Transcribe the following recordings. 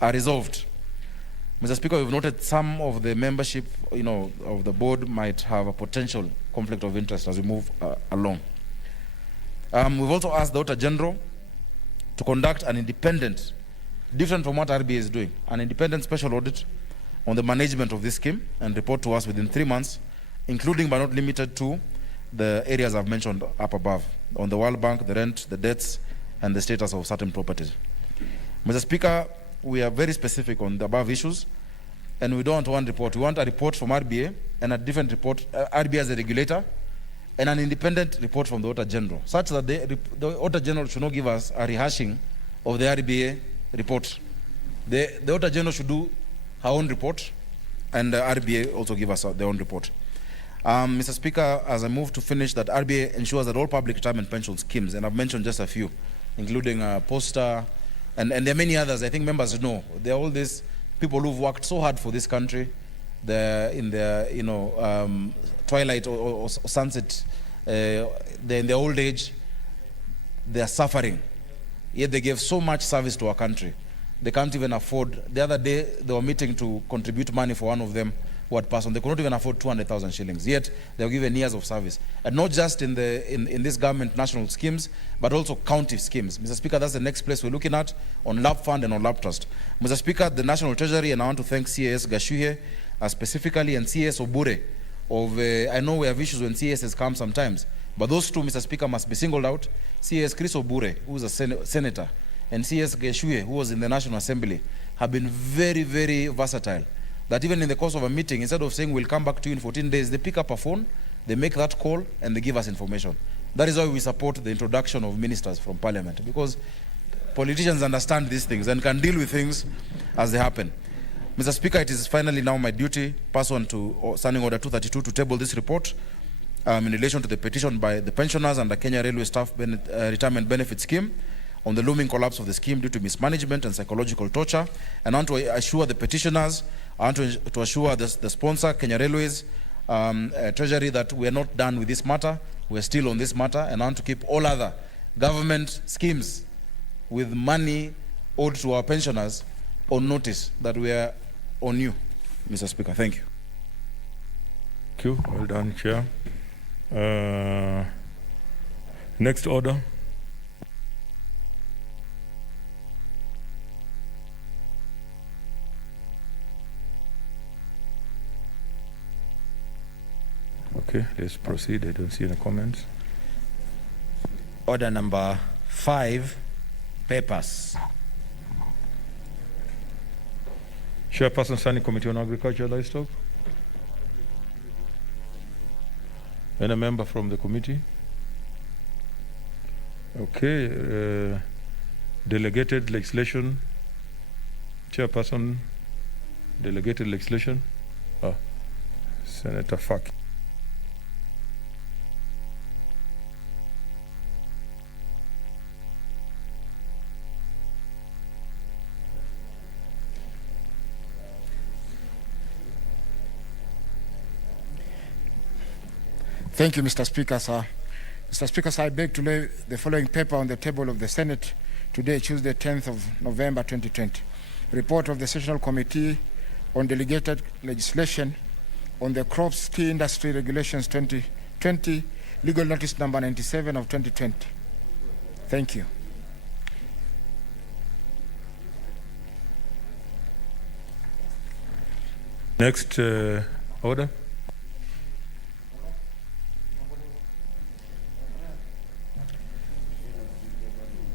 are resolved. Mr. Speaker, we've noted some of the membership, of the board might have a potential conflict of interest as we move along. We've also asked the Auditor General to conduct an independent, different from what RBA is doing, an independent special audit on the management of this scheme and report to us within 3 months, including but not limited to the areas I've mentioned up above, on the World Bank, the rent, the debts, and the status of certain properties. Mr. Speaker, we are very specific on the above issues, and we don't want one report. We want a report from RBA and a different report, RBA as a regulator, and an independent report from the Auditor General, such that the Auditor General should not give us a rehashing of the RBA report. The Auditor General should do her own report, and the RBA also give us their own report. Mr. Speaker, as I move to finish, that RBA ensures that all public retirement pension schemes, and I've mentioned just a few, including Posta, and there are many others, I think members know. There are all these people who've worked so hard for this country. They're in their, twilight or sunset. They're in their old age. They're suffering. Yet they gave so much service to our country. They can't even afford. The other day, they were meeting to contribute money for one of them who had passed on. They could not even afford 200,000 shillings. Yet they were given years of service, and not just in this government national schemes, but also county schemes. Mr. Speaker, that's the next place we're looking at, on LAP Fund and on LAP Trust. Mr. Speaker, the National Treasury, and I want to thank CAS Gashuhe specifically, and CAS Obure. I know we have issues when CAS has come sometimes, but those two, Mr. Speaker, must be singled out. CAS Chris Obure, who is a senator, and CAS Gashuhe, who was in the National Assembly, have been very, very versatile. That even in the course of a meeting, instead of saying we'll come back to you in 14 days, they pick up a phone, they make that call, and they give us information. That is why we support the introduction of ministers from Parliament, because politicians understand these things and can deal with things as they happen. Mr. Speaker, it is finally now my duty, pursuant to Standing Order 232, to table this report in relation to the petition by the pensioners and the Kenya Railway Staff Retirement Benefit Scheme on the looming collapse of the scheme due to mismanagement and psychological torture. And I want to assure the petitioners, I want to assure the sponsor, Kenya Railways, Treasury, that we are not done with this matter. We are still on this matter, and I want to keep all other government schemes with money owed to our pensioners on notice that we are on you, Mr. Speaker. Thank you. Thank you. Well done, Chair. Next order. Okay, let's proceed. I don't see any comments. Order number 5, papers. Chairperson, Standing Committee on Agriculture, Livestock. Any member from the committee? Okay. Delegated legislation. Chairperson, delegated legislation. Senator Faki. Thank you, Mr. Speaker, sir. Mr. Speaker, sir, I beg to lay the following paper on the table of the Senate today, Tuesday, 10th of November, 2020. Report of the Sessional Committee on Delegated Legislation on the Crops Tea Industry Regulations 2020, legal notice number 97 of 2020. Thank you. Next order.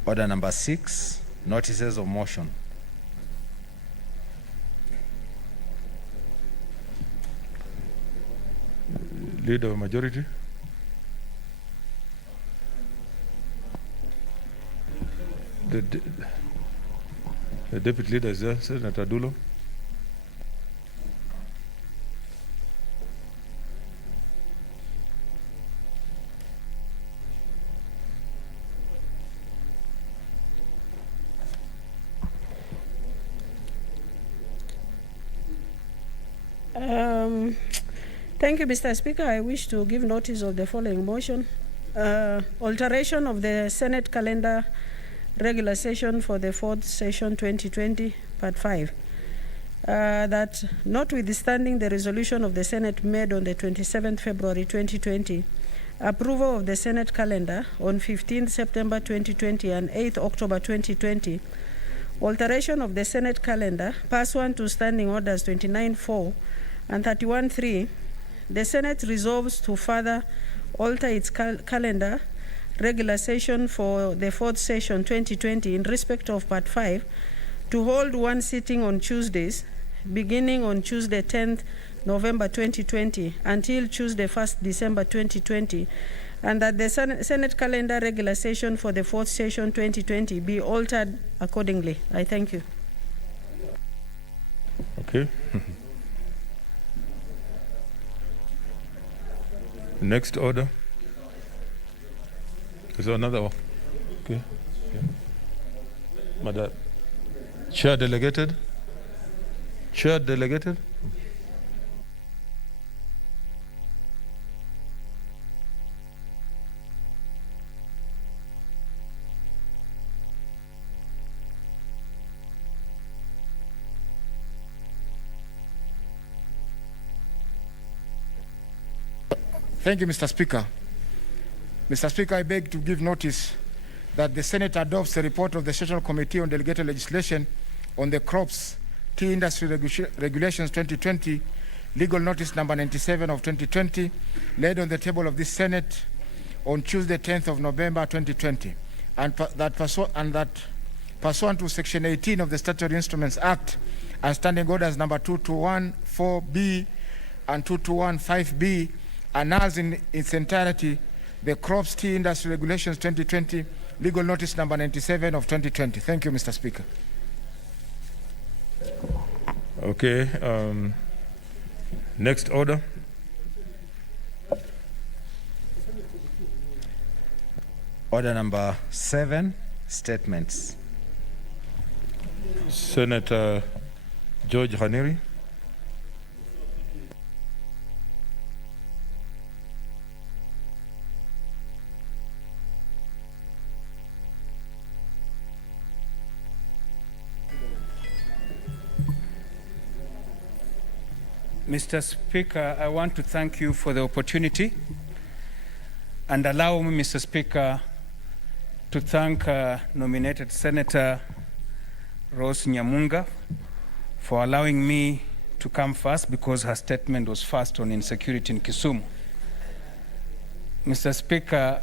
Order number 6, notices of motion. Leader of majority. The deputy leader is there, Senator Dulo. Thank you, Mr. Speaker. I wish to give notice of the following motion. Alteration of the Senate calendar regular session for the 4th session 2020, Part 5. That notwithstanding the resolution of the Senate made on the 27th February 2020, approval of the Senate calendar on 15th September 2020 and 8th October 2020, alteration of the Senate calendar pursuant to Standing Orders 29.4 and 31.3, the Senate resolves to further alter its calendar regular session for the 4th session 2020 in respect of Part 5 to hold one sitting on Tuesdays, beginning on Tuesday 10th November 2020 until Tuesday 1st December 2020, and that the Senate calendar regular session for the 4th session 2020 be altered accordingly. I thank you. Okay. Next order. Is there another one? Okay. Yeah. Madam Chair Delegated. Chair Delegated. Thank you, Mr. Speaker. Mr. Speaker, I beg to give notice that the Senate adopts the report of the Sessional Committee on Delegated Legislation on the Crops Tea Industry Regulations 2020, legal notice number 97 of 2020, laid on the table of this Senate on Tuesday 10th of November 2020, and that pursuant to Section 18 of the Statutory Instruments Act and Standing Orders number 2214B and 2215B, annuls in its entirety the Crops Tea Industry Regulations 2020, legal notice number 97 of 2020. Thank you, Mr. Speaker. Okay. Next order. Order number 7, statements. Senator George Haniri. Mr. Speaker, I want to thank you for the opportunity, and allow me, Mr. Speaker, to thank nominated Senator Rose Nyamunga for allowing me to come first, because her statement was first on insecurity in Kisumu. Mr. Speaker,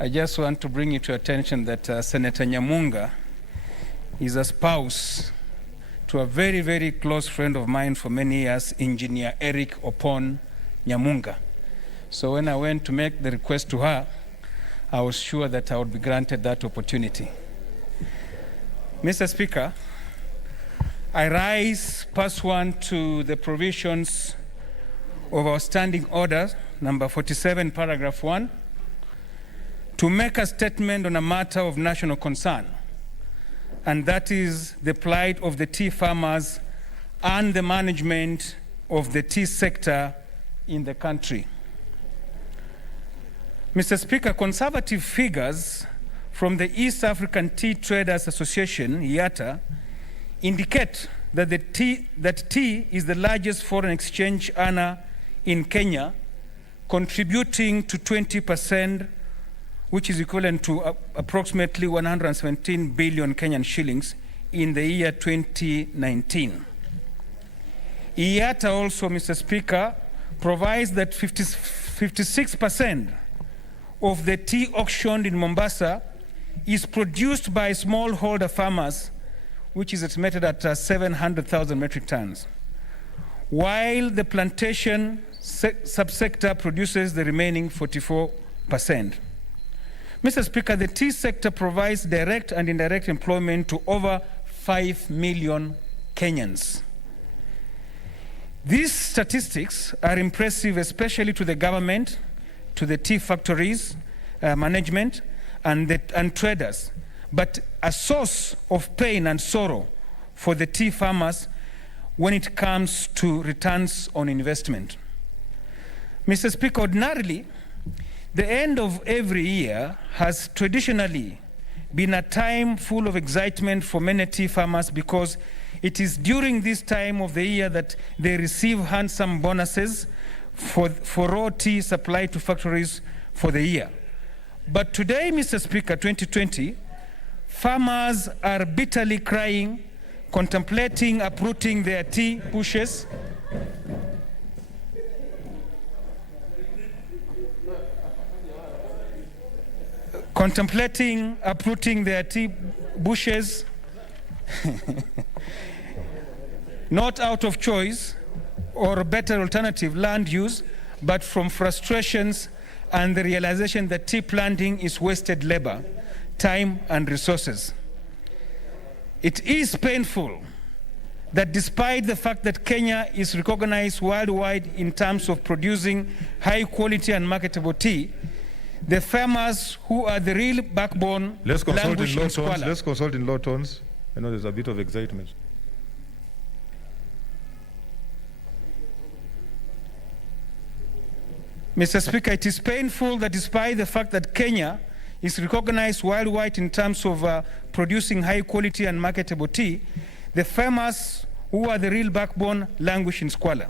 I just want to bring you to attention that Senator Nyamunga is a spouse to a very, very close friend of mine for many years, Engineer Eric Opon Nyamunga. So when I went to make the request to her, I was sure that I would be granted that opportunity. Mr. Speaker, I rise pursuant to the provisions of our Standing Order number 47, paragraph 1, to make a statement on a matter of national concern, and that is the plight of the tea farmers and the management of the tea sector in the country. Mr. Speaker, conservative figures from the East African Tea Traders Association, IATA, indicate that tea is the largest foreign exchange earner in Kenya, contributing to 20%, which is equivalent to approximately 117 billion Kenyan shillings in the year 2019. IATA also, Mr. Speaker, provides that 56% of the tea auctioned in Mombasa is produced by smallholder farmers, which is estimated at 700,000 metric tons, while the plantation subsector produces the remaining 44%. Mr. Speaker, the tea sector provides direct and indirect employment to over 5 million Kenyans. These statistics are impressive, especially to the government, to the tea factories, management, and traders, but a source of pain and sorrow for the tea farmers when it comes to returns on investment. Mr. Speaker, ordinarily, the end of every year has traditionally been a time full of excitement for many tea farmers, because It is during this time of the year that they receive handsome bonuses for raw tea supplied to factories for the year. But today, Mr. Speaker, 2020, farmers are bitterly crying, contemplating uprooting their tea bushes, not out of choice or a better alternative land use, but from frustrations and the realization that tea planting is wasted labor, time, and resources. It is painful that despite the fact that Kenya is recognized worldwide in terms of producing high quality and marketable tea, the farmers who are the real backbone languish in squalor. Let's consult in low tones. I know there's a bit of excitement. Mr. Speaker, it is painful that despite the fact that Kenya is recognized worldwide in terms of producing high quality and marketable tea, the farmers who are the real backbone languish in squalor.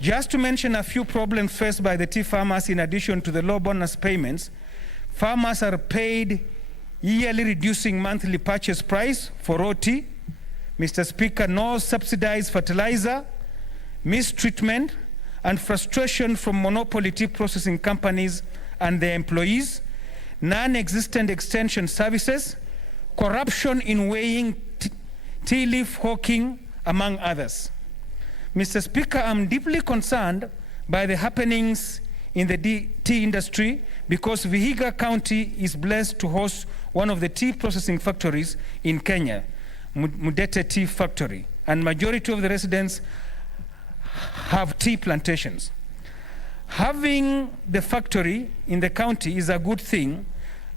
Just to mention a few problems faced by the tea farmers in addition to the low bonus payments, farmers are paid yearly reducing monthly purchase price for raw tea. Mr. Speaker, no subsidized fertilizer, mistreatment, and frustration from monopoly tea processing companies and their employees, non-existent extension services, corruption in weighing tea leaf hawking, among others. Mr. Speaker, I'm deeply concerned by the happenings in the tea industry because Vihiga County is blessed to host one of the tea processing factories in Kenya, Mudete Tea Factory, and majority of the residents have tea plantations. Having the factory in the county is a good thing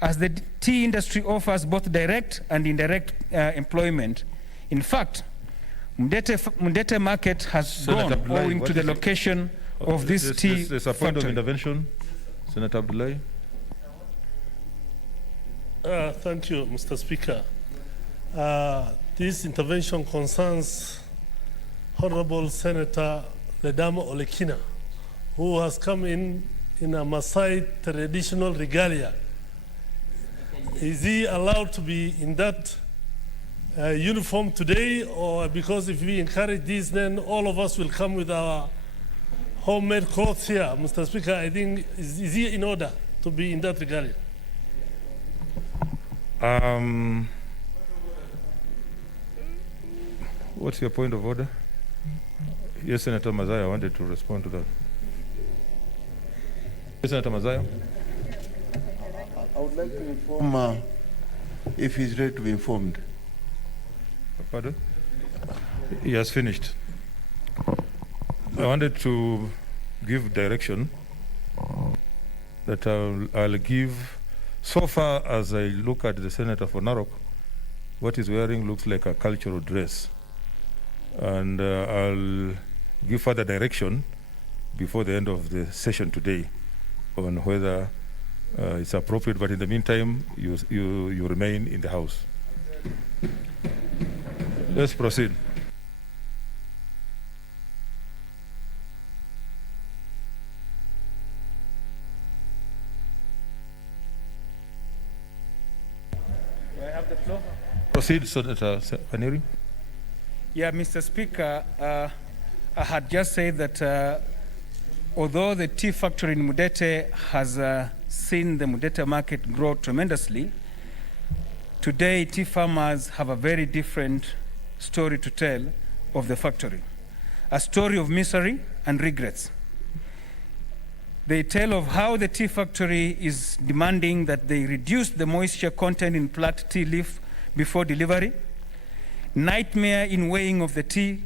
as the tea industry offers both direct and indirect employment. In fact, Mudete market has grown owing to the location of this tea There's a point of factory. intervention. Senator Abdullahi. Thank you, Mr. Speaker. This intervention concerns Honorable Senator Ledamo Olekina, who has come in a Maasai traditional regalia. Is he allowed to be in that uniform today, or because if we encourage this, then all of us will come with our homemade clothes here? Mr. Speaker, I think, is he in order to be in that regalia? What's your point of order? Yes, Senator Mazaya wanted to respond to that. Yes, Senator Mazaya. I would like to inform if he's ready to be informed. Pardon? He has finished. I wanted to give direction that I'll give. So far as I look at the Senator for Narok, what he's wearing looks like a cultural dress. And I'll give further direction before the end of the session today on whether it's appropriate, but in the meantime, you remain in the House. Let's proceed. Do I have the floor? Proceed, Senator Paneri. Yeah, Mr. Speaker, I had just said that although the tea factory in Mudete has seen the Mudete market grow tremendously, today tea farmers have a very different story to tell of the factory, a story of misery and regrets. They tell of how the tea factory is demanding that they reduce the moisture content in plant tea leaf before delivery, nightmare in weighing of the tea,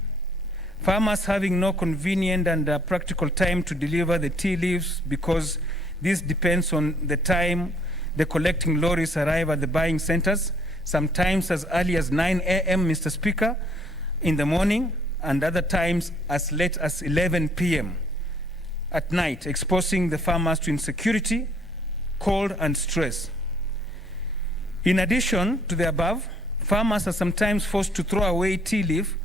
farmers having no convenient and practical time to deliver the tea leaves because this depends on the time the collecting lorries arrive at the buying centers, sometimes as early as 9 a.m., Mr. Speaker, in the morning, and other times as late as 11 p.m. at night, exposing the farmers to insecurity, cold, and stress. In addition to the above, farmers are sometimes forced to throw away tea leaf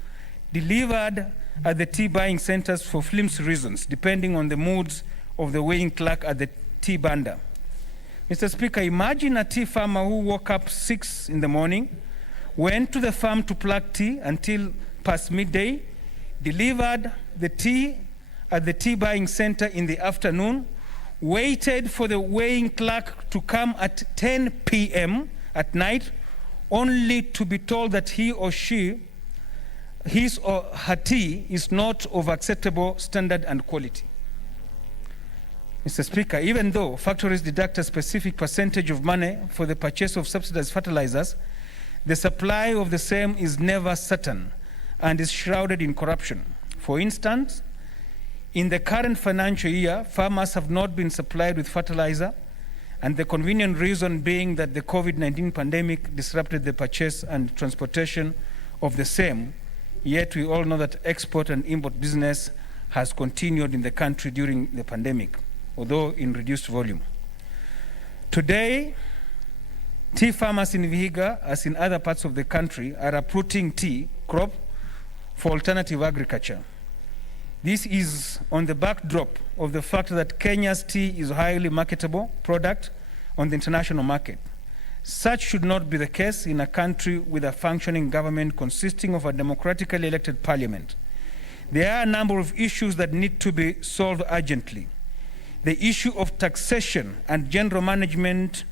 delivered at the tea buying centers for flimsy reasons, depending on the moods of the weighing clerk at the tea banda. Mr. Speaker, imagine a tea farmer who woke up 6 in the morning, went to the farm to pluck tea until past midday, delivered the tea at the tea buying center in the afternoon, waited for the weighing clerk to come at 10 p.m. at night, only to be told that he or she, his or her tea is not of acceptable standard and quality. Mr. Speaker, even though factories deduct a specific percentage of money for the purchase of subsidized fertilizers, the supply of the same is never certain and is shrouded in corruption. For instance, in the current financial year, farmers have not been supplied with fertilizer, and the convenient reason being that the COVID-19 pandemic disrupted the purchase and transportation of the same, yet we all know that export and import business has continued in the country during the pandemic, although in reduced volume. Today, tea farmers in Vihiga, as in other parts of the country, are uprooting tea crop for alternative agriculture. This is on the backdrop of the fact that Kenya's tea is a highly marketable product on the international market. Such should not be the case in a country with a functioning government consisting of a democratically elected parliament. There are a number of issues that need to be solved urgently. The issue of taxation and general management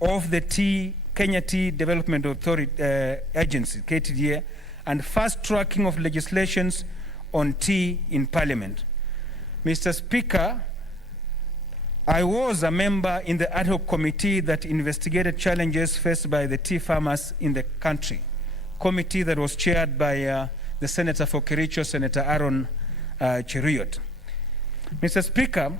of the Kenya Tea Development Authority Agency, KTDA, and fast tracking of legislations on tea in Parliament. Mr. Speaker, I was a member in the ad hoc committee that investigated challenges faced by the tea farmers in the country, committee that was chaired by the Senator for Kericho, Senator Aaron Cheruiyot. Mr. Speaker,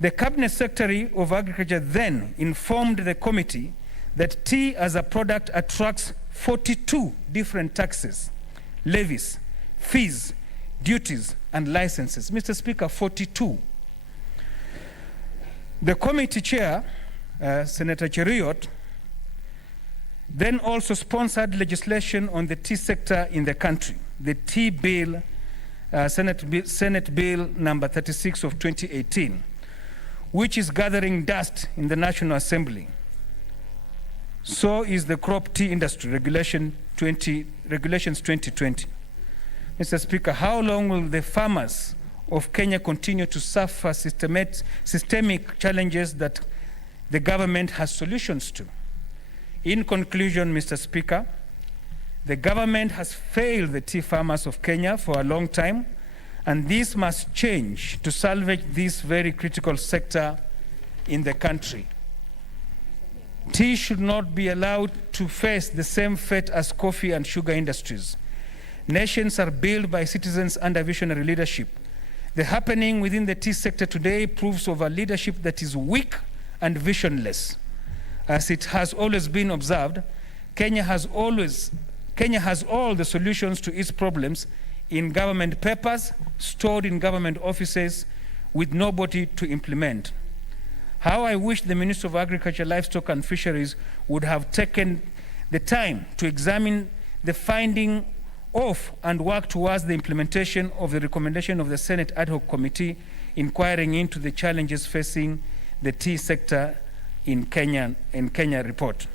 the Cabinet Secretary of Agriculture then informed the committee that tea as a product attracts 42 different taxes, levies, fees, duties, and licenses. Mr. Speaker, 42. The committee chair, Senator Cheruiyot, then also sponsored legislation on the tea sector in the country, the tea bill, Senate Bill number 36 of 2018, which is gathering dust in the National Assembly. So is the crop tea industry, Regulations 2020. Mr. Speaker, how long will the farmers of Kenya continue to suffer systemic challenges that the government has solutions to? In conclusion, Mr. Speaker, the government has failed the tea farmers of Kenya for a long time, and this must change to salvage this very critical sector in the country. Tea should not be allowed to face the same fate as coffee and sugar industries. Nations are built by citizens under visionary leadership. The happening within the tea sector today proves of a leadership that is weak and visionless. As it has always been observed, Kenya has all the solutions to its problems in government papers, stored in government offices, with nobody to implement. How I wish the Minister of Agriculture, Livestock and Fisheries would have taken the time to examine the finding of and work towards the implementation of the recommendation of the Senate Ad hoc Committee inquiring into the challenges facing the tea sector in Kenya report.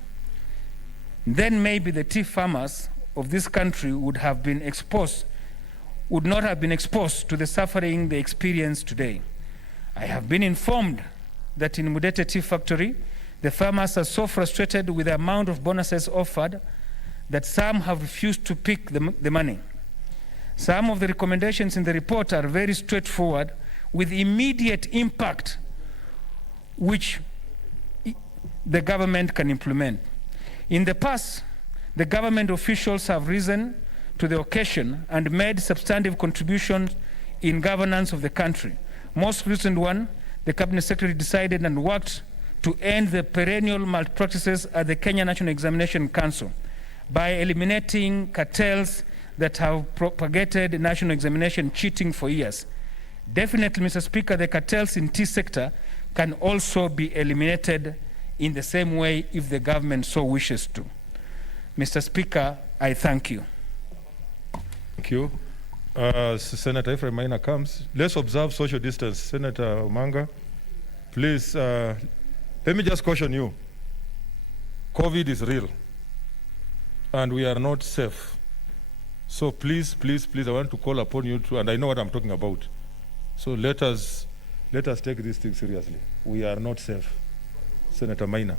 Then maybe the tea farmers of this country would not have been exposed to the suffering they experience today. I have been informed that in Mudete Tea Factory, the farmers are so frustrated with the amount of bonuses offered that some have refused to pick the money. Some of the recommendations in the report are very straightforward, with immediate impact, which the government can implement. In the past, the government officials have risen to the occasion and made substantive contributions in governance of the country. Most recent one, the Cabinet Secretary decided and worked to end the perennial malpractices at the Kenya National Examination Council by eliminating cartels that have propagated national examination cheating for years. Definitely, Mr. Speaker, the cartels in tea sector can also be eliminated in the same way if the government so wishes to. Mr. Speaker, I thank you. Thank you. Senator Ephraim Maina comes. Let's observe social distance. Senator Omanga, please, let me just caution you. COVID is real, and we are not safe. So please, please, please, I want to call upon you to, and I know what I'm talking about. So let us take this thing seriously. We are not safe. Senator Maina.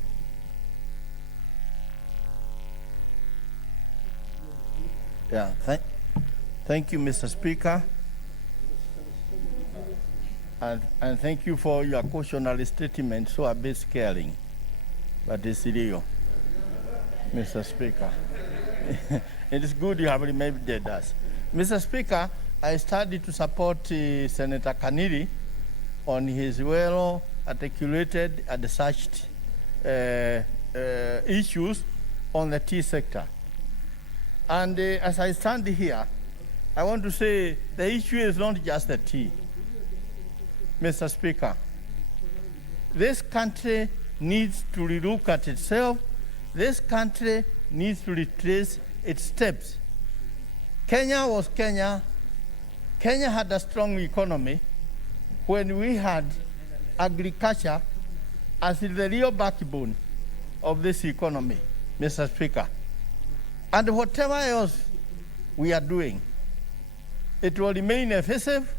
Yeah, thank you, Mr. Speaker. And thank you for your cautionary statement, so a bit scaring, but it's real, Mr. Speaker. It is good you have reminded us. Mr. Speaker, I started to support Senator Kaniri on his well-articulated and researched issues on the tea sector. And as I stand here, I want to say the issue is not just the tea. Mr. Speaker, this country needs to relook at itself. This country needs to retrace its steps. Kenya was Kenya. Kenya had a strong economy when we had agriculture as the real backbone of this economy, Mr. Speaker. And whatever else we are doing, it will remain effective,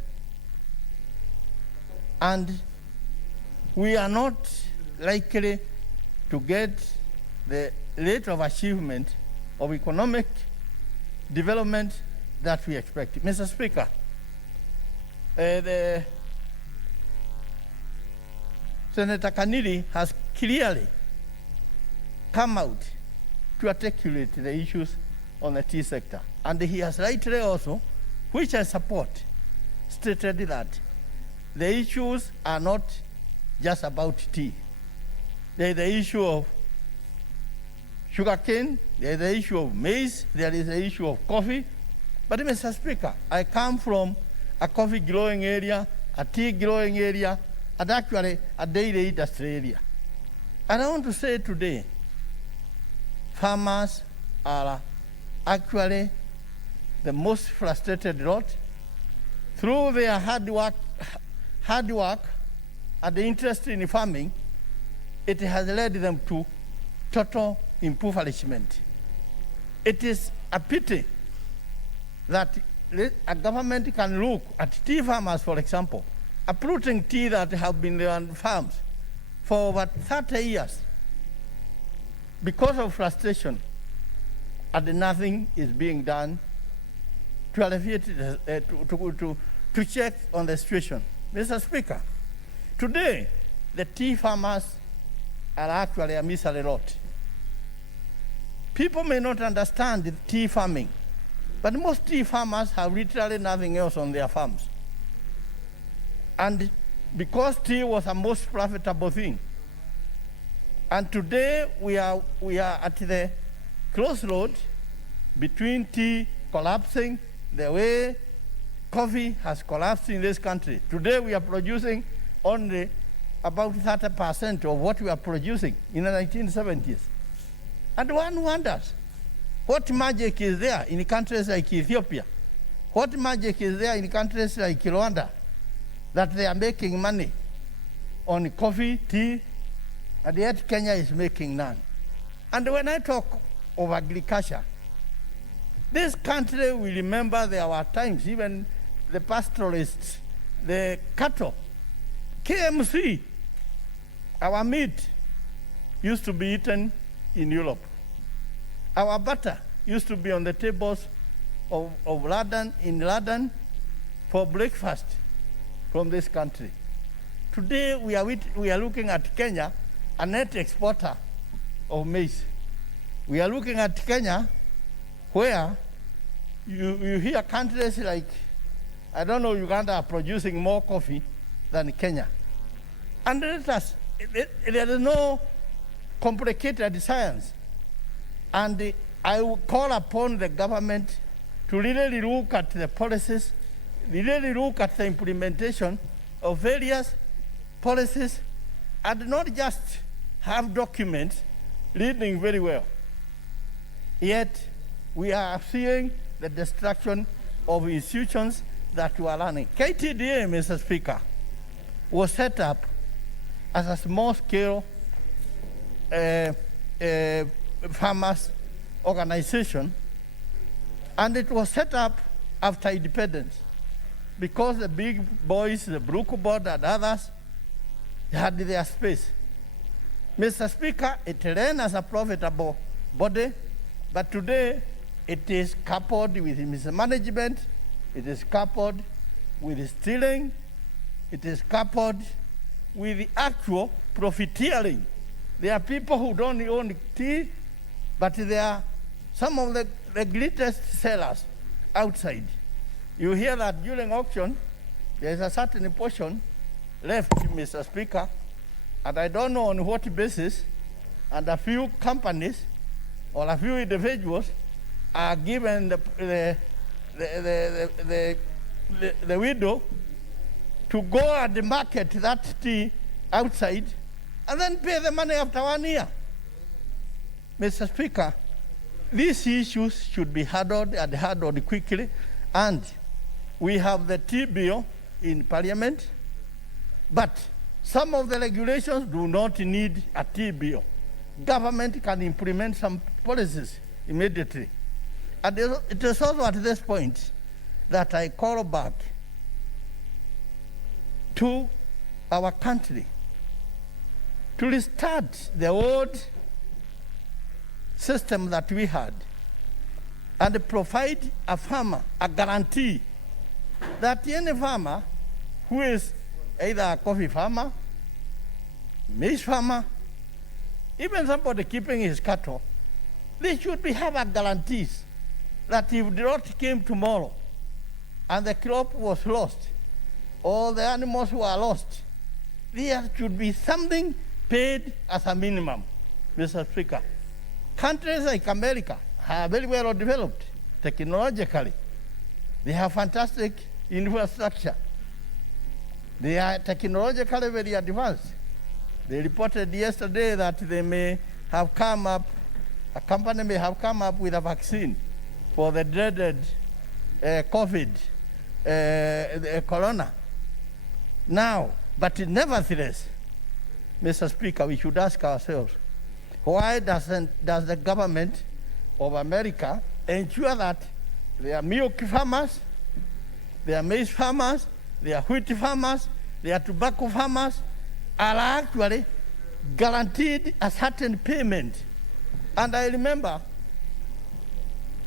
and we are not likely to get the rate of achievement of economic development that we expect. Mr. Speaker, Senator Kaniri has clearly come out to articulate the issues on the tea sector. And he has rightly also, which I support, stated that the issues are not just about tea. There is the issue of sugarcane, there is the issue of maize, there is the issue of coffee. But Mr. Speaker, I come from a coffee growing area, a tea growing area, and actually a dairy industry area. And I want to say today, farmers are actually the most frustrated lot. Through their hard work and the interest in farming, it has led them to total impoverishment. It is a pity that a government can look at tea farmers, for example, uprooting tea that have been on farms for over 30 years because of frustration, and nothing is being done to alleviate to check on the situation. Mr. Speaker, today the tea farmers are actually a misery lot. People may not understand the tea farming, but most tea farmers have literally nothing else on their farms. And because tea was a most profitable thing, and today we are at the crossroad between tea collapsing the way coffee has collapsed in this country. Today we are producing only about 30% of what we are producing in the 1970s. And one wonders, what magic is there in countries like Ethiopia? What magic is there in countries like Rwanda that they are making money on coffee, tea, and yet Kenya is making none? And when I talk of agriculture, this country will remember there were times, even the pastoralists, the cattle, KMC, our meat used to be eaten in Europe. Our butter used to be on the tables of London, in London, for breakfast from this country. Today we are looking at Kenya, a net exporter of maize. We are looking at Kenya, where you hear countries like, I don't know, Uganda are producing more coffee than Kenya. And there is no complicated science. And I will call upon the government to really look at the policies, really look at the implementation of various policies, and not just have documents reading very well. Yet we are seeing the destruction of institutions that were running. KTDA, Mr. Speaker, was set up as a small-scale farmers organization, and it was set up after independence because the big boys, the Brook Board and others, had their space. Mr. Speaker, it ran as a profitable body, but today it is coupled with mismanagement, it is coupled with stealing, it is coupled with the actual profiteering. There are people who don't own tea, but they are some of the greatest sellers outside. You hear that during auction, there is a certain portion left, Mr. Speaker, and I don't know on what basis, and a few companies or a few individuals are given the window to go at the market that tea outside and then pay the money after 1 year. Mr. Speaker, these issues should be handled and handled quickly, and we have the tea bill in Parliament, but some of the regulations do not need a tea bill. Government can implement some policies immediately. And it is also at this point that I call back to our country to restart the old system that we had and provide a farmer a guarantee that any farmer who is either a coffee farmer, maize farmer, even somebody keeping his cattle, they should have a guarantees that if drought came tomorrow and the crop was lost or the animals were lost, there should be something paid as a minimum, Mr. Speaker. Countries like America are very well developed technologically. They have fantastic infrastructure. They are technologically very advanced. They reported yesterday that they may have come up, a company may have come up with a vaccine for the dreaded COVID, corona. Now, but nevertheless, Mr. Speaker, we should ask ourselves, why does the government of America ensure that their milk farmers, their maize farmers, their wheat farmers, their tobacco farmers are actually guaranteed a certain payment? And I remember,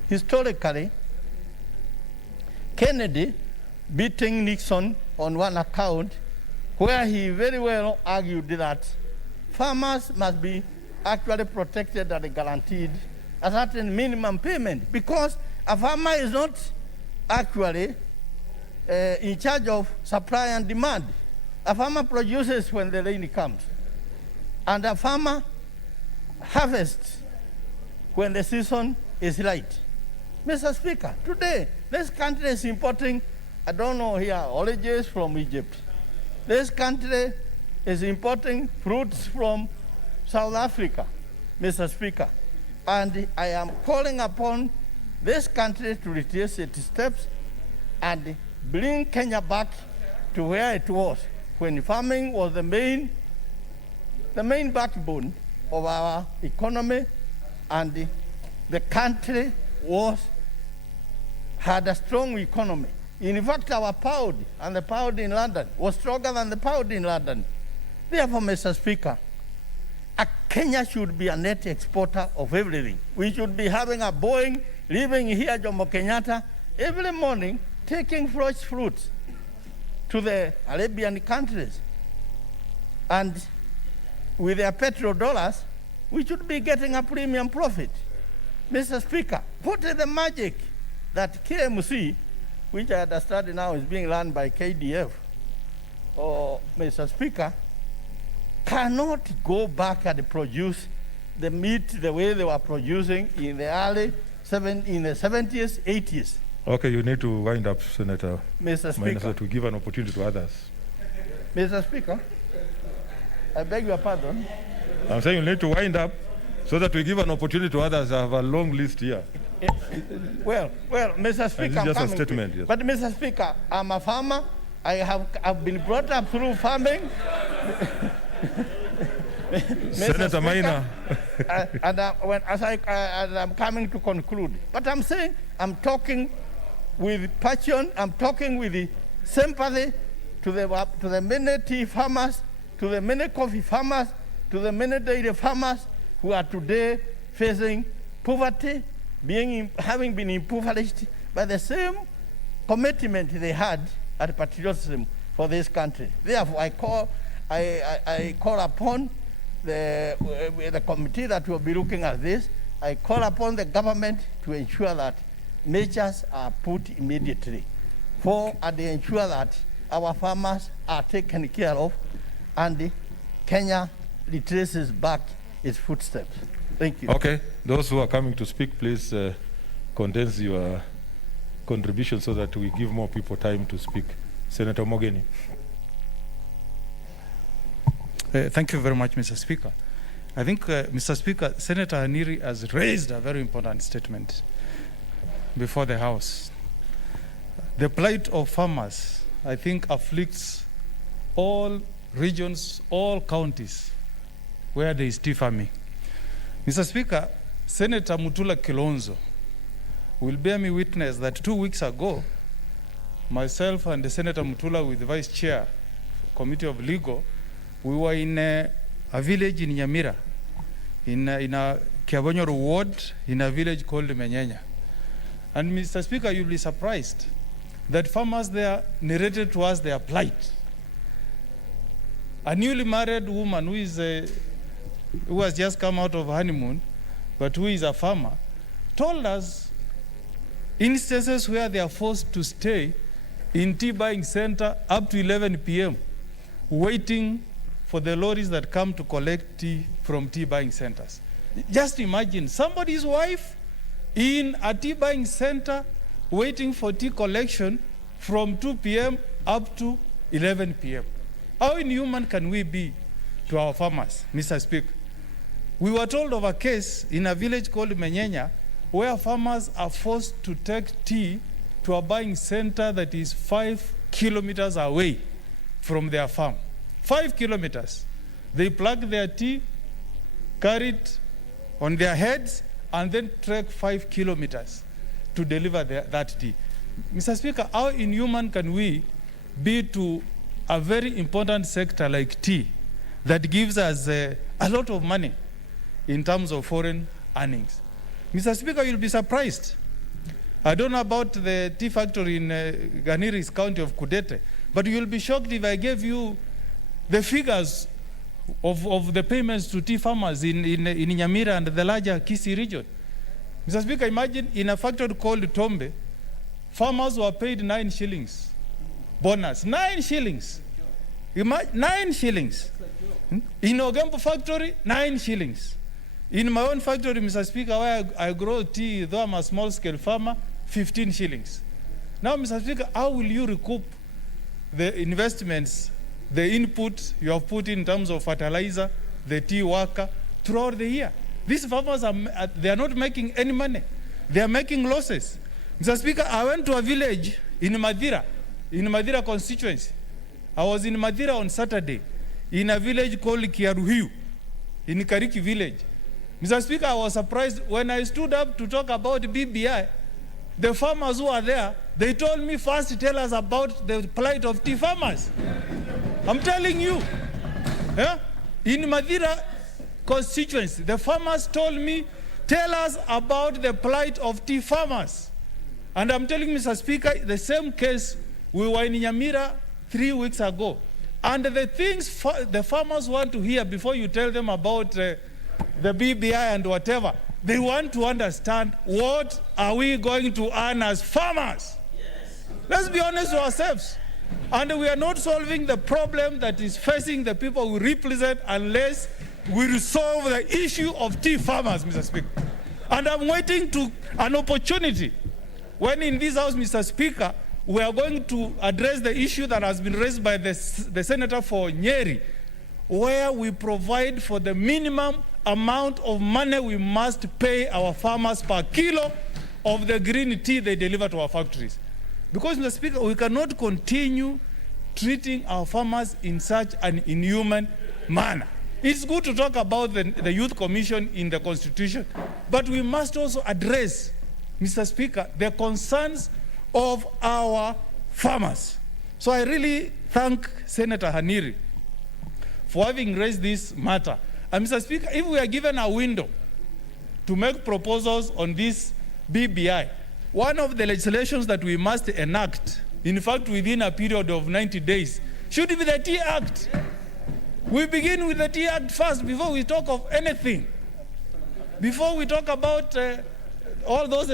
historically, Kennedy beating Nixon on one account where he very well argued that farmers must be actually protected and guaranteed a certain minimum payment, because a farmer is not actually in charge of supply and demand. A farmer produces when the rain comes, and a farmer harvests when the season is right. Mr. Speaker, today, this country is importing, I don't know here, oranges from Egypt. This country is importing fruits from South Africa, Mr. Speaker. And I am calling upon this country to retrace its steps and bring Kenya back to where it was when farming was the main backbone of our economy, and the country had a strong economy. In fact, our pound and the pound in London was stronger than the pound in London. Therefore, Mr. Speaker, Kenya should be a net exporter of everything. We should be having a Boeing leaving here, Jomo Kenyatta, every morning taking fresh fruits to the Arabian countries. And with their petrodollars, we should be getting a premium profit. Mr. Speaker, what is the magic that KMC, which I understand now is being run by KDF, Mr. Speaker, cannot go back and produce the meat the way they were producing in the 70s, 80s. Okay, you need to wind up, Senator. Mr. Speaker. To give an opportunity to others. Mr. Speaker, I beg your pardon. I'm saying you need to wind up so that we give an opportunity to others. I have a long list here. Well, Mr. Speaker, This is I'm just a coming to statement, it. yes. But Mr. Speaker, I'm a farmer. I've been brought up through farming. Senator Maina. And I'm coming to conclude. But I'm saying I'm talking with passion. I'm talking with the sympathy to the many tea farmers, to the many coffee farmers, to the many dairy farmers who are today facing poverty, having been impoverished by the same commitment they had at patriotism for this country. Therefore, I call upon the committee that will be looking at this. I call upon the government to ensure that measures are put immediately and ensure that our farmers are taken care of and Kenya retraces back its footsteps. Thank you. Okay, those who are coming to speak, please condense your contribution so that we give more people time to speak. Senator Mogeni. Thank you very much, Mr. Speaker. I think, Mr. Speaker, Senator Haniri has raised a very important statement before the House. The plight of farmers, I think, afflicts all regions, all counties where there is tea farming. Mr. Speaker, Senator Mutula Kilonzo will bear me witness that 2 weeks ago, myself and Senator Mutula with the Vice Chair, Committee of Legal, we were in a village in Nyamira, in a Kiabonyoro ward, in a village called Menyenya. And Mr. Speaker, you'll be surprised that farmers there narrated to us their plight. A newly married woman who has just come out of honeymoon, but who is a farmer, told us instances where they are forced to stay in tea buying center up to 11 p.m. waiting for the lorries that come to collect tea from tea buying centers. Just imagine somebody's wife in a tea buying center waiting for tea collection from 2 p.m. up to 11 p.m. How inhuman can we be to our farmers, Mr. Speaker? We were told of a case in a village called Menyenya where farmers are forced to take tea to a buying center that is 5 kilometers away from their farm. 5 kilometers. They plug their tea, carry it on their heads, and then trek 5 kilometers to deliver that tea. Mr. Speaker, how inhuman can we be to a very important sector like tea that gives us a lot of money in terms of foreign earnings? Mr. Speaker, you'll be surprised. I don't know about the tea factory in Ganiri's county of Kudete, but you'll be shocked if I gave you the figures of the payments to tea farmers in Nyamira and the larger Kisii region. Mr. Speaker, imagine in a factory called Tombe, farmers were paid 9 shillings bonus. 9 shillings. 9 shillings. In Ogembo factory, 9 shillings. In my own factory, Mr. Speaker, where I grow tea, though I'm a small-scale farmer, 15 shillings. Now, Mr. Speaker, how will you recoup the investments, the input you have put in terms of fertilizer, the tea worker, throughout the year? These farmers, they are not making any money. They are making losses. Mr. Speaker, I went to a village in Madira constituency. I was in Madira on Saturday, in a village called Kiaruhiu, in Kariki village. Mr. Speaker, I was surprised when I stood up to talk about BBI. The farmers who are there, they told me first tell us about the plight of tea farmers. I'm telling you. Yeah? In Madira constituency, the farmers told me, tell us about the plight of tea farmers. And I'm telling Mr. Speaker, the same case, we were in Nyamira 3 weeks ago. And the things the farmers want to hear before you tell them about the BBI and whatever, they want to understand, what are we going to earn as farmers? Yes. Let's be honest to ourselves. And we are not solving the problem that is facing the people we represent unless we resolve the issue of tea farmers, Mr. Speaker. And I'm waiting to an opportunity when in this House, Mr. Speaker, we are going to address the issue that has been raised by the Senator for Nyeri, where we provide for the minimum amount of money we must pay our farmers per kilo of the green tea they deliver to our factories. Because, Mr. Speaker, we cannot continue treating our farmers in such an inhuman manner. It's good to talk about the Youth Commission in the Constitution, but we must also address, Mr. Speaker, the concerns of our farmers. So I really thank Senator Haniri for having raised this matter. And Mr. Speaker, if we are given a window to make proposals on this BBI, one of the legislations that we must enact, in fact within a period of 90 days, should be the Tea Act. We begin with the Tea Act first before we talk of anything. Before we talk about all those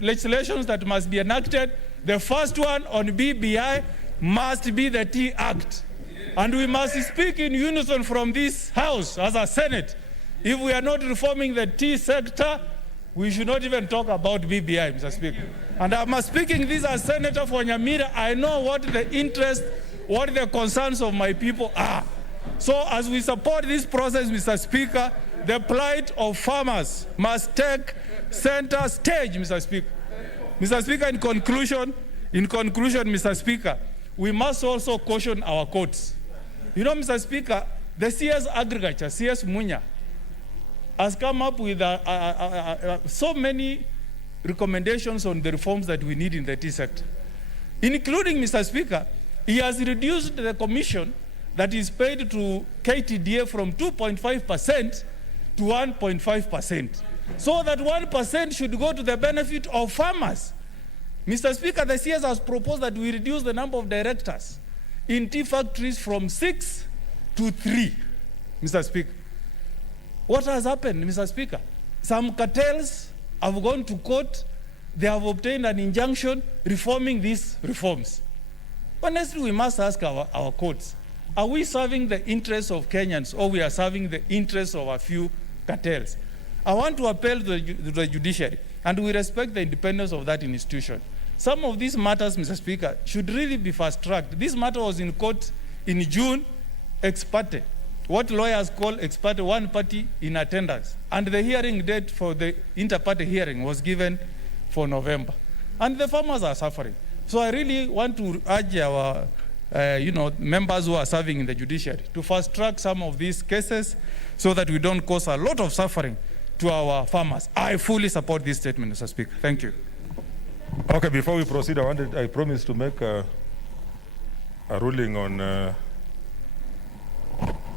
legislations that must be enacted, the first one on BBI must be the Tea Act. And we must speak in unison from this House as a Senate. If we are not reforming the tea sector, we should not even talk about BBI, Mr. Speaker. And I'm speaking this as Senator for Nyamira. I know what the interest, what the concerns of my people are. So as we support this process, Mr. Speaker, the plight of farmers must take center stage, Mr. Speaker. Mr. Speaker, in conclusion, Mr. Speaker, we must also caution our courts. You know, Mr. Speaker, the CS Agriculture, CS Munya, has come up with so many recommendations on the reforms that we need in the tea sector. Including, Mr. Speaker, he has reduced the commission that is paid to KTDA from 2.5% to 1.5%. So that 1% should go to the benefit of farmers. Mr. Speaker, the CS has proposed that we reduce the number of directors in tea factories from 6 to 3, Mr. Speaker. What has happened, Mr. Speaker? Some cartels have gone to court. They have obtained an injunction reforming these reforms. Honestly, we must ask our courts, are we serving the interests of Kenyans, or we are serving the interests of a few cartels? I want to appeal to the judiciary, and we respect the independence of that institution. Some of these matters, Mr. Speaker, should really be fast-tracked. This matter was in court in June, ex parte, what lawyers call ex parte, one party in attendance. And the hearing date for the inter-party hearing was given for November. And the farmers are suffering. So I really want to urge our members who are serving in the judiciary to fast-track some of these cases so that we don't cause a lot of suffering to our farmers. I fully support this statement, Mr. Speaker. Thank you. Okay, before we proceed, I promised to make a ruling on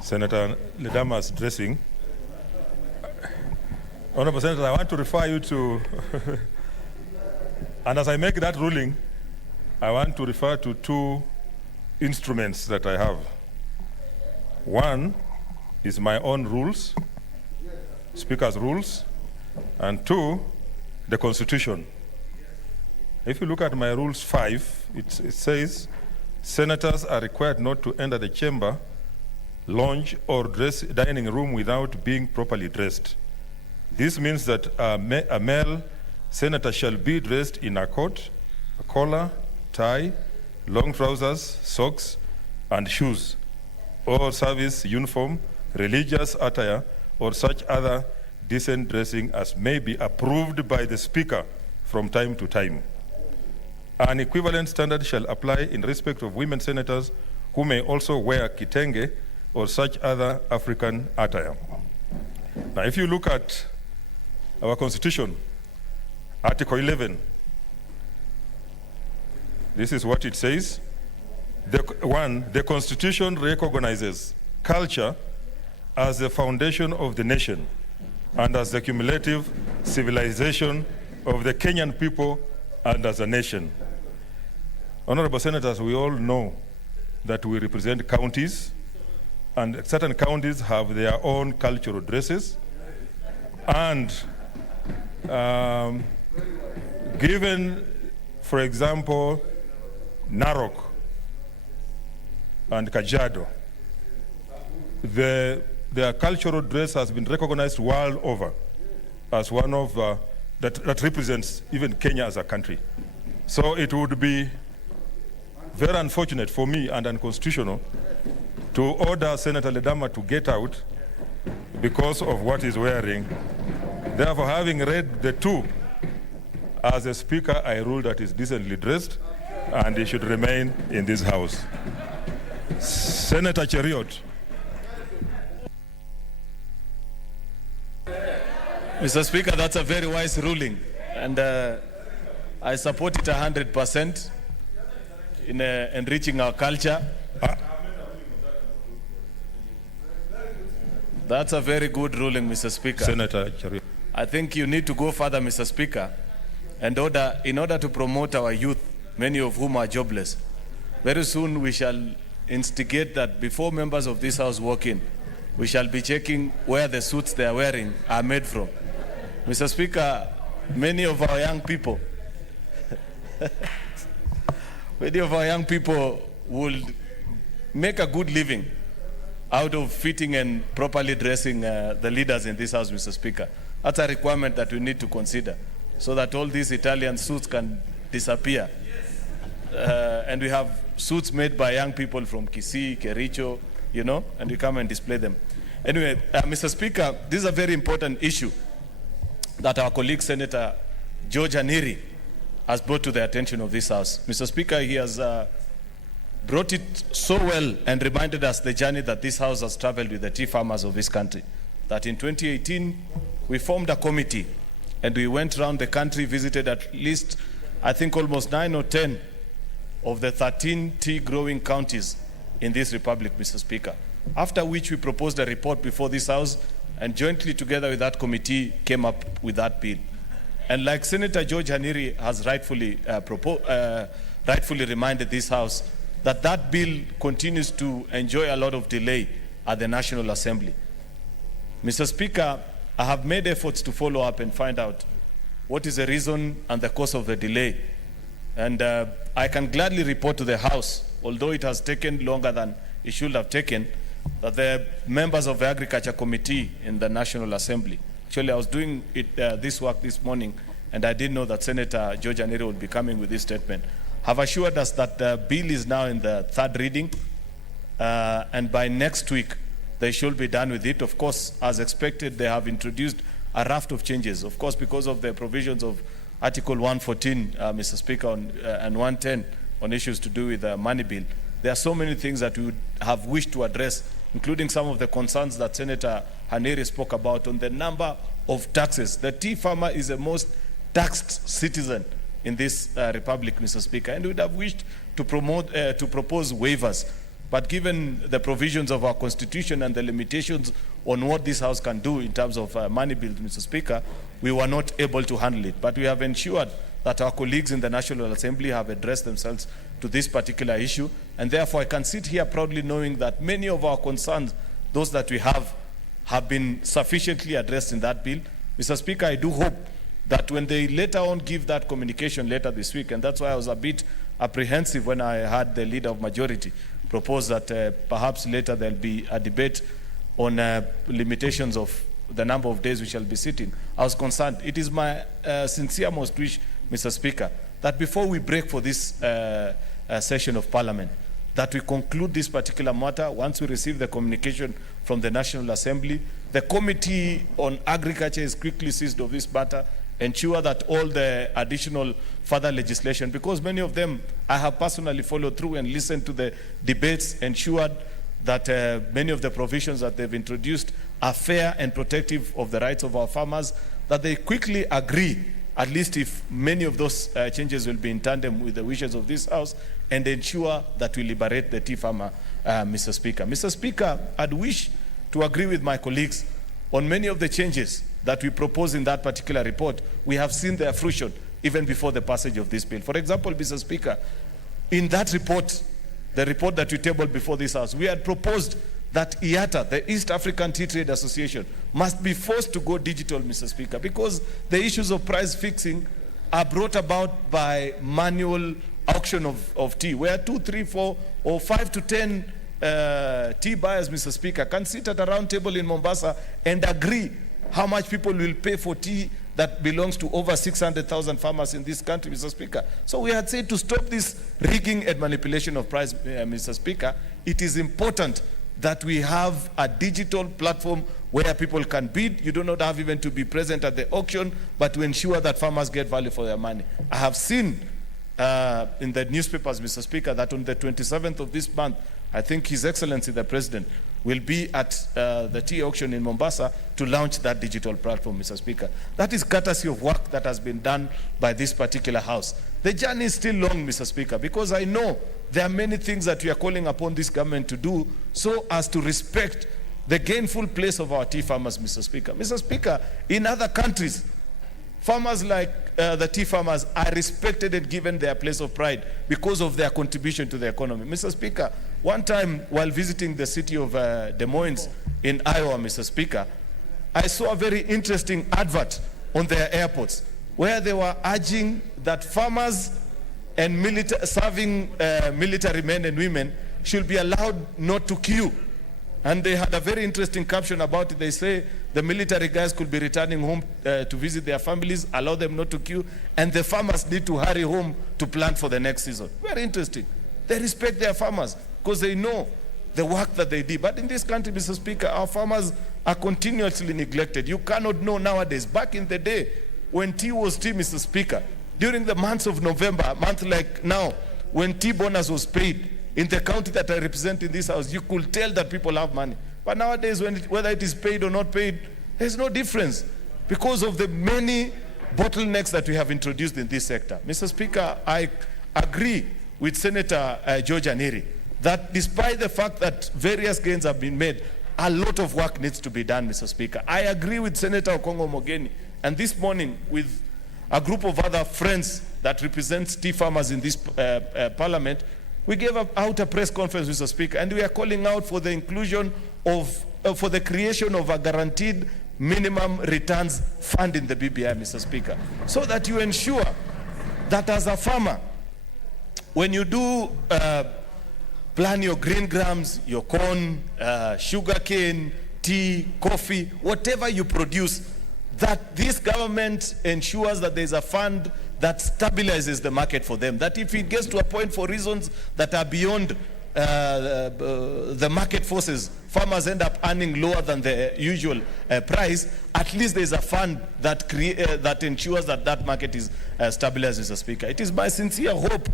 Senator Ledama's dressing. Honorable Senator, I want to refer you to, and as I make that ruling, I want to refer to two instruments that I have. One is my own rules, Speaker's rules, and two, the Constitution. If you look at my rules 5, it says, senators are required not to enter the chamber, lounge, or dining room without being properly dressed. This means that a male senator shall be dressed in a coat, a collar, tie, long trousers, socks, and shoes, or service uniform, religious attire, or such other decent dressing as may be approved by the Speaker from time to time. An equivalent standard shall apply in respect of women senators who may also wear kitenge or such other African attire. Now, if you look at our Constitution, Article 11, this is what it says. The Constitution recognizes culture as the foundation of the nation and as the cumulative civilization of the Kenyan people and as a nation. Honorable Senators, we all know that we represent counties, and certain counties have their own cultural dresses. And given, for example, Narok and Kajiado, their cultural dress has been recognized world over as one of that represents even Kenya as a country. So it would be very unfortunate for me and unconstitutional to order Senator Ledama to get out because of what he's wearing. Therefore, having read the two, as a speaker, I rule that he's decently dressed and he should remain in this house. Senator Cheriot. Mr. Speaker, that's a very wise ruling, and I support it 100% in enriching our culture. That's a very good ruling, Mr. Speaker. Senator Cheriot. I think you need to go further, Mr. Speaker, and in order to promote our youth, many of whom are jobless. Very soon we shall instigate that before members of this House walk in, we shall be checking where the suits they are wearing are made from. Mr. Speaker, many of our young people will make a good living out of fitting and properly dressing the leaders in this House, Mr. Speaker. That's a requirement that we need to consider so that all these Italian suits can disappear. And we have suits made by young people from Kisii, Kericho, and we come and display them. Anyway, Mr. Speaker, this is a very important issue that our colleague Senator George Aniri has brought to the attention of this House. Mr. Speaker, he has brought it so well and reminded us the journey that this House has traveled with the tea farmers of this country. That in 2018, we formed a committee and we went around the country, visited at least, I think, almost 9 or 10 of the 13 tea growing counties in this republic, Mr. Speaker. After which we proposed a report before this House and jointly together with that committee came up with that bill. And like Senator George Haniri has rightfully reminded this House, that bill continues to enjoy a lot of delay at the National Assembly. Mr. Speaker, I have made efforts to follow up and find out what is the reason and the cause of the delay. And I can gladly report to the House, although it has taken longer than it should have taken, that the members of the Agriculture Committee in the National Assembly, actually I was doing this work this morning, and I didn't know that Senator George Aniri would be coming with this statement, have assured us that the bill is now in the third reading, and by next week they should be done with it. Of course, as expected, they have introduced a raft of changes, of course, because of the provisions of Article 114, Mr. Speaker, and 110 on issues to do with the money bill. There are so many things that we would have wished to address, including some of the concerns that Senator Haniri spoke about on the number of taxes. The tea farmer is the most taxed citizen in this republic, Mr. Speaker, and we would have wished to propose waivers. But given the provisions of our Constitution and the limitations on what this House can do in terms of money bills, Mr. Speaker, we were not able to handle it. But we have ensured that our colleagues in the National Assembly have addressed themselves to this particular issue. And therefore, I can sit here proudly knowing that many of our concerns, those that we have been sufficiently addressed in that bill. Mr. Speaker, I do hope that when they later on give that communication later this week, and that's why I was a bit apprehensive when I heard the leader of majority propose that perhaps later there'll be a debate on limitations of the number of days we shall be sitting. I was concerned. It is my sincere most wish, Mr. Speaker, that before we break for this session of Parliament, that we conclude this particular matter once we receive the communication from the National Assembly. The Committee on Agriculture is quickly seized of this matter, ensure that all the additional further legislation, because many of them I have personally followed through and listened to the debates, ensured that many of the provisions that they've introduced are fair and protective of the rights of our farmers, that they quickly agree, at least if many of those changes will be in tandem with the wishes of this House, and ensure that we liberate the tea farmer, Mr. Speaker. Mr. Speaker, I'd wish to agree with my colleagues on many of the changes that we propose in that particular report. We have seen their fruition even before the passage of this bill. For example, Mr. Speaker, in that report, the report that we tabled before this House, we had proposed that IATA, the East African Tea Trade Association, must be forced to go digital, Mr. Speaker, because the issues of price fixing are brought about by manual auction of tea, where 2, 3, 4, or 5 to 10 tea buyers, Mr. Speaker, can sit at a round table in Mombasa and agree how much people will pay for tea that belongs to over 600,000 farmers in this country, Mr. Speaker. So we had said to stop this rigging and manipulation of price, Mr. Speaker, it is important that we have a digital platform where people can bid. You do not have even to be present at the auction, but to ensure that farmers get value for their money. I have seen in the newspapers, Mr. Speaker, that on the 27th of this month, I think His Excellency the President will be at the tea auction in Mombasa to launch that digital platform, Mr. Speaker. That is courtesy of work that has been done by this particular House. The journey is still long, Mr. Speaker, because I know there are many things that we are calling upon this government to do so as to respect the gainful place of our tea farmers, Mr. Speaker. Mr. Speaker, in other countries, farmers like the tea farmers are respected and given their place of pride because of their contribution to the economy. Mr. Speaker, one time while visiting the city of Des Moines in Iowa, Mr. Speaker, I saw a very interesting advert on their airports where they were urging that farmers and serving military men and women should be allowed not to queue. And they had a very interesting caption about it. They say the military guys could be returning home to visit their families, allow them not to queue, and the farmers need to hurry home to plant for the next season. Very interesting. They respect their farmers because they know the work that they did. But in this country, Mr. Speaker, our farmers are continuously neglected. You cannot know nowadays. Back in the day, when tea was tea, Mr. Speaker, during the months of November, a month like now, when tea bonus was paid, in the county that I represent in this House, you could tell that people have money. But nowadays, whether it is paid or not paid, there's no difference because of the many bottlenecks that we have introduced in this sector. Mr. Speaker, I agree with Senator George Aniri that despite the fact that various gains have been made, a lot of work needs to be done, Mr. Speaker. I agree with Senator Okongo Mogeni, and this morning with a group of other friends that represent tea farmers in this parliament, we gave out a press conference, Mr. Speaker, and we are calling out for the inclusion of, for the creation of a guaranteed minimum returns fund in the BBI, Mr. Speaker, so that you ensure that as a farmer, when you do plan your green grams, your corn, sugar cane, tea, coffee, whatever you produce, that this government ensures that there's a fund that stabilizes the market for them. That if it gets to a point for reasons that are beyond the market forces, farmers end up earning lower than the usual price, at least there's a fund that, that ensures that that market is stabilized, Mr. Speaker. It is my sincere hope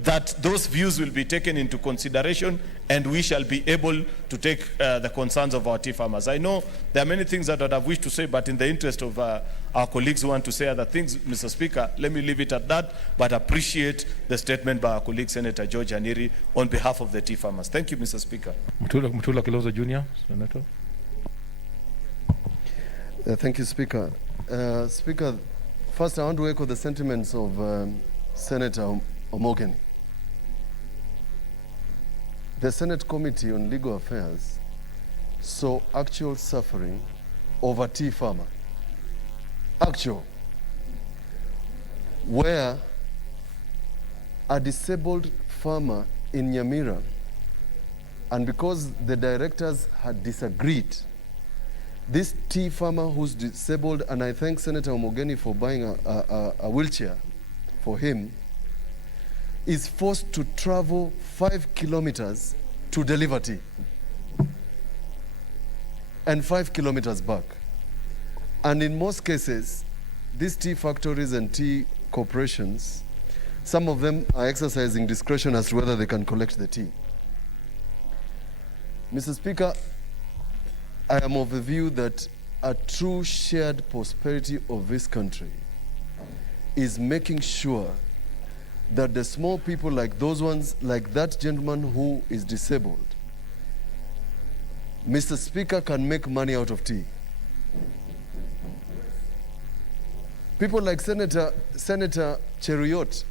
that those views will be taken into consideration and we shall be able to take the concerns of our tea farmers. I know there are many things that I have wished to say, but in the interest of our colleagues who want to say other things, Mr. Speaker, let me leave it at that, but appreciate the statement by our colleague Senator George Aniri on behalf of the tea farmers. Thank you, Mr. Speaker. Mutula Kilozo Jr., Senator. Thank you, Speaker. Speaker, first I want to echo the sentiments of Senator Omogeni. The Senate Committee on Legal Affairs saw actual suffering of a tea farmer. Actual. Where a disabled farmer in Nyamira, and because the directors had disagreed, this tea farmer who's disabled, and I thank Senator Omogeni for buying a wheelchair for him, is forced to travel 5 kilometers to deliver tea and 5 kilometers back. And in most cases, these tea factories and tea corporations, some of them are exercising discretion as to whether they can collect the tea. Mr. Speaker, I am of the view that a true shared prosperity of this country is making sure that the small people like those ones, like that gentleman who is disabled, Mr. Speaker, can make money out of tea. People like Senator Cheruiyot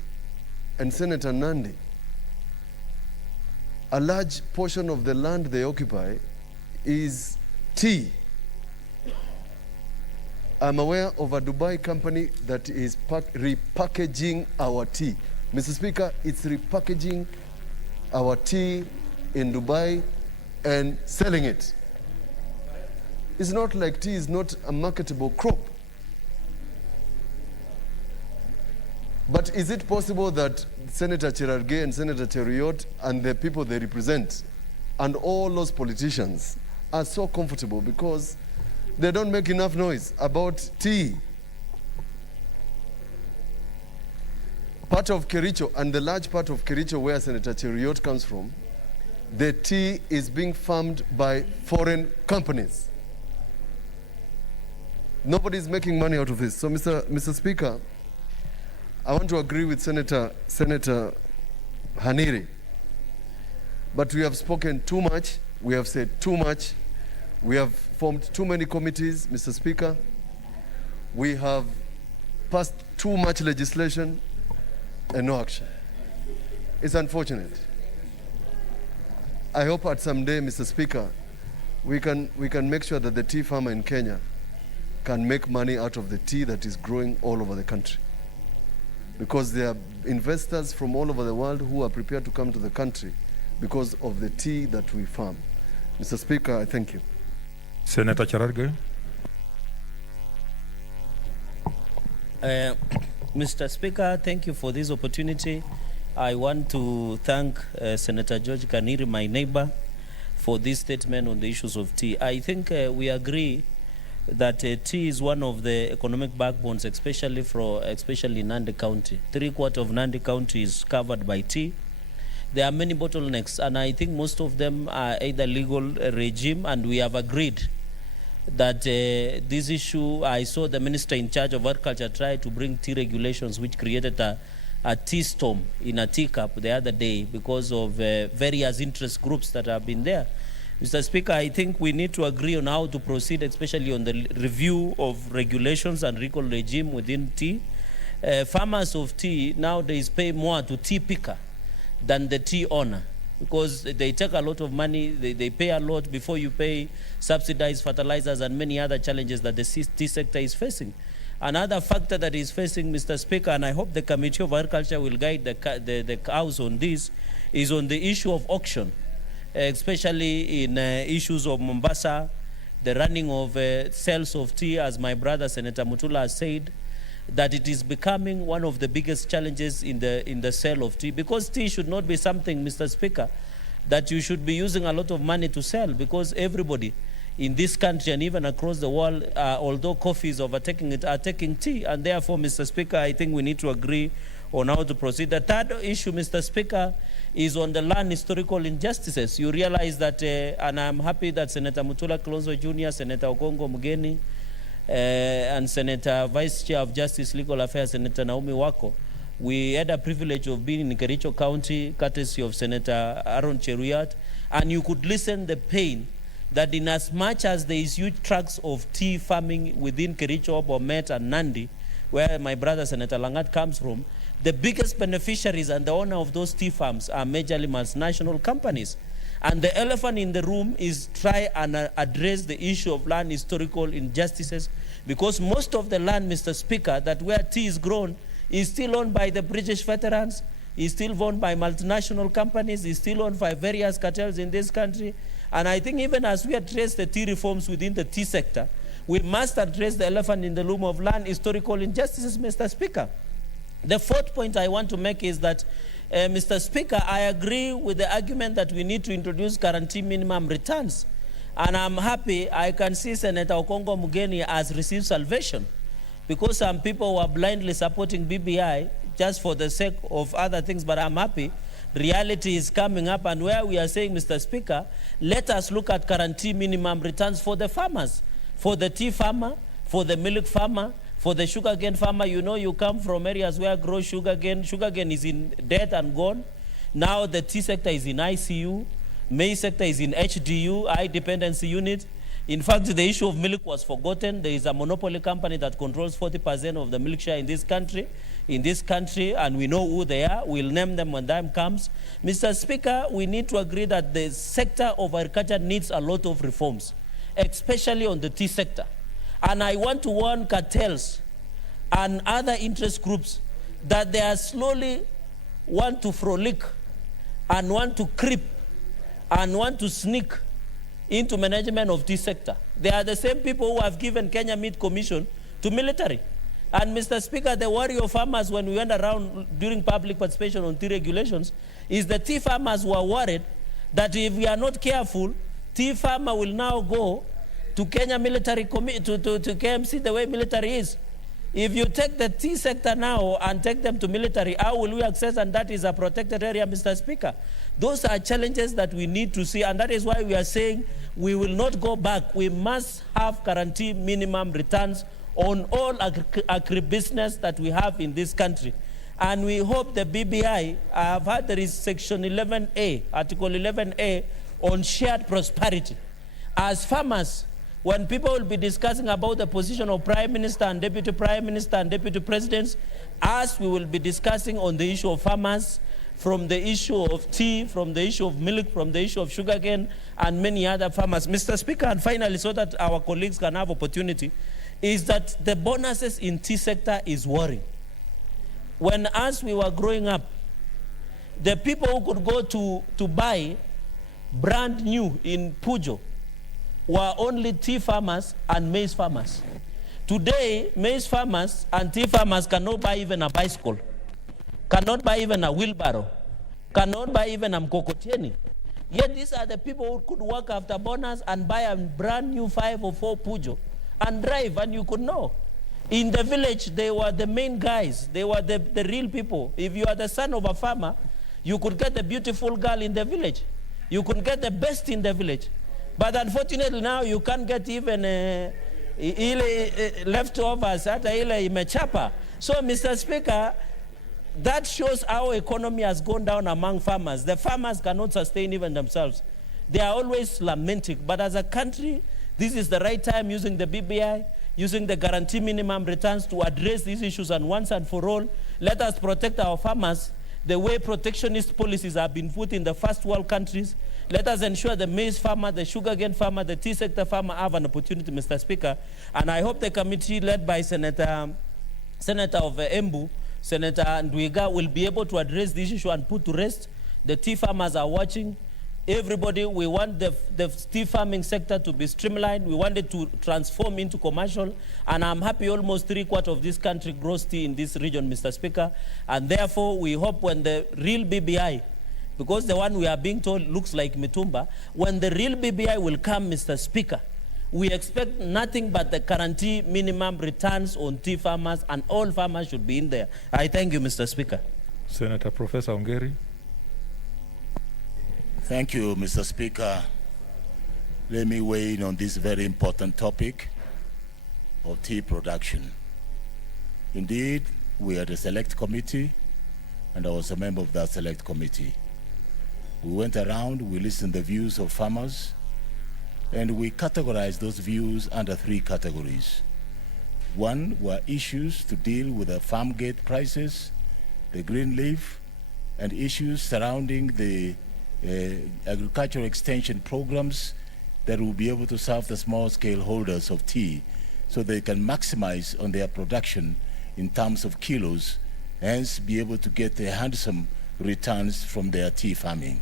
and Senator Nandi, a large portion of the land they occupy is tea. I'm aware of a Dubai company that is repackaging our tea. Mr. Speaker, it's repackaging our tea in Dubai and selling it. It's not like tea is not a marketable crop. But is it possible that Senator Cherargei and Senator Cheruiyot and the people they represent and all those politicians are so comfortable because they don't make enough noise about tea. Part of Kericho, and the large part of Kericho where Senator Cheruiyot comes from, the tea is being farmed by foreign companies. Nobody's making money out of this. So, Mr. Speaker, I want to agree with Senator Haniri. But we have spoken too much. We have said too much. We have formed too many committees, Mr. Speaker. We have passed too much legislation and no action. It's unfortunate. I hope at some day, Mr. Speaker, we can make sure that the tea farmer in Kenya can make money out of the tea that is growing all over the country. Because there are investors from all over the world who are prepared to come to the country because of the tea that we farm. Mr. Speaker, I thank you. Senator Chararge. Mr. Speaker, thank you for this opportunity. I want to thank Senator George Kaniri, my neighbor, for this statement on the issues of tea. I think we agree that tea is one of the economic backbones, especially in Nandi County. 3/4 of Nandi County is covered by tea. There are many bottlenecks, and I think most of them are either legal regime, and we have agreed that this issue, I saw the minister in charge of agriculture try to bring tea regulations, which created a tea storm in a teacup the other day because of various interest groups that have been there. Mr. Speaker, I think we need to agree on how to proceed, especially on the review of regulations and legal regime within tea. Farmers of tea nowadays pay more to tea picker than the tea owner, because they take a lot of money, they pay a lot before you pay subsidized fertilizers and many other challenges that the tea sector is facing. Another factor that is facing, Mr. Speaker, and I hope the Committee of Agriculture will guide the House on this, is on the issue of auction, especially in issues of Mombasa, the running of sales of tea, as my brother Senator Mutula has said, that it is becoming one of the biggest challenges in the sale of tea, because tea should not be something, Mr. Speaker, that you should be using a lot of money to sell, because everybody in this country and even across the world, although coffee is overtaking it, are taking tea. And therefore, Mr. Speaker, I think we need to agree on how to proceed. The third issue, Mr. Speaker, is on the land historical injustices. You realize that, and I'm happy that Senator Mutula Kilonzo Jr., Senator Okongo Mugeni, and Senator Vice Chair of Justice Legal Affairs, Senator Naomi Wako, we had a privilege of being in Kericho County, courtesy of Senator Aaron Cheruiyot, and you could listen the pain that in as much as there is huge tracts of tea farming within Kericho, Bomet, and Nandi, where my brother Senator Langat comes from, the biggest beneficiaries and the owner of those tea farms are majorly multinational companies. And the elephant in the room is try and address the issue of land historical injustices, because most of the land, Mr. Speaker, that where tea is grown is still owned by the British veterans, is still owned by multinational companies, is still owned by various cartels in this country. And I think even as we address the tea reforms within the tea sector, we must address the elephant in the room of land historical injustices, Mr. Speaker. The fourth point I want to make is that, Mr. Speaker, I agree with the argument that we need to introduce guaranteed minimum returns. And I'm happy I can see Senator Okongo Mugeni has received salvation, because some people were blindly supporting BBI just for the sake of other things, but I'm happy reality is coming up, and where we are saying, Mr. Speaker, let us look at guaranteed minimum returns for the farmers, for the tea farmer, for the milk farmer, for the sugarcane farmer. You know, you come from areas where grow sugarcane. Sugarcane is in dead and gone. Now the tea sector is in ICU. Maize sector is in HDU, high dependency unit. In fact, the issue of milk was forgotten. There is a monopoly company that controls 40% of the milk share in this country, and we know who they are. We'll name them when time comes. Mr. Speaker, we need to agree that the sector of agriculture needs a lot of reforms, especially on the tea sector. And I want to warn cartels and other interest groups that they are slowly want to frolic and want to creep and want to sneak into management of this sector. They are the same people who have given Kenya Meat Commission to military. And Mr. Speaker, the worry of farmers when we went around during public participation on tea regulations is the tea farmers who are worried that if we are not careful, tea farmer will now go to Kenya military to KMC the way military is. If you take the tea sector now and take them to military, how will we access? And that is a protected area, Mr. Speaker. Those are challenges that we need to see, and that is why we are saying we will not go back. We must have guaranteed minimum returns on all agribusiness that we have in this country. And we hope the BBI, I have heard there is Section 11A, Article 11A, on shared prosperity. As farmers, when people will be discussing about the position of Prime Minister and Deputy Prime Minister and Deputy Presidents, as we will be discussing on the issue of farmers, from the issue of tea, from the issue of milk, from the issue of sugarcane, and many other farmers. Mr. Speaker, and finally, so that our colleagues can have opportunity, is that the bonuses in tea sector is worrying. When as we were growing up, the people who could go to buy brand new in Pujo were only tea farmers and maize farmers. Today, maize farmers and tea farmers cannot buy even a bicycle, cannot buy even a wheelbarrow, cannot buy even a mkokoteni. Yet these are the people who could work after bonus and buy a brand new 5 or 4 Pujo and drive, and you could know. In the village, they were the main guys. They were the real people. If you are the son of a farmer, you could get the beautiful girl in the village. You could get the best in the village. But unfortunately now you can't get even leftovers at ile imechapa. So Mr. Speaker, that shows how economy has gone down among farmers. The farmers cannot sustain even themselves. They are always lamenting. But as a country, this is the right time using the BBI, using the guarantee minimum returns to address these issues, and once and for all, let us protect our farmers the way protectionist policies have been put in the first world countries. Let us ensure the maize farmer, the sugarcane farmer, the tea sector farmer have an opportunity, Mr. Speaker. And I hope the committee led by Senator of Embu, Senator Ndwiga, will be able to address this issue and put to rest. The tea farmers are watching. Everybody, we want the tea farming sector to be streamlined. We want it to transform into commercial. And I'm happy almost 3/4 of this country grows tea in this region, Mr. Speaker. And therefore, we hope when the real BBI, because the one we are being told looks like Mitumba, when the real BBI will come, Mr. Speaker, we expect nothing but the guarantee minimum returns on tea farmers, and all farmers should be in there. I thank you, Mr. Speaker. Senator Professor Ongeri. Thank you, Mr. Speaker. Let me weigh in on this very important topic of tea production. Indeed, we are the select committee, and I was a member of that select committee. We went around, we listened to the views of farmers, and we categorized those views under 3 categories. One were issues to deal with the farm gate prices, the green leaf, and issues surrounding the agricultural extension programs that will be able to serve the small-scale holders of tea so they can maximize on their production in terms of kilos, hence be able to get the handsome returns from their tea farming.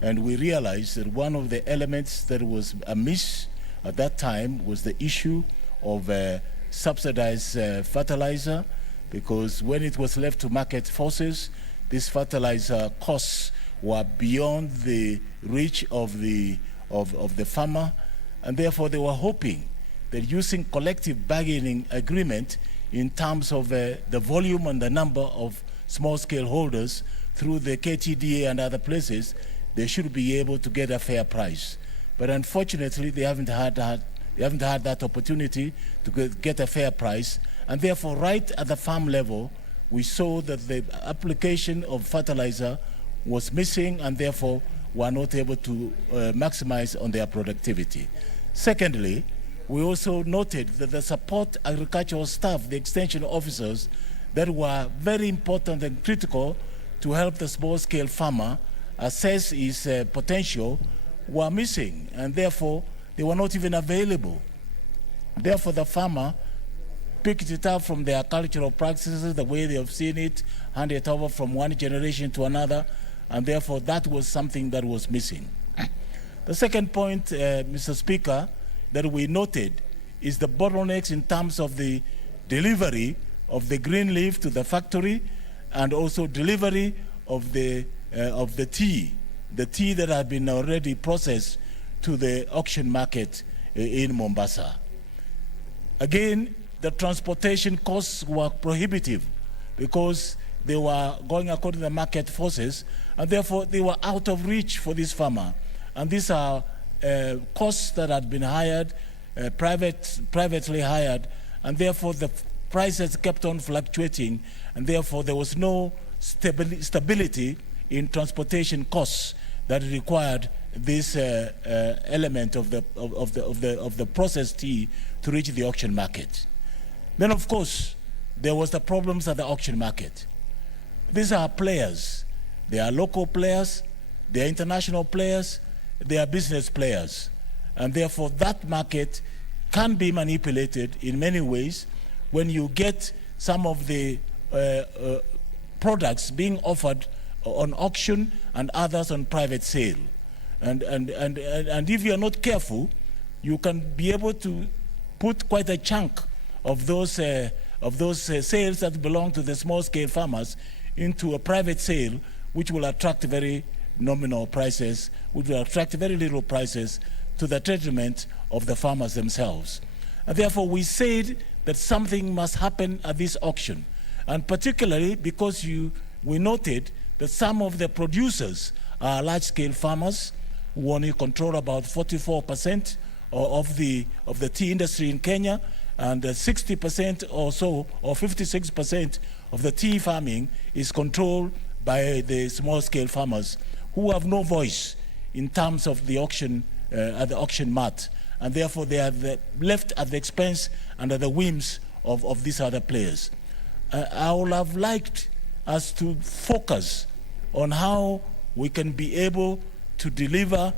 And we realized that one of the elements that was amiss at that time was the issue of subsidized fertilizer, because when it was left to market forces, these fertilizer costs were beyond the reach of the farmer, and therefore they were hoping that using collective bargaining agreement in terms of the volume and the number of small-scale holders through the KTDA and other places, they should be able to get a fair price. But unfortunately, they haven't had that opportunity to get a fair price, and therefore, right at the farm level, we saw that the application of fertilizer was missing, and therefore were not able to maximize on their productivity. Secondly, we also noted that the support agricultural staff, the extension officers, that were very important and critical to help the small-scale farmer assess his potential, were missing, and therefore they were not even available. Therefore, the farmer picked it up from their cultural practices, the way they have seen it, handed it over from one generation to another, and therefore that was something that was missing. The second point, Mr. Speaker, that we noted is the bottlenecks in terms of the delivery of the green leaf to the factory, and also delivery of the tea that had been already processed to the auction market in Mombasa. Again, the transportation costs were prohibitive because they were going according to the market forces, and therefore they were out of reach for this farmer. And these are costs that had been hired, privately hired, and therefore the prices kept on fluctuating, and therefore there was no stability in transportation costs that required this element of the processed tea to reach the auction market. Then, of course, there was the problems at the auction market. These are players. They are local players, they are international players, they are business players. And therefore, that market can be manipulated in many ways when you get some of the products being offered on auction and others on private sale. And if you are not careful, you can be able to put quite a chunk of those sales that belong to the small-scale farmers into a private sale, which will attract very nominal prices, which will attract very little prices to the detriment of the farmers themselves. And therefore, we said that something must happen at this auction, and particularly because we noted that some of the producers are large-scale farmers who only control about 44% of the tea industry in Kenya, and 60% or so, or 56% of the tea farming is controlled by the small-scale farmers who have no voice in terms of the auction at the auction mat, and therefore they are left at the expense and at the whims of these other players. I would have liked us to focus on how we can be able to deliver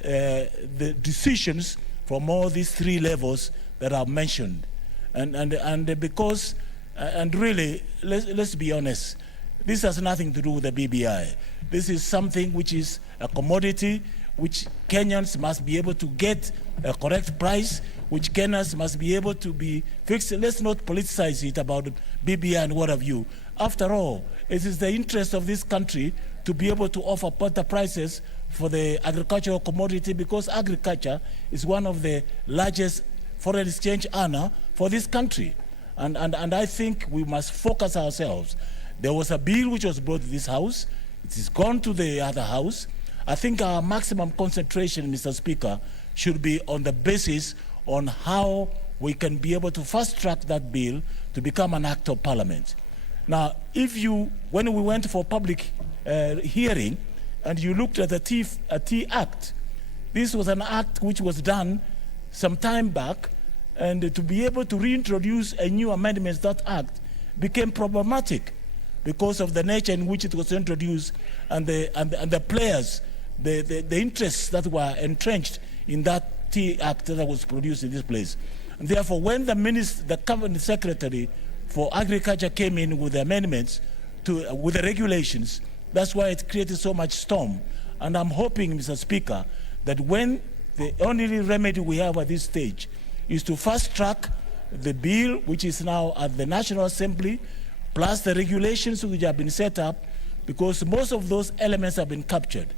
the decisions from all these three levels that are mentioned. And because, and really, let's be honest, this has nothing to do with the BBI. This is something which is a commodity which Kenyans must be able to get a correct price, which Kenyans must be able to be fixed. Let's not politicize it about BBI and what have you. After all, it is the interest of this country to be able to offer better prices for the agricultural commodity, because agriculture is one of the largest foreign exchange earner for this country. And I think we must focus ourselves. There was a bill which was brought to this house. It is gone to the other house. I think our maximum concentration, Mr. Speaker, should be on the basis on how we can be able to fast-track that bill to become an act of parliament. Now, when we went for public hearing and you looked at the Tea Act, this was an act which was done some time back, and to be able to reintroduce a new amendment to that act became problematic because of the nature in which it was introduced and the players, the interests that were entrenched in that Tea Act that was produced in this place. And therefore, when the cabinet secretary for agriculture came in with the amendments with the regulations, that's why it created so much storm. And I'm hoping, Mr. Speaker, that when the only remedy we have at this stage is to fast track the bill, which is now at the National Assembly, plus the regulations which have been set up, because most of those elements have been captured.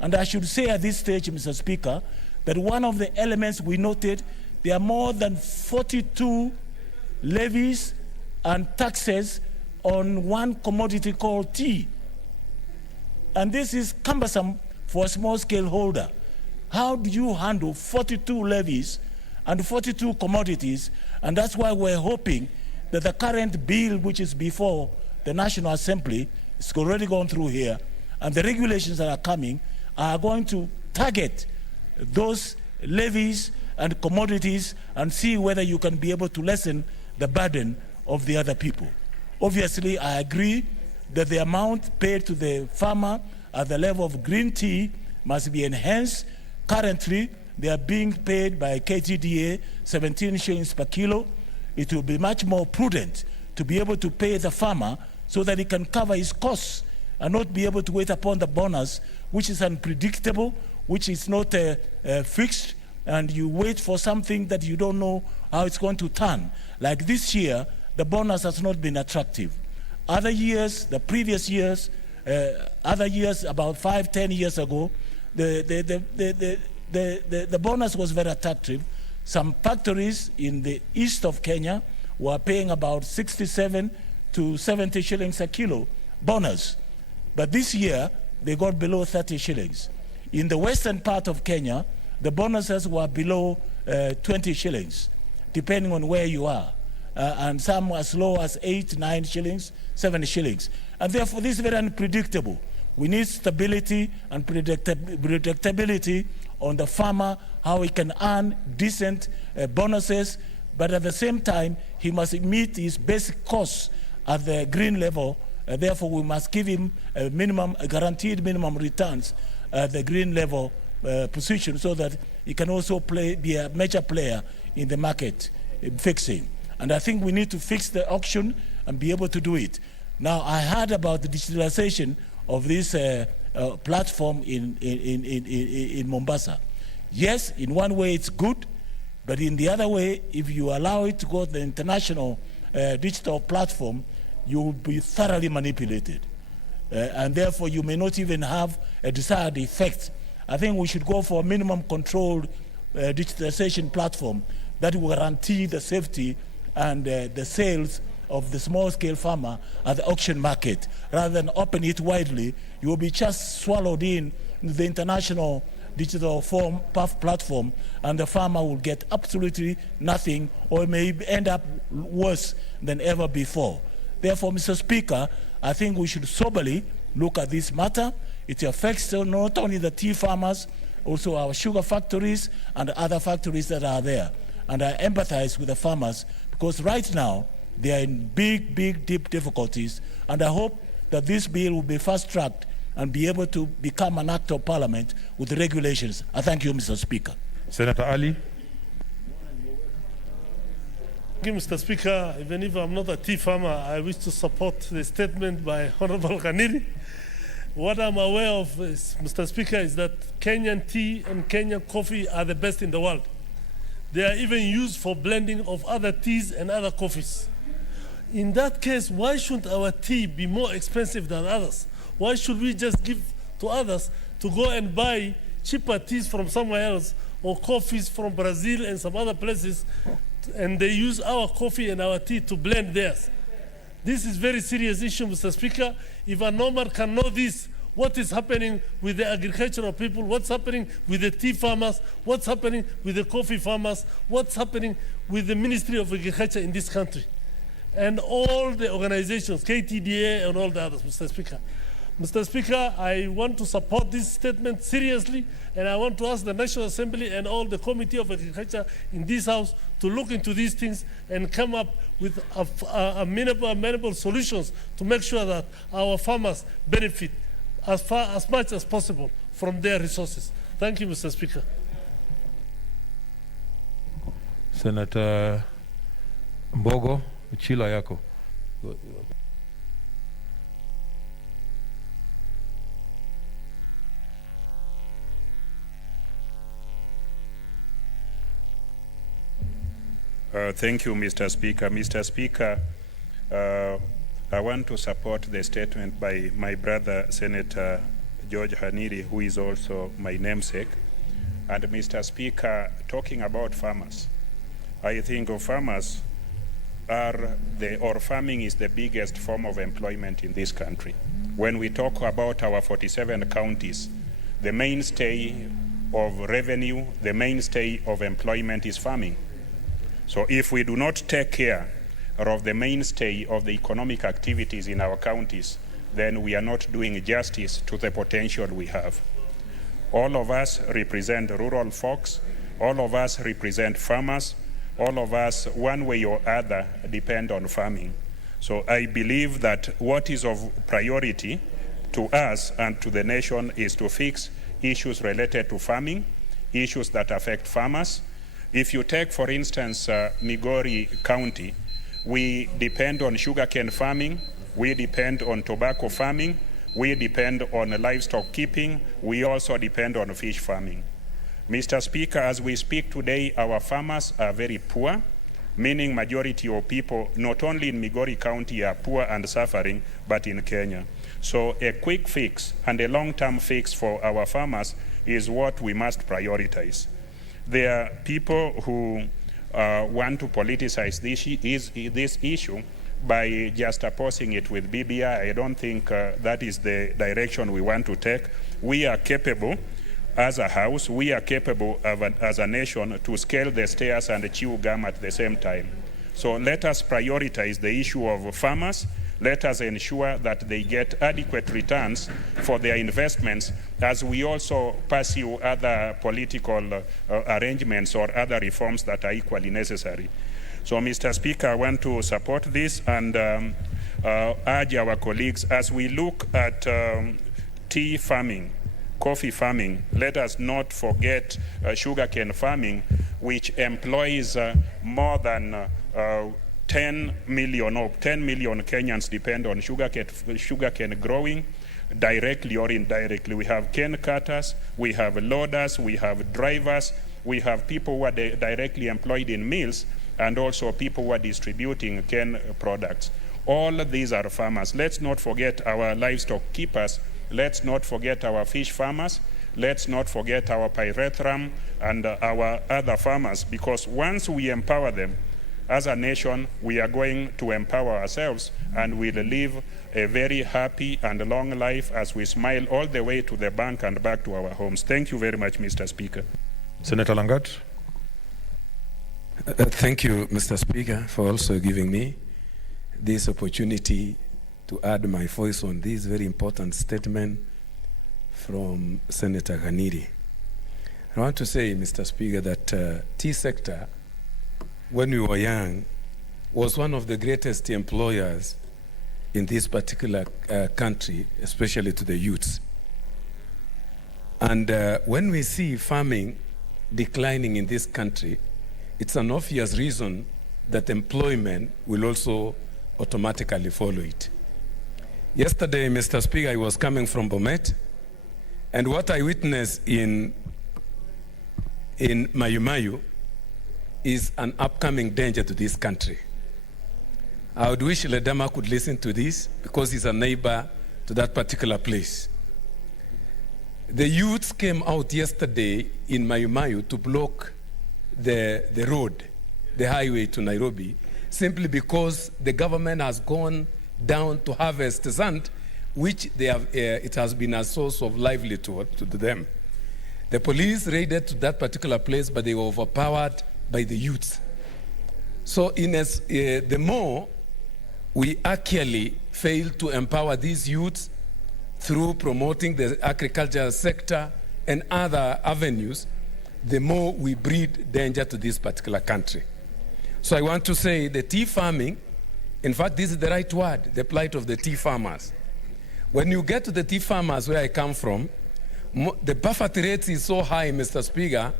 And I should say at this stage, Mr. Speaker, that one of the elements we noted, there are more than 42 levies and taxes on one commodity called tea. And this is cumbersome for a small-scale holder. How do you handle 42 levies and 42 commodities? And that's why we're hoping that the current bill, which is before the National Assembly, is already gone through here, and the regulations that are coming are going to target those levies and commodities and see whether you can be able to lessen the burden of the other people. Obviously, I agree that the amount paid to the farmer at the level of green tea must be enhanced. Currently, they are being paid by KTDA 17 shillings per kilo. It will be much more prudent to be able to pay the farmer so that he can cover his costs and not be able to wait upon the bonus, which is unpredictable, which is not fixed, and you wait for something that you don't know how it's going to turn. Like this year, the bonus has not been attractive. Other years, the previous years, other years, about 5-10 years ago, the bonus was very attractive. Some factories in the east of Kenya were paying about 67 to 70 shillings a kilo bonus. But this year, they got below 30 shillings. In the western part of Kenya, the bonuses were below 20 shillings, depending on where you are. And some as low as 8, 9 shillings, 7 shillings. And therefore, this is very unpredictable. We need stability and predictability on the farmer, how he can earn decent bonuses, but at the same time, he must meet his basic costs at the green level. Therefore, we must give him a guaranteed minimum returns at the green level position, so that he can also be a major player in the market fixing. And I think we need to fix the auction and be able to do it. Now, I heard about the digitalization of this platform in Mombasa. Yes, in one way it's good, but in the other way, if you allow it to go to the international digital platform, you will be thoroughly manipulated. And therefore, you may not even have a desired effect. I think we should go for a minimum controlled digitalization platform that will guarantee the safety and the sales of the small-scale farmer at the auction market. Rather than open it widely, you will be just swallowed in the international digital platform, and the farmer will get absolutely nothing, or may end up worse than ever before. Therefore, Mr. Speaker, I think we should soberly look at this matter. It affects not only the tea farmers, also our sugar factories and other factories that are there. And I empathize with the farmers, because right now they are in big, deep difficulties. And I hope that this bill will be fast-tracked and be able to become an act of parliament with the regulations. I thank you, Mr. Speaker. Senator Ali. Thank you, Mr. Speaker. Even if I'm not a tea farmer, I wish to support the statement by Honorable Kaniri. What I'm aware of, Mr. Speaker, is that Kenyan tea and Kenyan coffee are the best in the world. They are even used for blending of other teas and other coffees. In that case, why shouldn't our tea be more expensive than others? Why should we just give to others to go and buy cheaper teas from somewhere else, or coffees from Brazil and some other places, and they use our coffee and our tea to blend theirs? This is a very serious issue, Mr. Speaker. If a normal can know this, what is happening with the agricultural people, what's happening with the tea farmers, what's happening with the coffee farmers, what's happening with the Ministry of Agriculture in this country, and all the organizations, KTDA and all the others, Mr. Speaker. Mr. Speaker, I want to support this statement seriously, and I want to ask the National Assembly and all the Committee of Agriculture in this House to look into these things and come up with amenable solutions to make sure that our farmers benefit as much as possible from their resources. Thank you, Mr. Speaker. Senator Mbogo, Chila yako. Thank you, Mr. Speaker. Mr. Speaker, I want to support the statement by my brother, Senator George Haniri, who is also my namesake. And Mr. Speaker, talking about farmers, I think farmers farming is the biggest form of employment in this country. When we talk about our 47 counties, the mainstay of revenue, the mainstay of employment is farming. So if we do not take care of the mainstay of the economic activities in our counties, then we are not doing justice to the potential we have. All of us represent rural folks, all of us represent farmers, all of us, one way or other, depend on farming. So I believe that what is of priority to us and to the nation is to fix issues related to farming, issues that affect farmers. If you take, for instance, Migori County, we depend on sugarcane farming, we depend on tobacco farming, we depend on livestock keeping, we also depend on fish farming. Mr. Speaker, as we speak today, our farmers are very poor, meaning majority of people, not only in Migori County, are poor and suffering, but in Kenya. So a quick fix and a long-term fix for our farmers is what we must prioritize. There are people who want to politicize this issue by just opposing it with BBI. I don't think that is the direction we want to take. We are capable as a house, we are capable of as a nation to scale the stairs and chew gum at the same time. So let us prioritize the issue of farmers. Let us ensure that they get adequate returns for their investments as we also pursue other political arrangements or other reforms that are equally necessary. So, Mr. Speaker, I want to support this and urge our colleagues as we look at tea farming, coffee farming, let us not forget sugarcane farming, which employs more than 10 million Kenyans depend on sugarcane growing, directly or indirectly. We have cane cutters, we have loaders, we have drivers, we have people who are directly employed in mills, and also people who are distributing cane products. All of these are farmers. Let's not forget our livestock keepers. Let's not forget our fish farmers. Let's not forget our pyrethrum and our other farmers, because once we empower them, as a nation, we are going to empower ourselves and we'll live a very happy and long life as we smile all the way to the bank and back to our homes. Thank you very much, Mr. Speaker. Senator Langat. Thank you, Mr. Speaker, for also giving me this opportunity to add my voice on this very important statement from Senator Kaniri. I want to say, Mr. Speaker, that tea sector, when we were young, was one of the greatest employers in this particular country, especially to the youths. And when we see farming declining in this country, it's an obvious reason that employment will also automatically follow it. Yesterday, Mr. Speaker, I was coming from Bomet, and what I witnessed in Mayu is an upcoming danger to this country. I would wish Ledama could listen to this because he's a neighbor to that particular place. The youths came out yesterday in Mayu to block the road, the highway to Nairobi, simply because the government has gone down to harvest sand, which it has been a source of livelihood to them. The police raided to that particular place, but they were overpowered by the youths. So the more we actually fail to empower these youths through promoting the agricultural sector and other avenues, the more we breed danger to this particular country. So I want to say the tea farming, in fact, this is the right word, the plight of the tea farmers. When you get to the tea farmers where I come from, the buffet rate is so high, Mr. Speaker,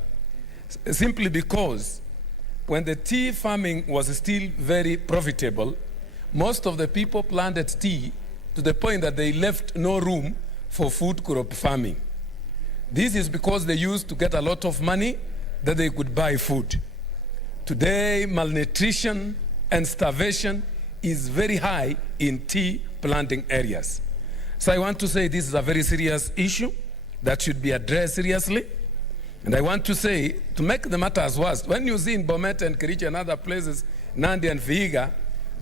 simply because when the tea farming was still very profitable, most of the people planted tea to the point that they left no room for food crop farming. This is because they used to get a lot of money that they could buy food. Today, malnutrition and starvation is very high in tea planting areas. So I want to say this is a very serious issue that should be addressed seriously. And I want to say, to make the matters worse, when you see in Bomet and Kericho and other places, Nandi and Vihiga,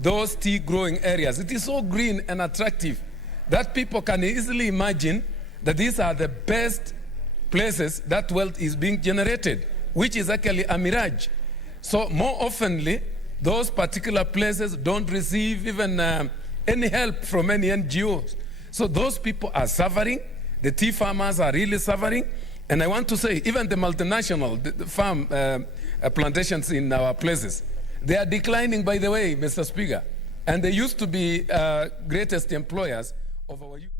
those tea growing areas, it is so green and attractive that people can easily imagine that these are the best places that wealth is being generated, which is actually a mirage. So more oftenly, those particular places don't receive even any help from any NGOs. So those people are suffering. The tea farmers are really suffering. And I want to say, even the multinational farm plantations in our places, they are declining, by the way, Mr. Speaker. And they used to be greatest employers of our youth.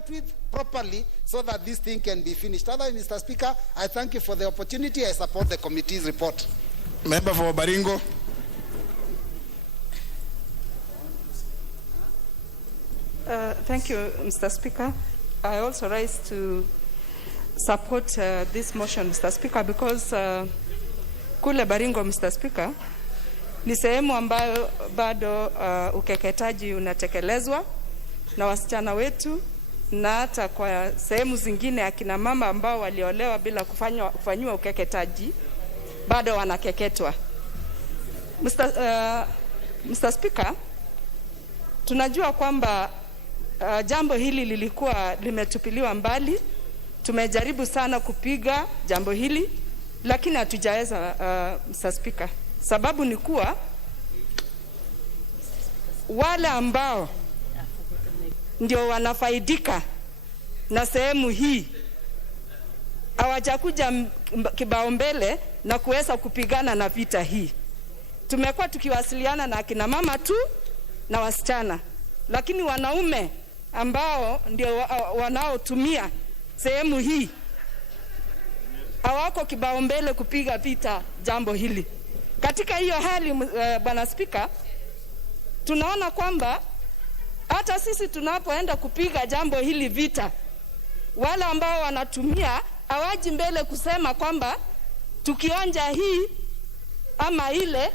dealt with properly so that this thing can be finished. Otherwise, Mr. Speaker, I thank you for the opportunity. I support the committee's report. Member for Baringo. Thank you, Mr. Speaker. I also rise to support this motion, Mr. Speaker, because kule Baringo, Mr. Speaker, ni sehemu ambayo bado ukeketaji unatekelezwa na wasichana wetu, na hata kwa sehemu zingine akina mama ambao waliolewa bila kufanywa ukeketaji bado wanakeketwa. Mr. Speaker, tunajua kwamba jambo hili lilikuwa limetupiliwa mbali. Tumejaribu sana kupiga jambo hili lakini hatujaweza, Mr. Speaker. Sababu ni kuwa wale ambao ndio wanafaidika na sehemu hii hawajakuja kibaumbele na kuweza kupigana na vita hii. Tumekuwa tukiwasiliana na akina mama tu na wasichana, lakini wanaume ambao ndio wanaotumia sehemu hii hawako kibaumbele kupiga vita jambo hili. Katika hiyo hali, Bwana Spika, tunaona kwamba hata sisi tunapoenda kupiga jambo hili vita, wale ambao wanatumia hawaji mbele kusema kwamba tukionja hii ama ile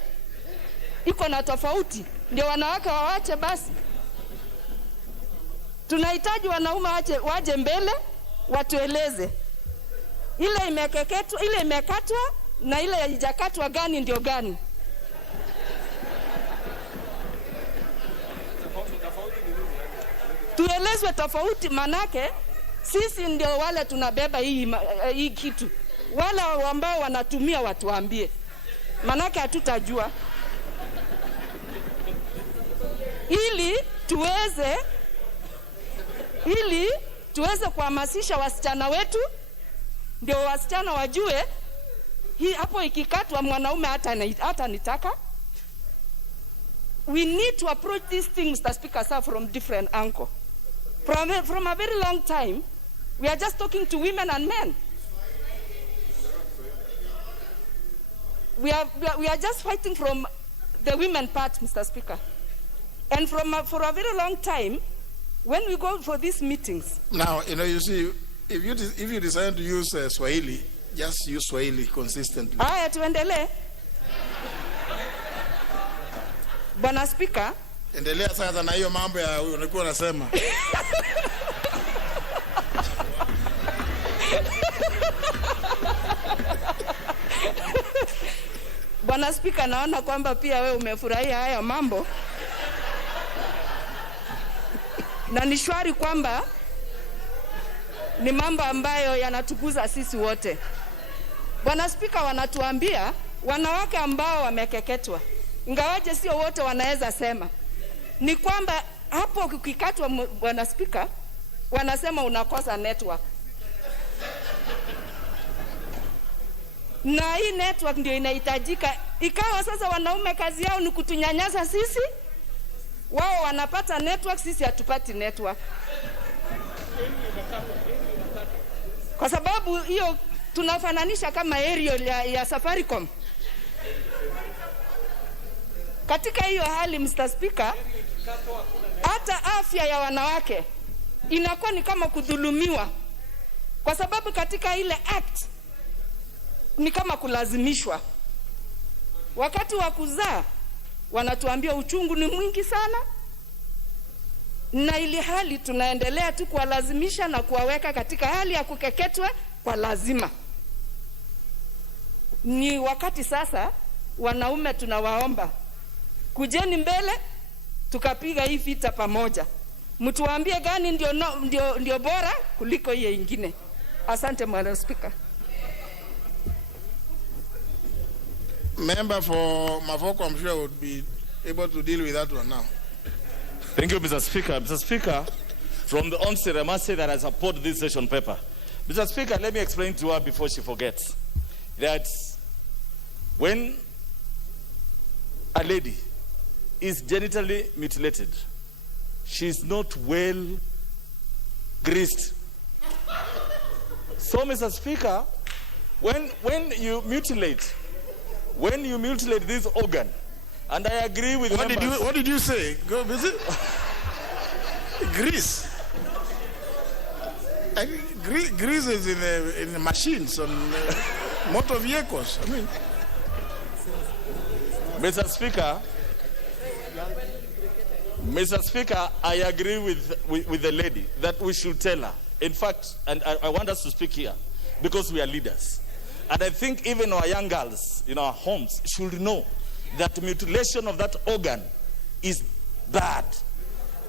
iko na tofauti ndio wanawake wawache basi. Tunahitaji wanaume waje mbele watueleze ile imekeketwa, ile imekatwa na ile haijakatwa gani ndio gani. Tuelezwe tofauti, manake sisi ndio wale tunabeba hii kitu. Wale ambao wanatumia watuambie, manake hatutajua. Ili tuweze kuhamasisha wasichana wetu, ndio wasichana wajue hii hapo ikikatwa mwanaume hata nitaka. We need to approach these things, Mr. Speaker, sir, from different angle. From a very long time, we are just talking to women and men. We are just fighting from the women part, Mr. Speaker. And for a very long time, when we go for these meetings. Now, you see, if you decide to use Swahili, just use Swahili consistently. Haya, tuendelee. Bwana Speaker. Endelea sasa na hiyo mambo ya ulikuwa unasema. Bwana Speaker, naona kwamba pia wewe umefurahia haya mambo. Na ni shwari kwamba ni mambo ambayo yanatukuza sisi wote. Bwana Speaker, wanatuambia wanawake ambao wamekeketwa, ingawaje sio wote wanaweza sema, ni kwamba hapo ukikatwa, Bwana Speaker, wanasema unakosa network. Na hii network ndio inahitajika. Ikawa sasa wanaume kazi yao ni kutunyanyasa sisi, wao wanapata network, sisi hatupati network. Kwa sababu hiyo tunafananisha kama aerial ya Safaricom. Katika hiyo hali, Mr. Speaker, hata afya ya wanawake inakuwa ni kama kudhulumiwa, kwa sababu katika ile act ni kama kulazimishwa. Wakati wa kuzaa wanatuambia uchungu ni mwingi sana, na ili hali tunaendelea tu kuwalazimisha na kuwaweka katika hali ya kukeketwa kwa lazima. Ni wakati sasa wanaume tunawaomba, kujeni mbele tukapiga hii vita pamoja. Mtuambie gani ndio bora kuliko hiyo ingine. Asante, Mr. Speaker. Member for Mavoko, I'm sure would be able to deal with that one now. Thank you, Mr. Speaker. Mr. Speaker, from the onset, I must say that I support this session paper. Mr. Speaker, let me explain to her before she forgets that when a lady is genitally mutilated, she is not well greased. So, Mr. Speaker, when you mutilate this organ, and I agree with what members. What did you say? Go visit. Grease. I think grease is in the machines on motor vehicles. I mean, Mr. Speaker, I agree with the lady that we should tell her. In fact, and I want us to speak here because we are leaders. And I think even our young girls in our homes should know that mutilation of that organ is bad.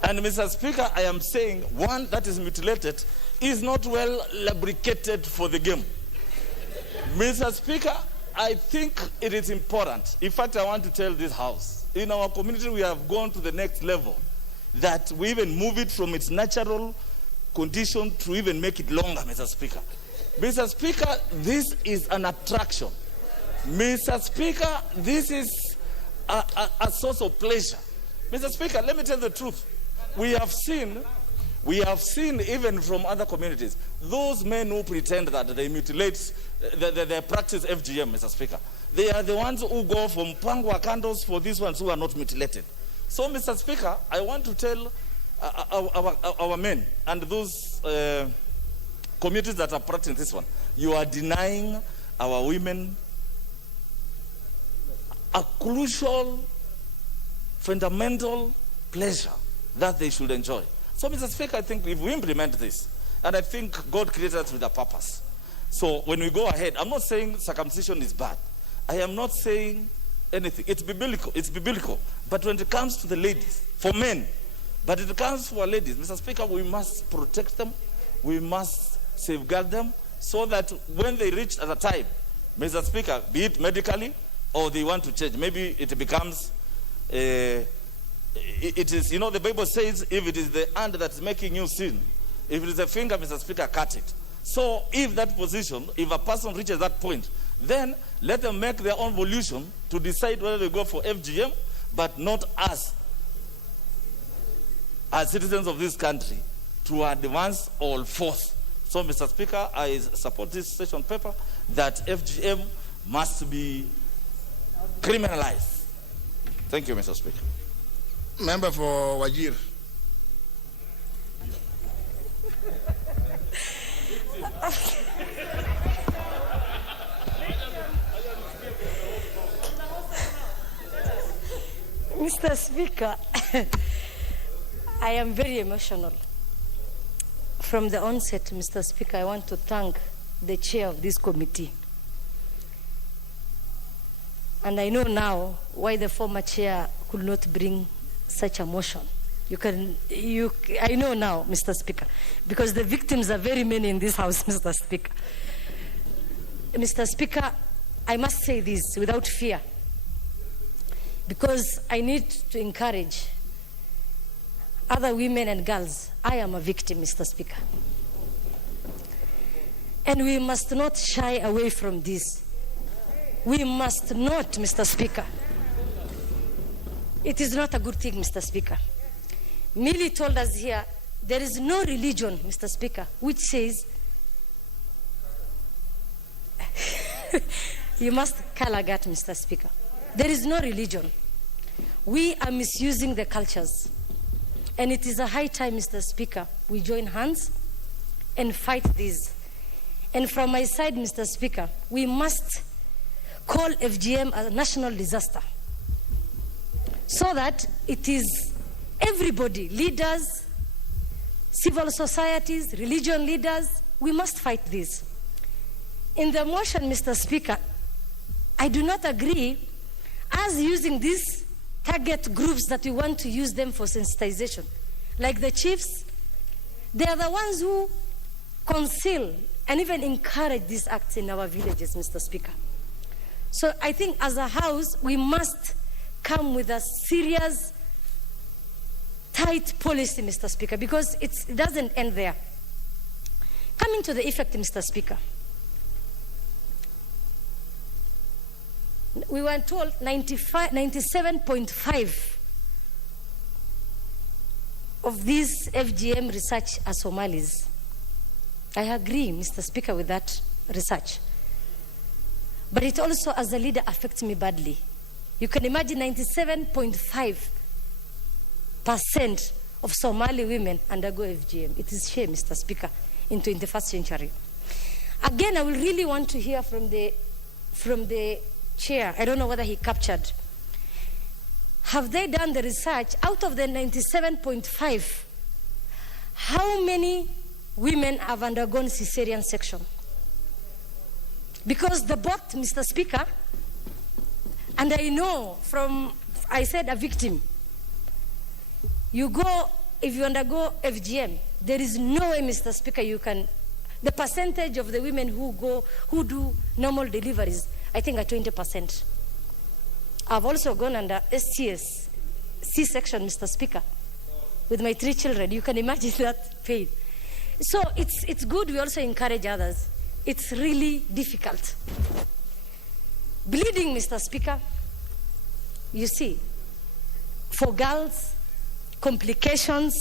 And Mr. Speaker, I am saying one that is mutilated is not well lubricated for the game. Mr. Speaker, I think it is important. In fact, I want to tell this House, in our community we have gone to the next level, that we even move it from its natural condition to even make it longer, Mr. Speaker. Mr. Speaker, this is an attraction. Mr. Speaker, this is a source of pleasure. Mr. Speaker, let me tell the truth. We have seen even from other communities, those men who pretend that they mutilate, they practice FGM, Mr. Speaker. They are the ones who go from pangwa candles for these ones who are not mutilated. So, Mr. Speaker, I want to tell our men and those communities that are practicing this one, you are denying our women a crucial, fundamental pleasure that they should enjoy. So, Mr. Speaker, I think if we implement this, and I think God created us with a purpose. So when we go ahead, I'm not saying circumcision is bad. I am not saying anything. It's biblical. But when it comes to the ladies, for men, but it comes for ladies, Mr. Speaker, we must protect them. We must safeguard them so that when they reach at a time, Mr. Speaker, be it medically or they want to change, maybe it becomes, it is, you know, the Bible says if it is the hand that's making you sin, if it is a finger, Mr. Speaker, cut it. So if that position, if a person reaches that point, then let them make their own volition to decide whether they go for FGM, but not us, as citizens of this country, to advance all forth. So, Mr. Speaker, I support this session paper that FGM must be criminalized. Thank you, Mr. Speaker. Member for Wajir. Mr. Speaker, I am very emotional. From the onset, Mr. Speaker, I want to thank the chair of this committee. And I know now why the former chair could not bring such a motion. I know now, Mr. Speaker, because the victims are very many in this house, Mr. Speaker. Mr. Speaker, I must say this without fear, because I need to encourage other women and girls. I am a victim, Mr. Speaker. And we must not shy away from this. We must not, Mr. Speaker. It is not a good thing, Mr. Speaker. Millie told us here, there is no religion, Mr. Speaker, which says, you must color gut, Mr. Speaker. There is no religion. We are misusing the cultures. And it is a high time, Mr. Speaker, we join hands and fight this. And from my side, Mr. Speaker, we must call FGM a national disaster, so that it is everybody, leaders, civil societies, religion leaders, we must fight this. In the motion, Mr. Speaker, I do not agree as using these target groups that we want to use them for sensitization. Like the chiefs, they are the ones who conceal and even encourage these acts in our villages, Mr. Speaker. So I think as a house, we must come with a serious, tight policy, Mr. Speaker, because it doesn't end there. Coming to the effect, Mr. Speaker, we were told 97.5 of this FGM research are Somalis. I agree, Mr. Speaker, with that research. But it also, as a leader, affects me badly. You can imagine 97.5% of Somali women undergo FGM. It is shame, Mr. Speaker, in 21st century. Again, I will really want to hear from the chair. I don't know whether he captured. Have they done the research? Out of the 97.5, how many women have undergone cesarean section? Because the both, Mr. Speaker, and I know from, I said a victim, you go, if you undergo FGM, there is no way, Mr. Speaker, you can, the percentage of the women who do normal deliveries, I think are 20%. I've also gone under STS, C-section, Mr. Speaker, with my 3 children. You can imagine that pain. So it's good we also encourage others. It's really difficult. Bleeding, Mr. Speaker, you see, for girls, complications.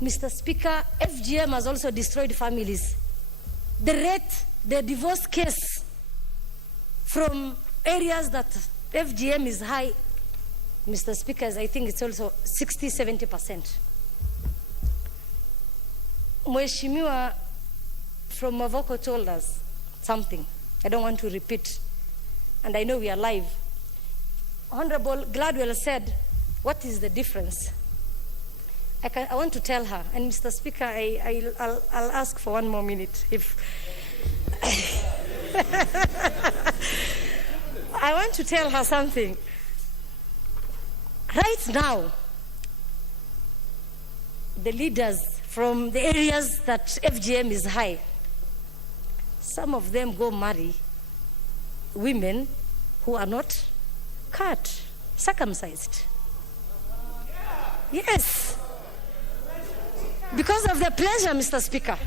Mr. Speaker, FGM has also destroyed families. The divorce case from areas that FGM is high, Mr. Speaker, I think it's also 60-70%. Mheshimiwa from Mavoko told us something. I don't want to repeat, and I know we are live. Honorable Gladwell said, what is the difference? I want to tell her, and Mr. Speaker, I'll ask for 1 more minute. If I want to tell her something. Right now, the leaders from the areas that FGM is high, some of them go marry women who are not cut, circumcised. Yes. Because of the pleasure, Mr. Speaker.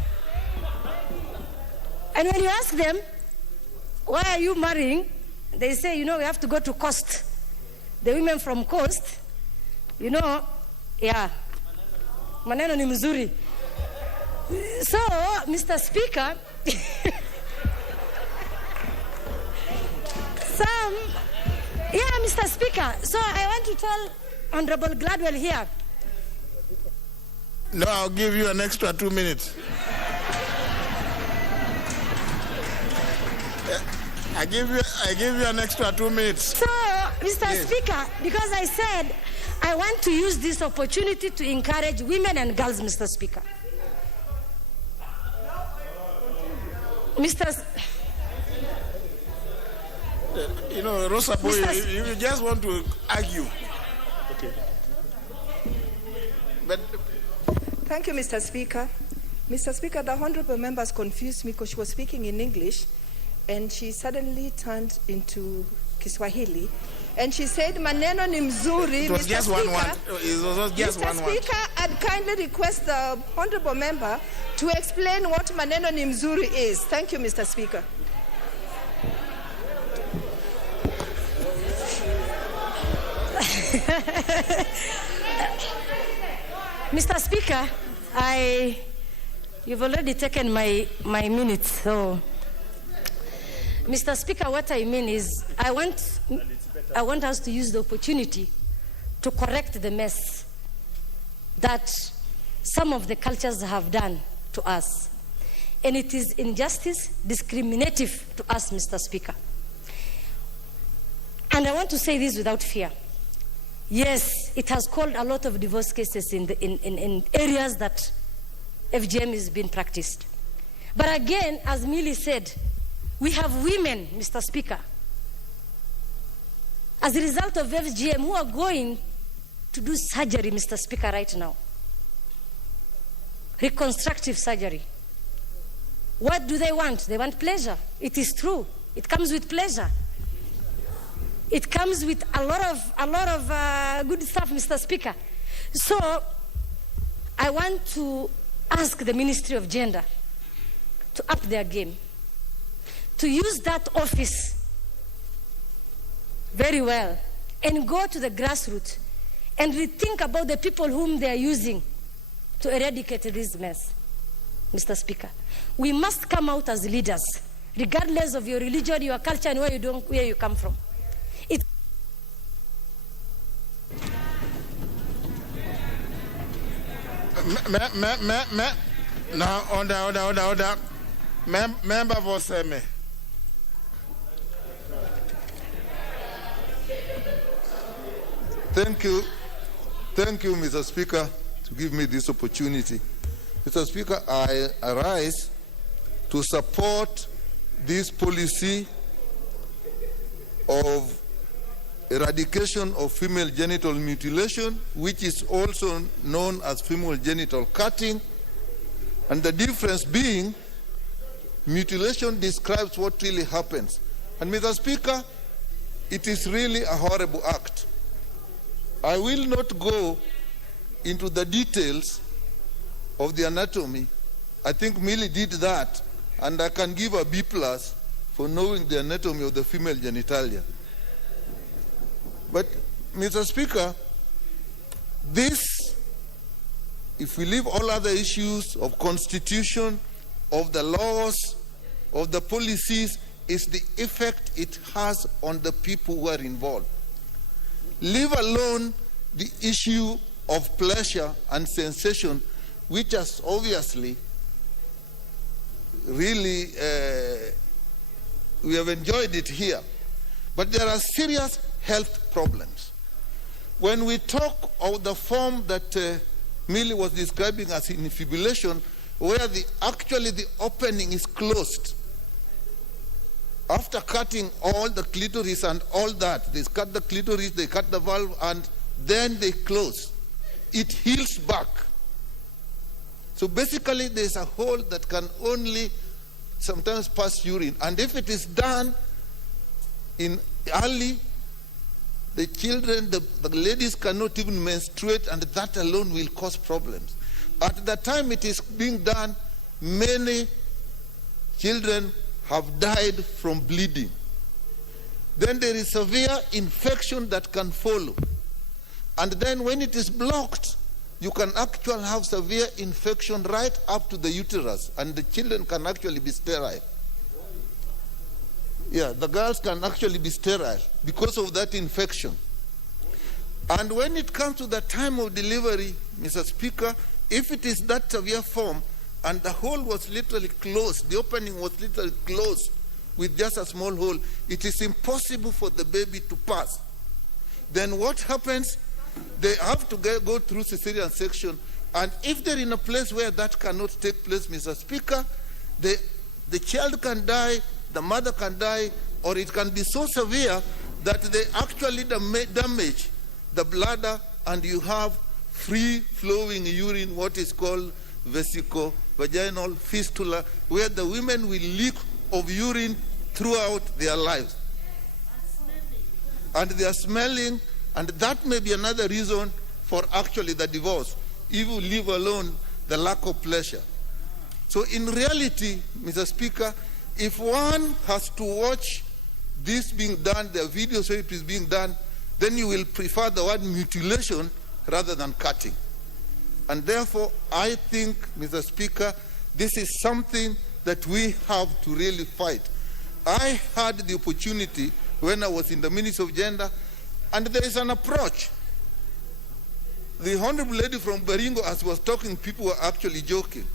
And when you ask them, why are you marrying? They say, you know, we have to go to Coast. The women from Coast, you know, yeah, maneno ni mzuri. So, Mr. Speaker, Mr. Speaker, so I want to tell Honorable Gladwell here. No, I'll give you an extra 2 minutes. I give you an extra 2 minutes. So, Mr. Speaker, because I said I want to use this opportunity to encourage women and girls, Mr. Speaker. You know, Rosa Boy, you just want to argue. Okay. But thank you, Mr. Speaker. Mr. Speaker, the honorable members confused me because she was speaking in English and she suddenly turned into Kiswahili and she said, maneno ni mzuri. It was Mr. just Speaker, one word. It was just Mr. one word. Speaker, I'd kindly request the honorable member to explain what maneno ni mzuri is. Thank you, Mr. Speaker. Mr. Speaker, you've already taken my minutes, so Mr. Speaker, what I mean is I want us to use the opportunity to correct the mess that some of the cultures have done to us. And it is injustice, discriminative to us, Mr. Speaker. And I want to say this without fear. Yes, it has caused a lot of divorce cases in areas that FGM is being practiced. But again, as Millie said, we have women, Mr. Speaker, as a result of FGM who are going to do surgery, Mr. Speaker, right now. Reconstructive surgery. What do they want? They want pleasure. It is true. It comes with pleasure. It comes with a lot of good stuff, Mr. Speaker. So I want to ask the Ministry of Gender to up their game, to use that office very well and go to the grassroots and rethink about the people whom they are using to eradicate this mess. Mr. Speaker, we must come out as leaders, regardless of your religion, your culture, and where you come from. Now, order. Member for Seme. Thank you, Mr. Speaker, to give me this opportunity. Mr. Speaker, I arise to support this policy of eradication of female genital mutilation, which is also known as female genital cutting, and the difference being mutilation describes what really happens. And Mr. Speaker, it is really a horrible act. I will not go into the details of the anatomy. I think Millie did that, and I can give a B+ for knowing the anatomy of the female genitalia. But, Mr. Speaker, this, if we leave all other issues of constitution, of the laws, of the policies, is the effect it has on the people who are involved. Leave alone the issue of pleasure and sensation, which has obviously really, we have enjoyed it here. But there are serious health problems. When we talk of the form that Millie was describing as infibulation, where actually the opening is closed. After cutting all the clitoris and all that, they cut the clitoris, they cut the valve, and then they close. It heals back. So basically there's a hole that can only sometimes pass urine. And if it is done in early, the children, the ladies cannot even menstruate, and that alone will cause problems. At the time it is being done, many children have died from bleeding. Then there is severe infection that can follow. And then when it is blocked, you can actually have severe infection right up to the uterus, and the children can actually be sterile. Yeah, the girls can actually be sterile because of that infection. And when it comes to the time of delivery, Mr. Speaker, if it is that severe form and the hole was literally closed, the opening was literally closed with just a small hole, it is impossible for the baby to pass. Then what happens? They have to go through cesarean section, and if they're in a place where that cannot take place, Mr. Speaker, the child can die, the mother can die, or it can be so severe that they actually damage the bladder, and you have free-flowing urine, what is called vesico-vaginal fistula, where the women will leak of urine throughout their lives. And they are smelling, and that may be another reason for actually the divorce, even leave alone the lack of pleasure. So in reality, Mr. Speaker, if one has to watch this being done, the videos where it is being done, then you will prefer the word mutilation rather than cutting. And therefore, I think, Mr. Speaker, this is something that we have to really fight. I had the opportunity when I was in the Ministry of Gender, and there is an approach. The Honorable Lady from Baringo, as was talking, people were actually joking.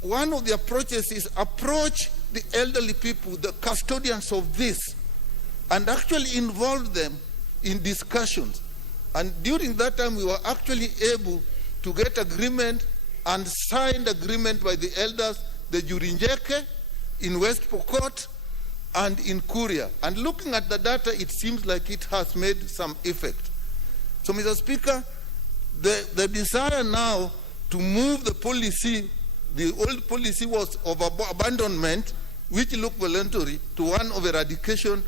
One of the approaches is approach the elderly people, the custodians of this, and actually involve them in discussions. And during that time, we were actually able to get agreement and signed agreement by the elders, the Jurinjeke, in West Pokot, and in Kuria. And looking at the data, it seems like it has made some effect. So, Mr. Speaker, the desire now to move the policy, the old policy was of abandonment, which looked voluntary, to one of eradication.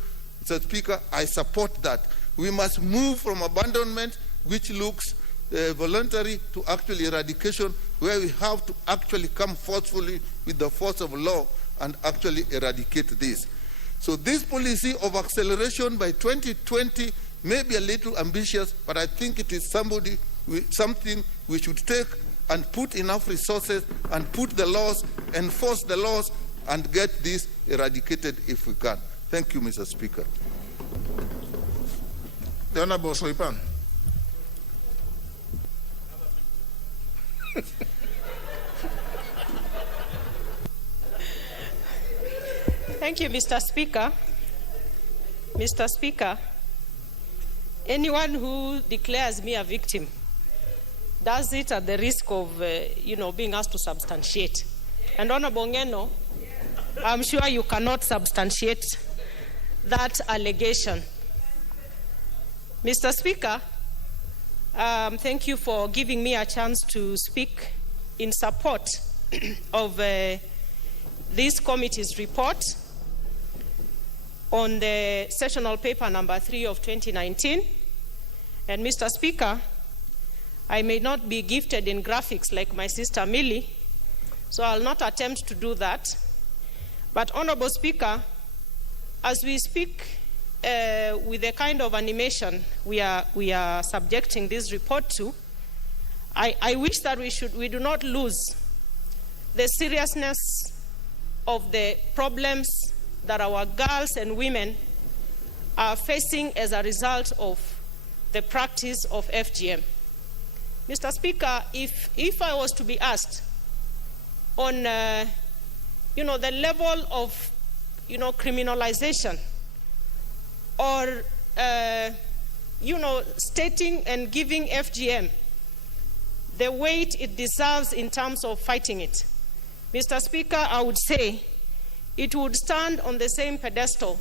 Mr. Speaker, I support that. We must move from abandonment, which looks voluntary, to actually eradication, where we have to actually come forcefully with the force of law and actually eradicate this. So this policy of acceleration by 2020 maybe a little ambitious, but I think it is something we should take and put enough resources and put the laws, enforce the laws, and get this eradicated if we can. Thank you, Mr. Speaker. The Honorable Soipan. Thank you, Mr. Speaker. Mr. Speaker, anyone who declares me a victim does it at the risk of, being asked to substantiate. And Honorable Ngeno, I'm sure you cannot substantiate that allegation. Mr. Speaker, thank you for giving me a chance to speak in support of this committee's report on the sessional paper number 3 of 2019. And Mr. Speaker, I may not be gifted in graphics like my sister Millie, so I'll not attempt to do that. But Honorable Speaker, as we speak with the kind of animation we are subjecting this report to, I wish that we do not lose the seriousness of the problems that our girls and women are facing as a result of the practice of FGM. Mr. Speaker, if I was to be asked on the level of criminalization or stating and giving FGM the weight it deserves in terms of fighting it, Mr. Speaker, I would say it would stand on the same pedestal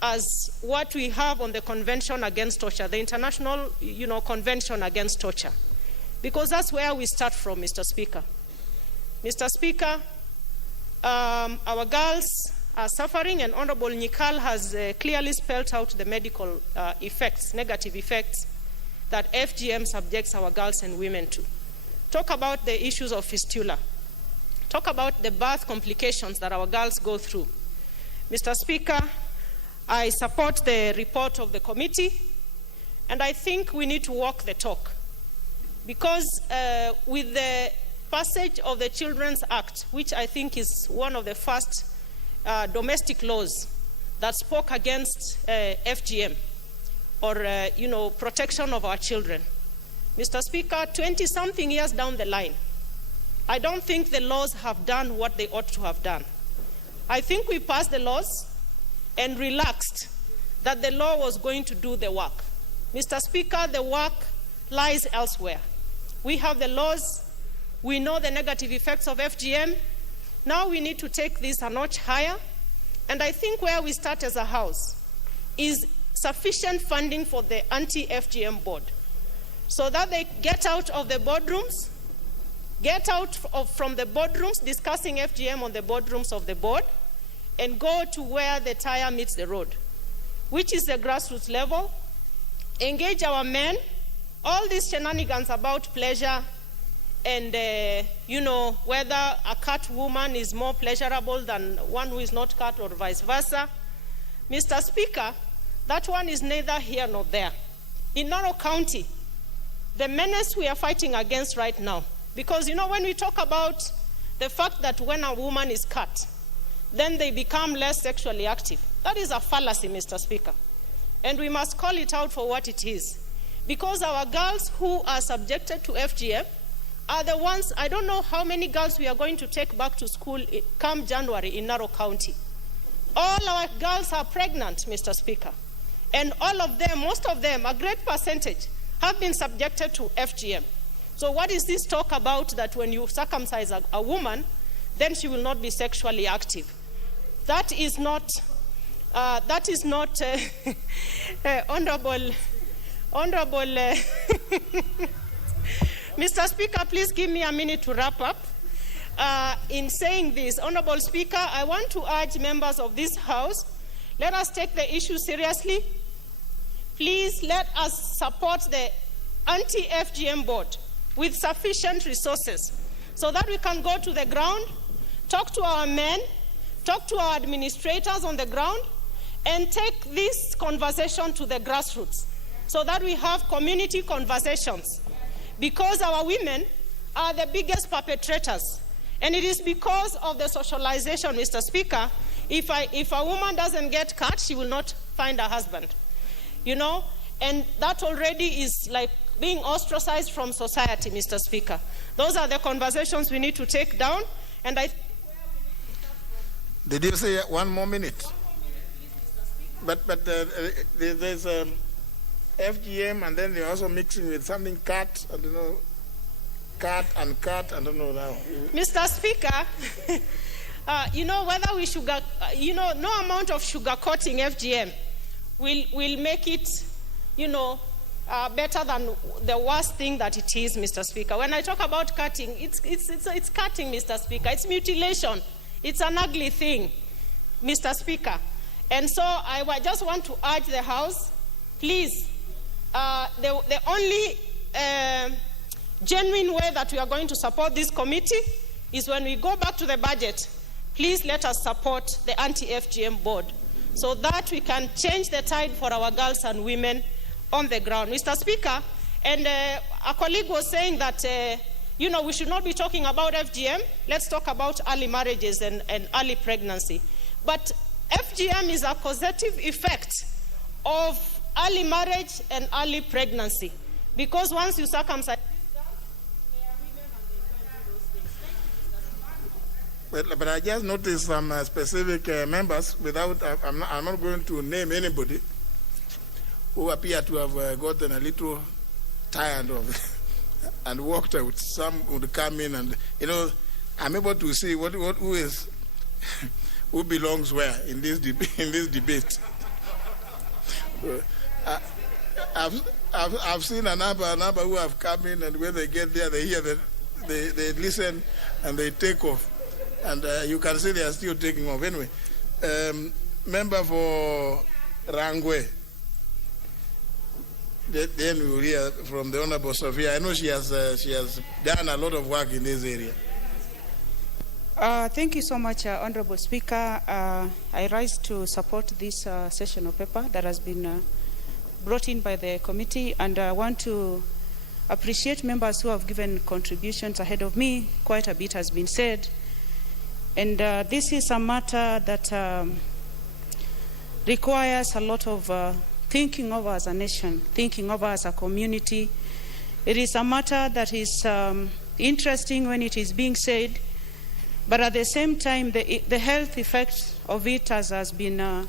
as what we have on the Convention Against Torture, the International Convention Against Torture, because that's where we start from, Mr. Speaker. Mr. Speaker, our girls are suffering, and Honorable Nyikal has clearly spelled out the medical negative effects that FGM subjects our girls and women to. Talk about the issues of fistula. Talk about the birth complications that our girls go through. Mr. Speaker, I support the report of the committee, and I think we need to walk the talk. Because with the passage of the Children's Act, which I think is one of the first domestic laws that spoke against FGM or protection of our children, Mr. Speaker, 20-something years down the line, I don't think the laws have done what they ought to have done. I think we passed the laws and relaxed that the law was going to do the work. Mr. Speaker, the work lies elsewhere. We have the laws. We know the negative effects of FGM. Now we need to take this a notch higher. And I think where we start as a house is sufficient funding for the anti-FGM board so that they get out of the boardrooms, from the boardrooms discussing FGM on the boardrooms of the board, and go to where the tire meets the road, which is the grassroots level. Engage our men. All these shenanigans about pleasure and, whether a cut woman is more pleasurable than one who is not cut or vice versa. Mr. Speaker, that one is neither here nor there. In Narok County, the menace we are fighting against right now, because, when we talk about the fact that when a woman is cut, then they become less sexually active. That is a fallacy, Mr. Speaker. And we must call it out for what it is. Because our girls who are subjected to FGM are the ones, I don't know how many girls we are going to take back to school come January in Narok County. All our girls are pregnant, Mr. Speaker. And all of them, most of them, a great percentage, have been subjected to FGM. So what is this talk about that when you circumcise a woman, then she will not be sexually active? That is not honorable. Mr. Speaker, please give me a minute to wrap up. In saying this, Honorable Speaker, I want to urge members of this House, let us take the issue seriously. Please let us support the anti-FGM board with sufficient resources so that we can go to the ground, talk to our men, talk to our administrators on the ground, and take this conversation to the grassroots so that we have community conversations, because our women are the biggest perpetrators. And it is because of the socialization, Mr. Speaker. If a woman doesn't get cut, she will not find a husband, you know, and that already is like being ostracized from society, Mr. Speaker. Those are the conversations we need to take down, and I... Did you say 1 more minute? But there's FGM, and then they're also mixing with something cat, I don't know, cat, I don't know now. Mr. Speaker, you know, whether we sugar, you know, no amount of sugar coating FGM will make it, you know, better than the worst thing that it is, Mr. Speaker. When I talk about cutting, it's cutting, Mr. Speaker. It's mutilation. It's an ugly thing, Mr. Speaker. And so I just want to urge the House, please, the only genuine way that we are going to support this committee is when we go back to the budget. Please let us support the anti-FGM board so that we can change the tide for our girls and women on the ground. Mr. Speaker, and a colleague was saying that, you know, we should not be talking about FGM. Let's talk about early marriages and early pregnancy. But FGM is a causative effect of early marriage and early pregnancy, because once you circumcise, but I just noticed some specific members, without, I'm not going to name anybody, who appear to have gotten a little tired of and walked out. Some would come in and, you know, I'm able to see who is, who belongs where in this debate. I've seen a number who have come in, and when they get there, they hear that they listen and they take off. And you can see they are still taking off. Anyway, member for Rangwe. Then we will hear from the Honorable Sophia. I know she has done a lot of work in this area. Thank you so much, Honorable Speaker. I rise to support this session of paper that has been brought in by the committee, and I want to appreciate members who have given contributions ahead of me. Quite a bit has been said. And this is a matter that requires a lot of thinking over as a nation, thinking over as a community. It is a matter that is interesting when it is being said, but at the same time, the health effects of it, as has been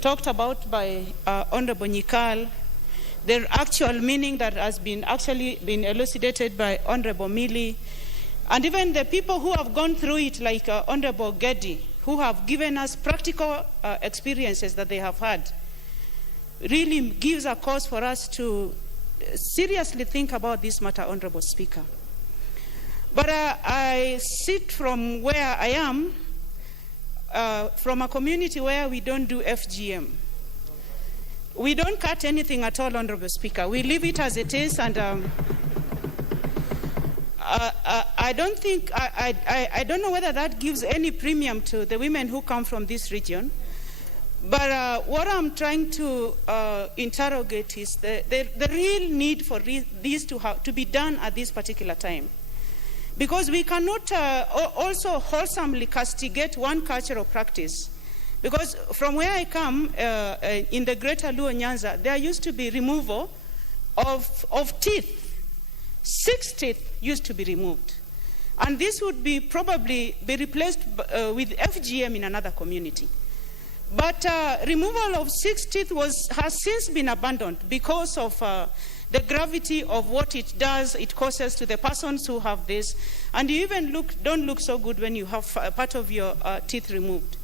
talked about by Honorable Nyikal, the actual meaning that has been elucidated by Honorable Mili, and even the people who have gone through it, like Honorable Geddy, who have given us practical experiences that they have had, really gives a cause for us to seriously think about this matter, Honorable Speaker. But I sit from where I am, from a community where we don't do FGM. We don't cut anything at all, Honorable Speaker. We leave it as it is, and I don't think, I don't know whether that gives any premium to the women who come from this region. But what I'm trying to interrogate is the real need for this to be done at this particular time. Because we cannot also wholesomely castigate one culture or practice. Because from where I come, in the Greater Luo Nyanza, there used to be removal of teeth. 6 teeth used to be removed. And this would probably be replaced with FGM in another community. But removal of 6 teeth has since been abandoned because of the gravity of what it does, it causes to the persons who have this. And you even don't look so good when you have part of your teeth removed.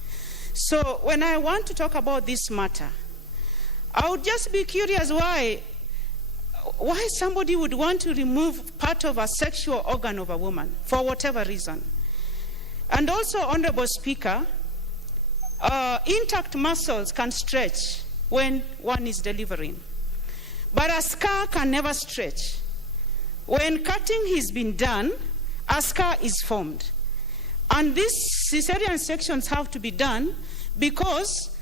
So when I want to talk about this matter, I would just be curious why somebody would want to remove part of a sexual organ of a woman, for whatever reason. And also, Honorable Speaker, intact muscles can stretch when one is delivering. But a scar can never stretch. When cutting has been done, a scar is formed. And these cesarean sections have to be done because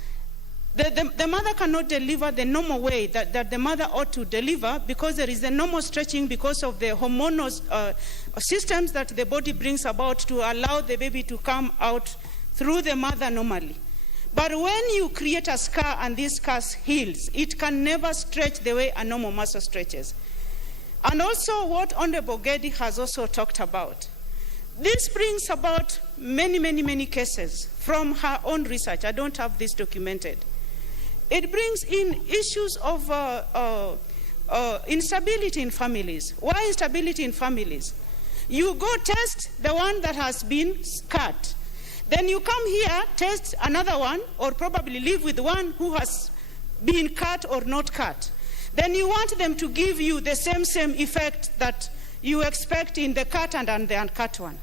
The mother cannot deliver the normal way that the mother ought to deliver, because there is a normal stretching because of the hormonal systems that the body brings about to allow the baby to come out through the mother normally. But when you create a scar and this scar heals, it can never stretch the way a normal muscle stretches. And also what Honorable Gedi has also talked about. This brings about many cases from her own research. I don't have this documented. It brings in issues of instability in families. Why instability in families? You go test the one that has been cut. Then you come here, test another one, or probably live with one who has been cut or not cut. Then you want them to give you the same effect that you expect in the cut and the uncut one.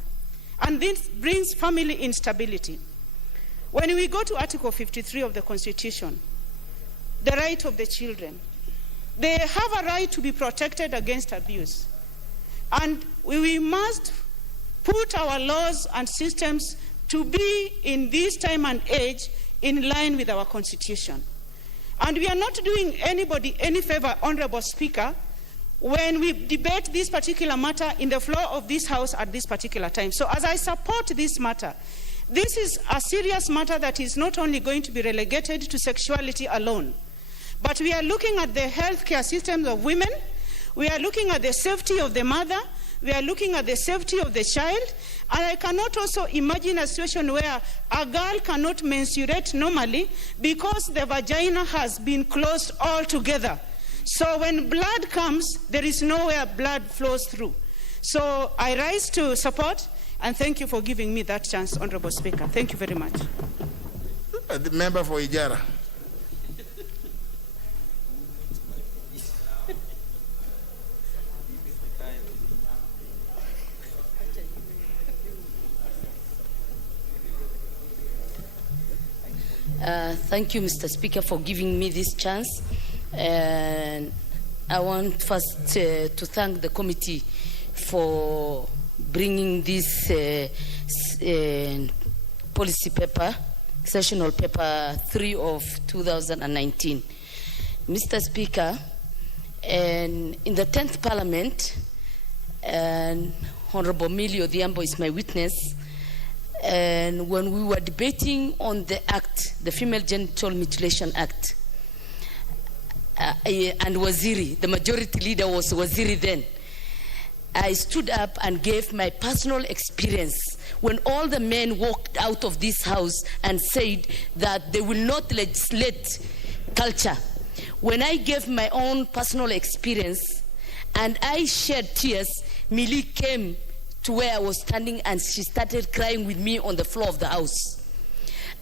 And this brings family instability. When we go to Article 53 of the Constitution, the right of the children, they have a right to be protected against abuse. And we must put our laws and systems to be in this time and age in line with our Constitution. And we are not doing anybody any favor, Honorable Speaker, when we debate this particular matter in the floor of this House at this particular time. So as I support this matter, this is a serious matter that is not only going to be relegated to sexuality alone, but we are looking at the healthcare systems of women, we are looking at the safety of the mother, we are looking at the safety of the child, and I cannot also imagine a situation where a girl cannot menstruate normally because the vagina has been closed altogether. So when blood comes, there is nowhere blood flows through. So I rise to support, and thank you for giving me that chance, Honorable Speaker. Thank you very much. The member for Ijara. Thank you, Mr. Speaker, for giving me this chance. And I want first to thank the committee for bringing this policy paper, sessional paper 3 of 2019. Mr. Speaker, and in the 10th Parliament, and Honorable Millie Odhiambo is my witness, and when we were debating on the act, the Female Genital Mutilation Act, and Waziri, the majority leader was Waziri then, I stood up and gave my personal experience when all the men walked out of this house and said that they will not legislate culture. When I gave my own personal experience and I shed tears, Millie came to where I was standing and she started crying with me on the floor of the house.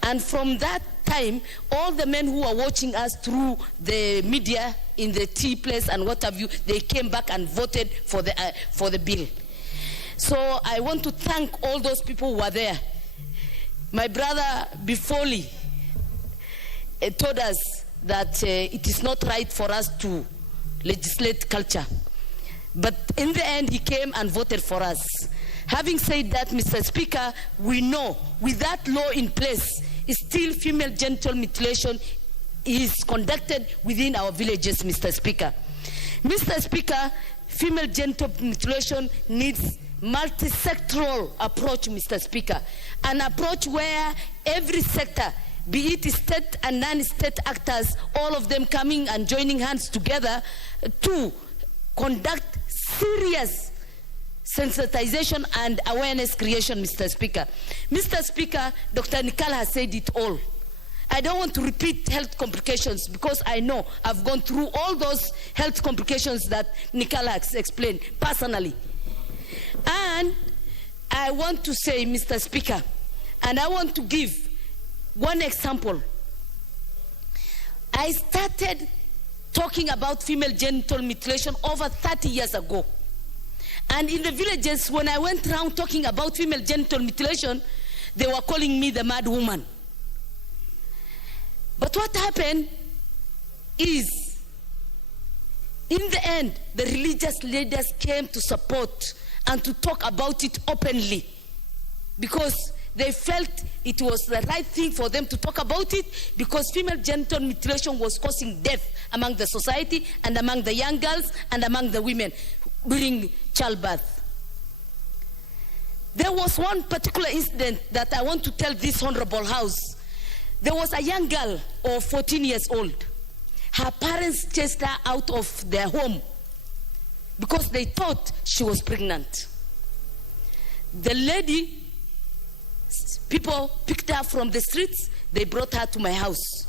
And from that time, all the men who are watching us through the media in the tea place and what have you, they came back and voted for the bill. So I want to thank all those people who were there. My brother Bifoli told us that it is not right for us to legislate culture. But in the end, he came and voted for us. Having said that, Mr. Speaker, we know with that law in place, still female genital mutilation is conducted within our villages, Mr. Speaker. Mr. Speaker, female genital mutilation needs multi-sectoral approach, Mr. Speaker. An approach where every sector, be it state and non-state actors, all of them coming and joining hands together to conduct serious sensitization and awareness creation, Mr. Speaker. Mr. Speaker, Dr. Nikal has said it all. I don't want to repeat health complications because I know I've gone through all those health complications that Nikal has explained personally. And I want to say, Mr. Speaker, and I want to give one example. I started talking about female genital mutilation over 30 years ago. And in the villages, when I went around talking about female genital mutilation, they were calling me the mad woman. But what happened is, in the end, the religious leaders came to support and to talk about it openly. Because they felt it was the right thing for them to talk about it, because female genital mutilation was causing death among the society and among the young girls and among the women during childbirth. There was one particular incident that I want to tell this honorable house. There was a young girl of 14 years old. Her parents chased her out of their home because they thought she was pregnant. The lady, people picked her from the streets, they brought her to my house.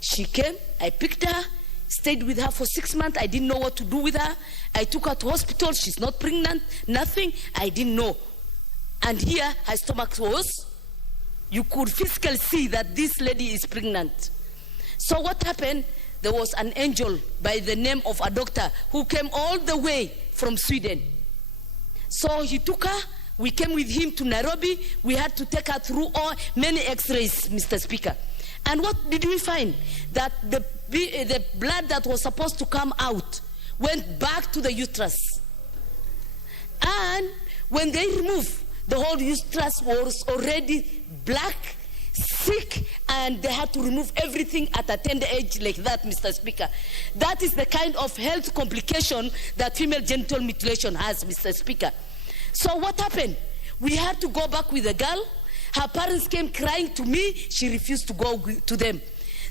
She came, I picked her, stayed with her for 6 months. I didn't know what to do with her. I took her to hospital. She's not pregnant, nothing. I didn't know. And here her stomach was, you could physically see that this lady is pregnant. So what happened? There was an angel by the name of a doctor who came all the way from Sweden. So he took her, we came with him to Nairobi. We had to take her through many x-rays, Mr. Speaker. And what did we find? That the blood that was supposed to come out went back to the uterus. And when they removed, the whole uterus was already black, sick, and they had to remove everything at a tender age like that, Mr. Speaker. That is the kind of health complication that female genital mutilation has, Mr. Speaker. So what happened? We had to go back with the girl. Her parents came crying to me. She refused to go to them.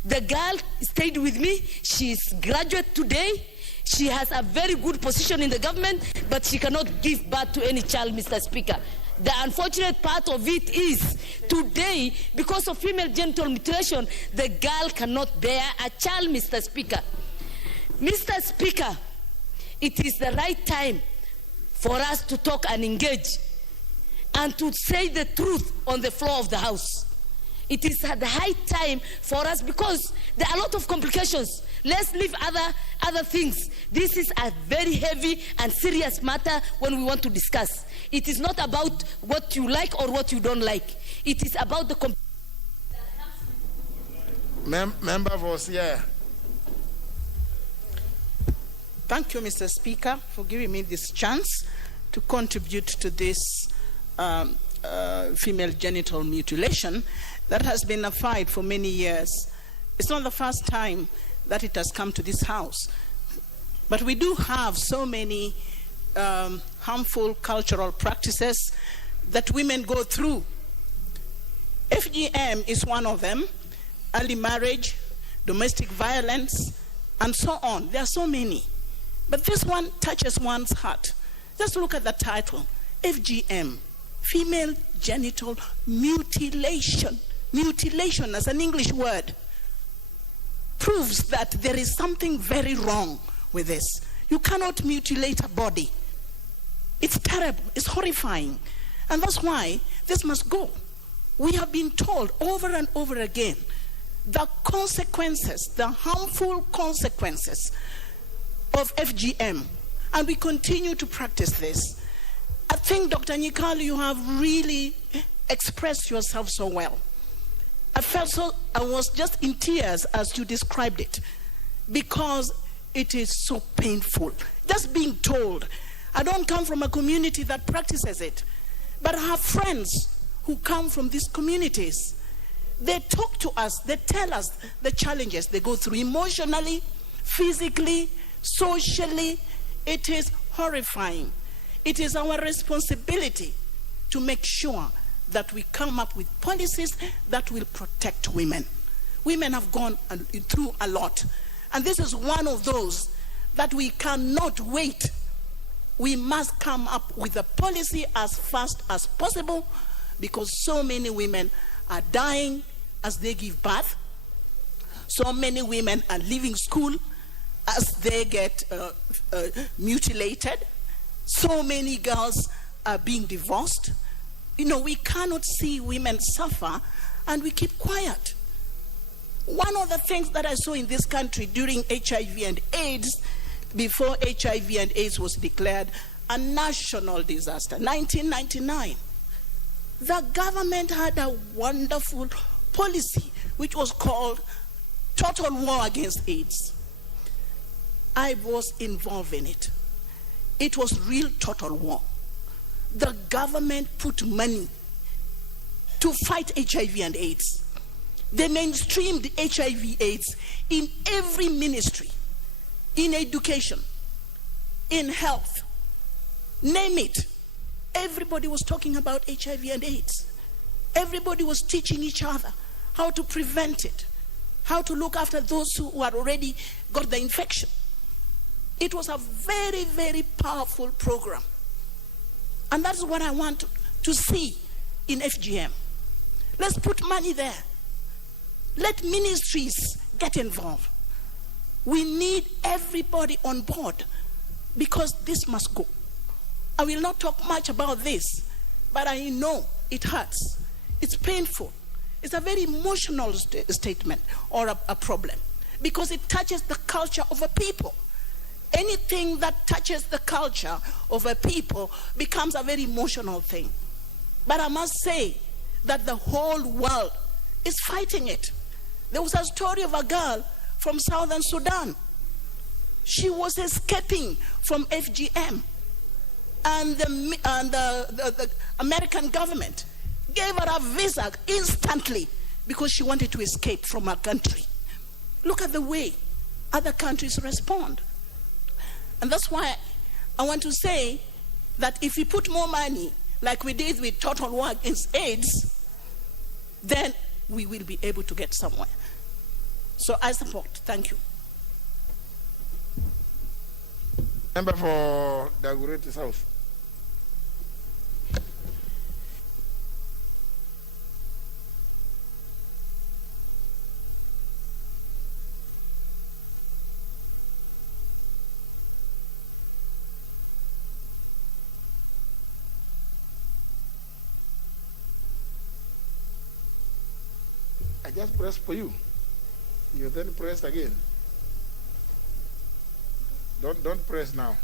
The girl stayed with me. She's graduate today. She has a very good position in the government, but she cannot give birth to any child, Mr. Speaker. The unfortunate part of it is today, because of female genital mutilation, the girl cannot bear a child, Mr. Speaker. Mr. Speaker, it is the right time for us to talk and engage and to say the truth on the floor of the House. It is at the high time for us, because there are a lot of complications. Let's leave other things. This is a very heavy and serious matter when we want to discuss. It is not about what you like or what you don't like. It is about the... Member Vosia. Thank you, Mr. Speaker, for giving me this chance to contribute to this female genital mutilation that has been a fight for many years. It's not the first time that it has come to this House. But we do have so many harmful cultural practices that women go through. FGM is one of them. Early marriage, domestic violence, and so on. There are so many. But this one touches one's heart. Just look at the title, FGM, female genital mutilation. Mutilation as an English word proves that there is something very wrong with this. You cannot mutilate a body. It's terrible, it's horrifying. And that's why this must go. We have been told over and over again the consequences, the harmful consequences of FGM, and we continue to practice this. I think, Dr. Nyikali, you have really expressed yourself so well. I was just in tears as you described it, because it is so painful. Just being told. I don't come from a community that practices it, but I have friends who come from these communities. They talk to us, they tell us the challenges they go through emotionally, physically, socially. It is horrifying. It is our responsibility to make sure that we come up with policies that will protect women. Women have gone through a lot, and this is one of those that we cannot wait. We must come up with a policy as fast as possible, because so many women are dying as they give birth. So many women are leaving school as they get mutilated. So many girls are being divorced. You know, we cannot see women suffer and we keep quiet. One of the things that I saw in this country during HIV and AIDS, before HIV and AIDS was declared a national disaster, 1999, the government had a wonderful policy which was called Total War Against AIDS. I was involved in it. It was real total war. The government put money to fight HIV and AIDS. They mainstreamed HIV/AIDS in every ministry, in education, in health, name it. Everybody was talking about HIV and AIDS. Everybody was teaching each other how to prevent it, how to look after those who had already got the infection. It was a very, very powerful program. And that's what I want to see in FGM. Let's put money there. Let ministries get involved. We need everybody on board because this must go. I will not talk much about this, but I know it hurts. It's painful. It's a very emotional statement or a problem because it touches the culture of a people. Anything that touches the culture of a people becomes a very emotional thing. But I must say that the whole world is fighting it. There was a story of a girl from southern Sudan. She was escaping from FGM. And the American government gave her a visa instantly because she wanted to escape from her country. Look at the way other countries respond. And that's why I want to say that if we put more money, like we did with Total War Against AIDS, then we will be able to get somewhere. So I support. Thank you. Member for Dagoretti South. I just pressed for you. You then pressed again. Don't press now.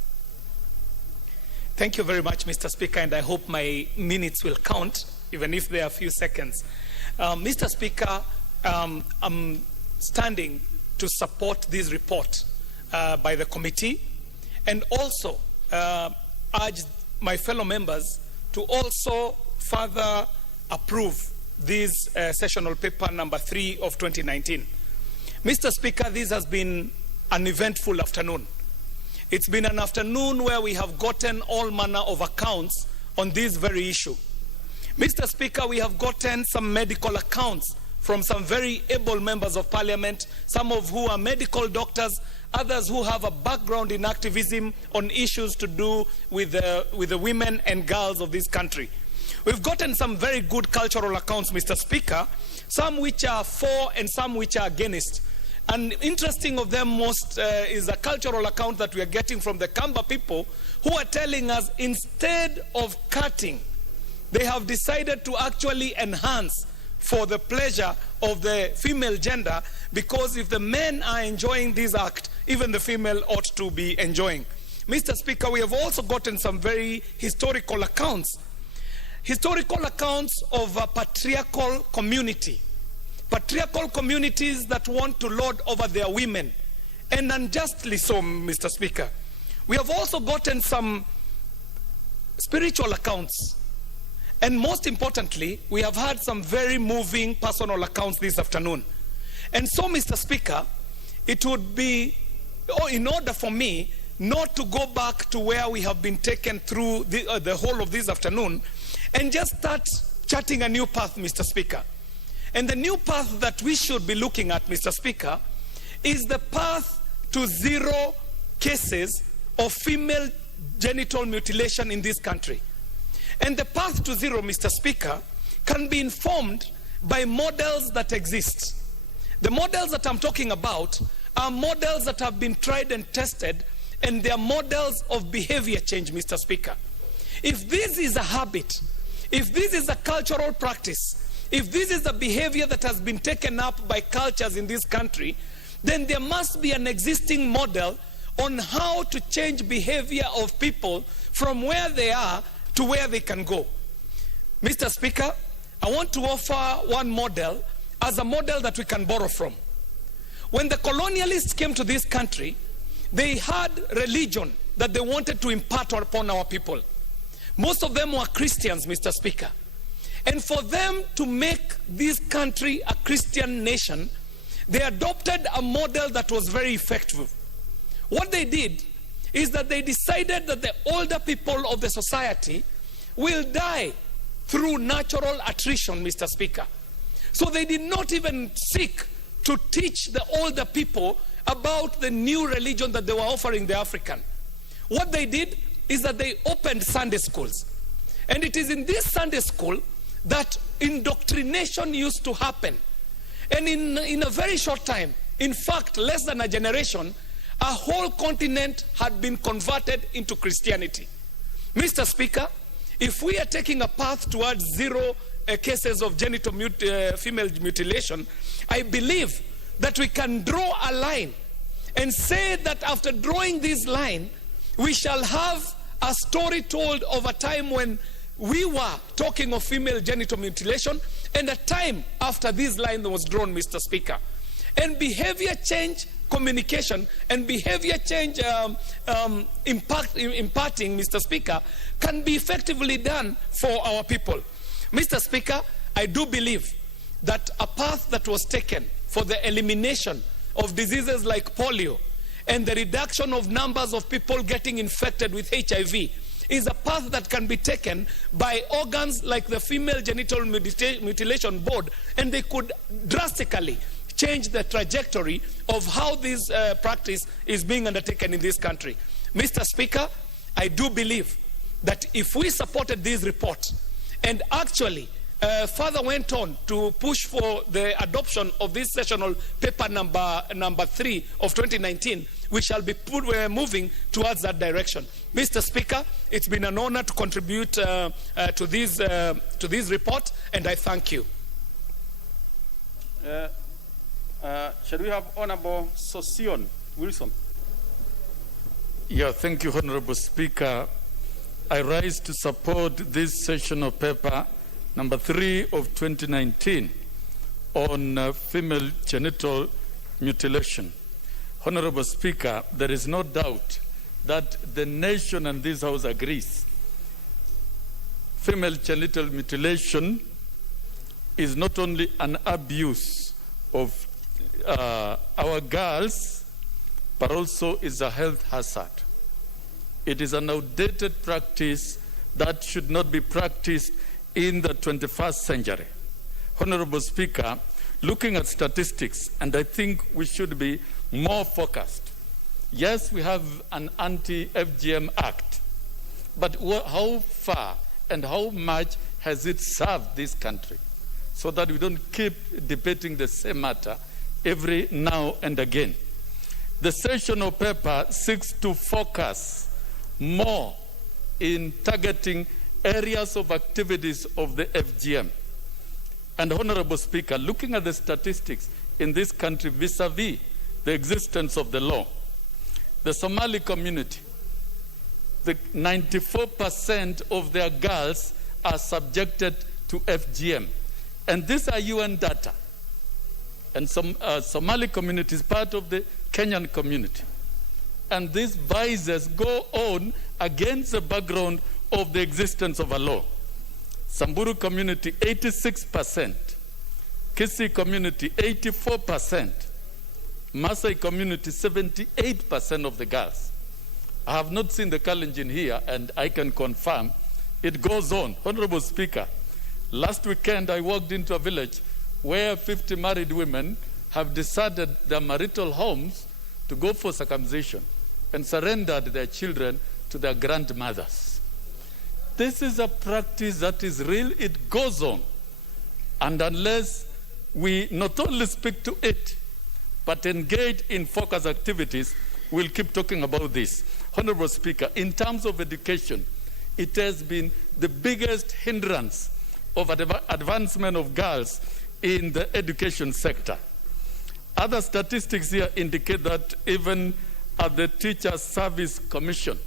Thank you very much, Mr. Speaker, and I hope my minutes will count, even if they are a few seconds. Mr. Speaker, I'm standing to support this report by the committee and also urge my fellow members to also further approve this sessional paper number 3 of 2019. Mr. Speaker, this has been an eventful afternoon. It's been an afternoon where we have gotten all manner of accounts on this very issue. Mr. Speaker, we have gotten some medical accounts from some very able members of parliament, some of who are medical doctors, others who have a background in activism on issues to do with the women and girls of this country. We've gotten some very good cultural accounts, Mr. Speaker, some which are for and some which are against. And interesting of them most is a cultural account that we are getting from the Kamba people who are telling us instead of cutting, they have decided to actually enhance for the pleasure of the female gender, because if the men are enjoying this act, even the female ought to be enjoying. Mr. Speaker, we have also gotten some very historical accounts. Historical accounts of a patriarchal community. Patriarchal communities that want to lord over their women, and unjustly so, Mr. Speaker. We have also gotten some spiritual accounts. And most importantly, we have had some very moving personal accounts this afternoon. And so, Mr. Speaker, it would be, in order for me not to go back to where we have been taken through the whole of this afternoon, and just start charting a new path, Mr. Speaker. And the new path that we should be looking at, Mr. Speaker, is the path to 0 cases of female genital mutilation in this country. And the path to 0, Mr. Speaker, can be informed by models that exist. The models that I'm talking about are models that have been tried and tested, and they are models of behavior change, Mr. Speaker. If this is a habit, if this is a cultural practice, if this is a behavior that has been taken up by cultures in this country, then there must be an existing model on how to change behavior of people from where they are to where they can go. Mr. Speaker, I want to offer one model as a model that we can borrow from. When the colonialists came to this country, they had religion that they wanted to impart upon our people. Most of them were Christians, Mr. Speaker. And for them to make this country a Christian nation, they adopted a model that was very effective. What they did is that they decided that the older people of the society will die through natural attrition, Mr. Speaker. So they did not even seek to teach the older people about the new religion that they were offering the African. What they did is that they opened Sunday schools. And it is in this Sunday school that indoctrination used to happen. And in a very short time, in fact, less than a generation, a whole continent had been converted into Christianity. Mr. Speaker, if we are taking a path towards zero cases of genital female mutilation, I believe that we can draw a line and say that after drawing this line, we shall have a story told of a time when we were talking of female genital mutilation and a time after this line was drawn, Mr. Speaker. And behavior change, communication, and behavior change imparting, Mr. Speaker, can be effectively done for our people. Mr. Speaker, I do believe that a path that was taken for the elimination of diseases like polio and the reduction of numbers of people getting infected with HIV is a path that can be taken by organs like the Female Genital Mutilation Board, and they could drastically change the trajectory of how this practice is being undertaken in this country. Mr. Speaker, I do believe that if we supported this report and actually further went on to push for the adoption of this sessional paper number 3 of 2019, we shall be moving towards that direction. Mr. Speaker, it's been an honor to contribute to this report, and I thank you. Shall we have Honorable Sosion Wilson? Yeah, thank you, Honorable Speaker. I rise to support this sessional paper number 3 of 2019 on female genital mutilation. Honorable Speaker, there is no doubt that the nation and this House agrees. Female genital mutilation is not only an abuse of our girls, but also is a health hazard. It is an outdated practice that should not be practiced in the 21st century. Honorable Speaker, looking at statistics, and I think we should be more focused. Yes, we have an anti-FGM Act, but how far and how much has it served this country so that we don't keep debating the same matter every now and again? The sessional paper seeks to focus more in targeting areas of activities of the FGM. And Honorable Speaker, looking at the statistics in this country vis-a-vis the existence of the law, the Somali community, the 94% of their girls are subjected to FGM. And these are UN data. And some Somali community is part of the Kenyan community. And these vices go on against the background of the existence of a law. Samburu community, 86%. Kisii community, 84%. Maasai community, 78% of the girls. I have not seen the Kalenjin here, and I can confirm it goes on. Honorable Speaker, last weekend I walked into a village where 50 married women have deserted their marital homes to go for circumcision and surrendered their children to their grandmothers. This is a practice that is real, it goes on. And unless we not only speak to it, but engage in focus activities, we'll keep talking about this. Honorable Speaker, in terms of education, it has been the biggest hindrance of advancement of girls in the education sector. Other statistics here indicate that even at the Teacher Service Commission,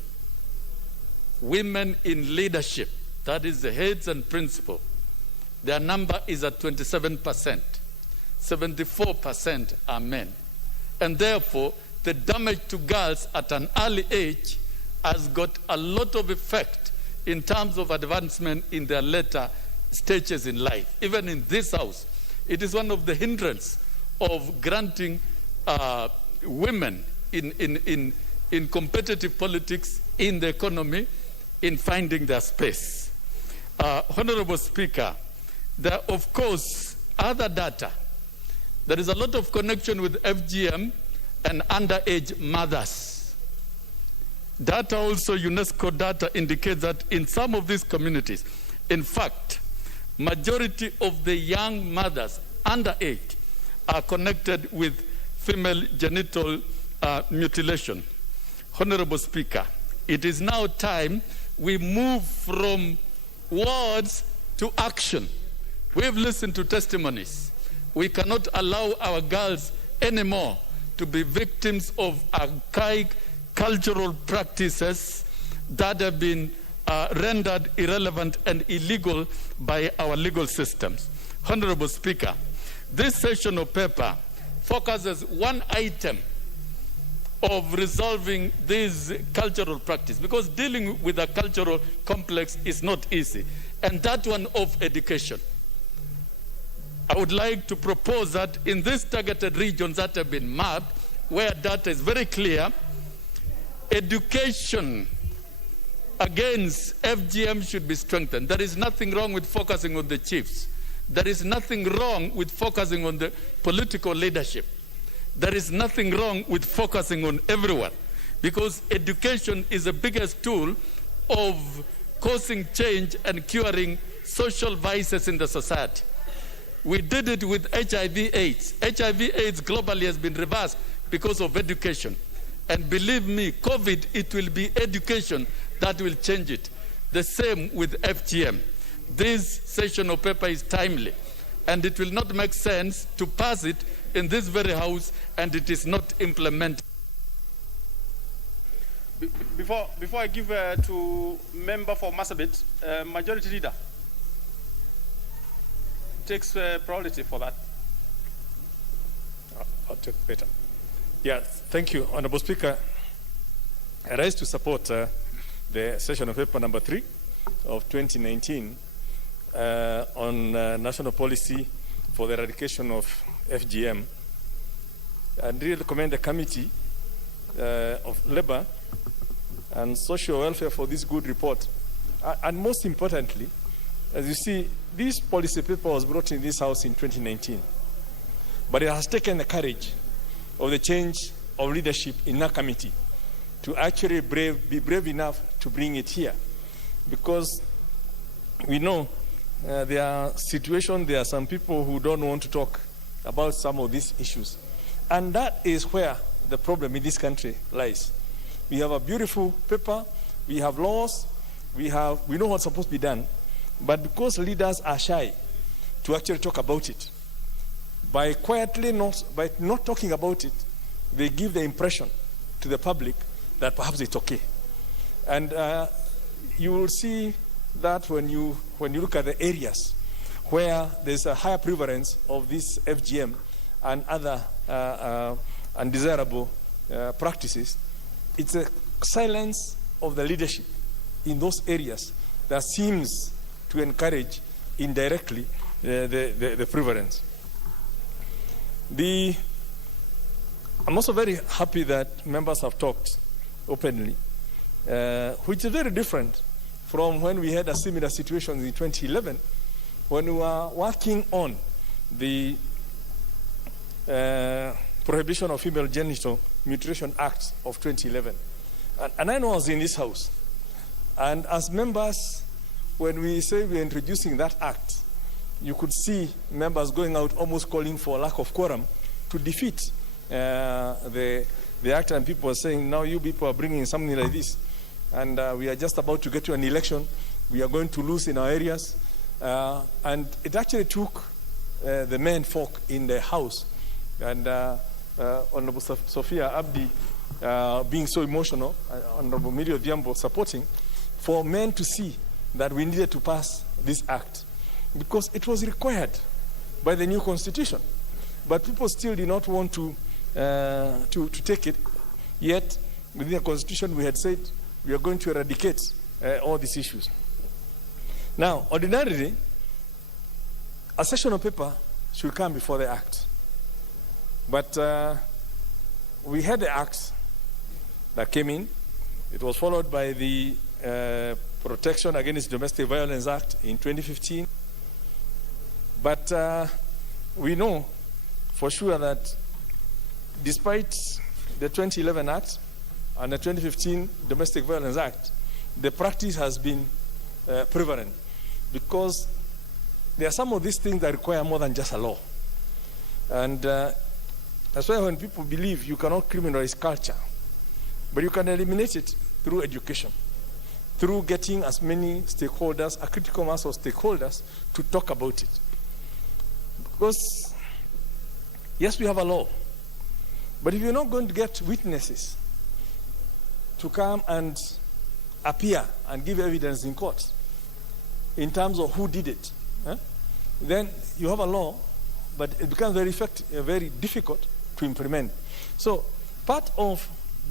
women in leadership, that is the heads and principal, their number is at 27%. 74% are men. And therefore, the damage to girls at an early age has got a lot of effect in terms of advancement in their later stages in life. Even in this house, it is one of the hindrances of granting women in competitive politics, in the economy, in finding their space. Honorable Speaker, there are, of course, other data. There is a lot of connection with FGM and underage mothers. Data also, UNESCO data indicates that in some of these communities, in fact, majority of the young mothers under 8 are connected with female genital mutilation. Honorable Speaker, it is now time we move from words to action. We've listened to testimonies. We cannot allow our girls anymore to be victims of archaic cultural practices that have been rendered irrelevant and illegal by our legal systems. Honorable Speaker, this session of paper focuses one item of resolving this cultural practice, because dealing with a cultural complex is not easy, and that one of education. I would like to propose that in these targeted regions that have been mapped, where data is very clear, education against FGM should be strengthened. There is nothing wrong with focusing on the chiefs. There is nothing wrong with focusing on the political leadership. There is nothing wrong with focusing on everyone, because education is the biggest tool of causing change and curing social vices in the society. We did it with HIV/AIDS. HIV/AIDS globally has been reversed because of education. And believe me, COVID, it will be education that will change it. The same with FGM. This session of paper is timely, and it will not make sense to pass it in this very house and it is not implemented. Before I give to member for Marsabit, Majority Leader takes priority for that. I'll take better. Yeah, thank you, Honorable Speaker. I rise to support the session of paper number 3 of 2019 on national policy for the eradication of FGM, and really commend the Committee of Labor and Social Welfare for this good report. And most importantly, as you see, this policy paper was brought in this House in 2019, but it has taken the courage of the change of leadership in our committee to actually be brave enough to bring it here, because we know there are situations, there are some people who don't want to talk about some of these issues. And that is where the problem in this country lies. We have a beautiful paper, we have laws, we know what's supposed to be done, but because leaders are shy to actually talk about it, by not talking about it, they give the impression to the public that perhaps it's okay. And you will see that when you look at the areas where there's a higher prevalence of this FGM and other undesirable practices, it's a silence of the leadership in those areas that seems to encourage indirectly the prevalence. I'm also very happy that members have talked openly, which is very different from when we had a similar situation in 2011, when we were working on the Prohibition of Female Genital Mutilation Act of 2011. And I know I was in this house. And as members, when we say we're introducing that act, you could see members going out almost calling for lack of quorum to defeat the act, and people were saying, now you people are bringing something like this, and we are just about to get to an election, we are going to lose in our areas. And it actually took the men folk in the house, and Honorable Sophia Abdi being so emotional, Honorable Milio Diambo supporting, for men to see that we needed to pass this act, because it was required by the new constitution. But people still did not want to take it. Yet, within the constitution, we had said we are going to eradicate all these issues. Now, ordinarily, a session of paper should come before the act. But we had the act that came in. It was followed by the Protection Against Domestic Violence Act in 2015. But we know for sure that despite the 2011 Act and the 2015 Domestic Violence Act, the practice has been prevalent, because there are some of these things that require more than just a law. And that's why when people believe you cannot criminalize culture, but you can eliminate it through education, through getting as many stakeholders, a critical mass of stakeholders, to talk about it. Because, yes, we have a law, but if you're not going to get witnesses to come and appear and give evidence in court in terms of who did it, then you have a law, but it becomes very difficult to implement. So part of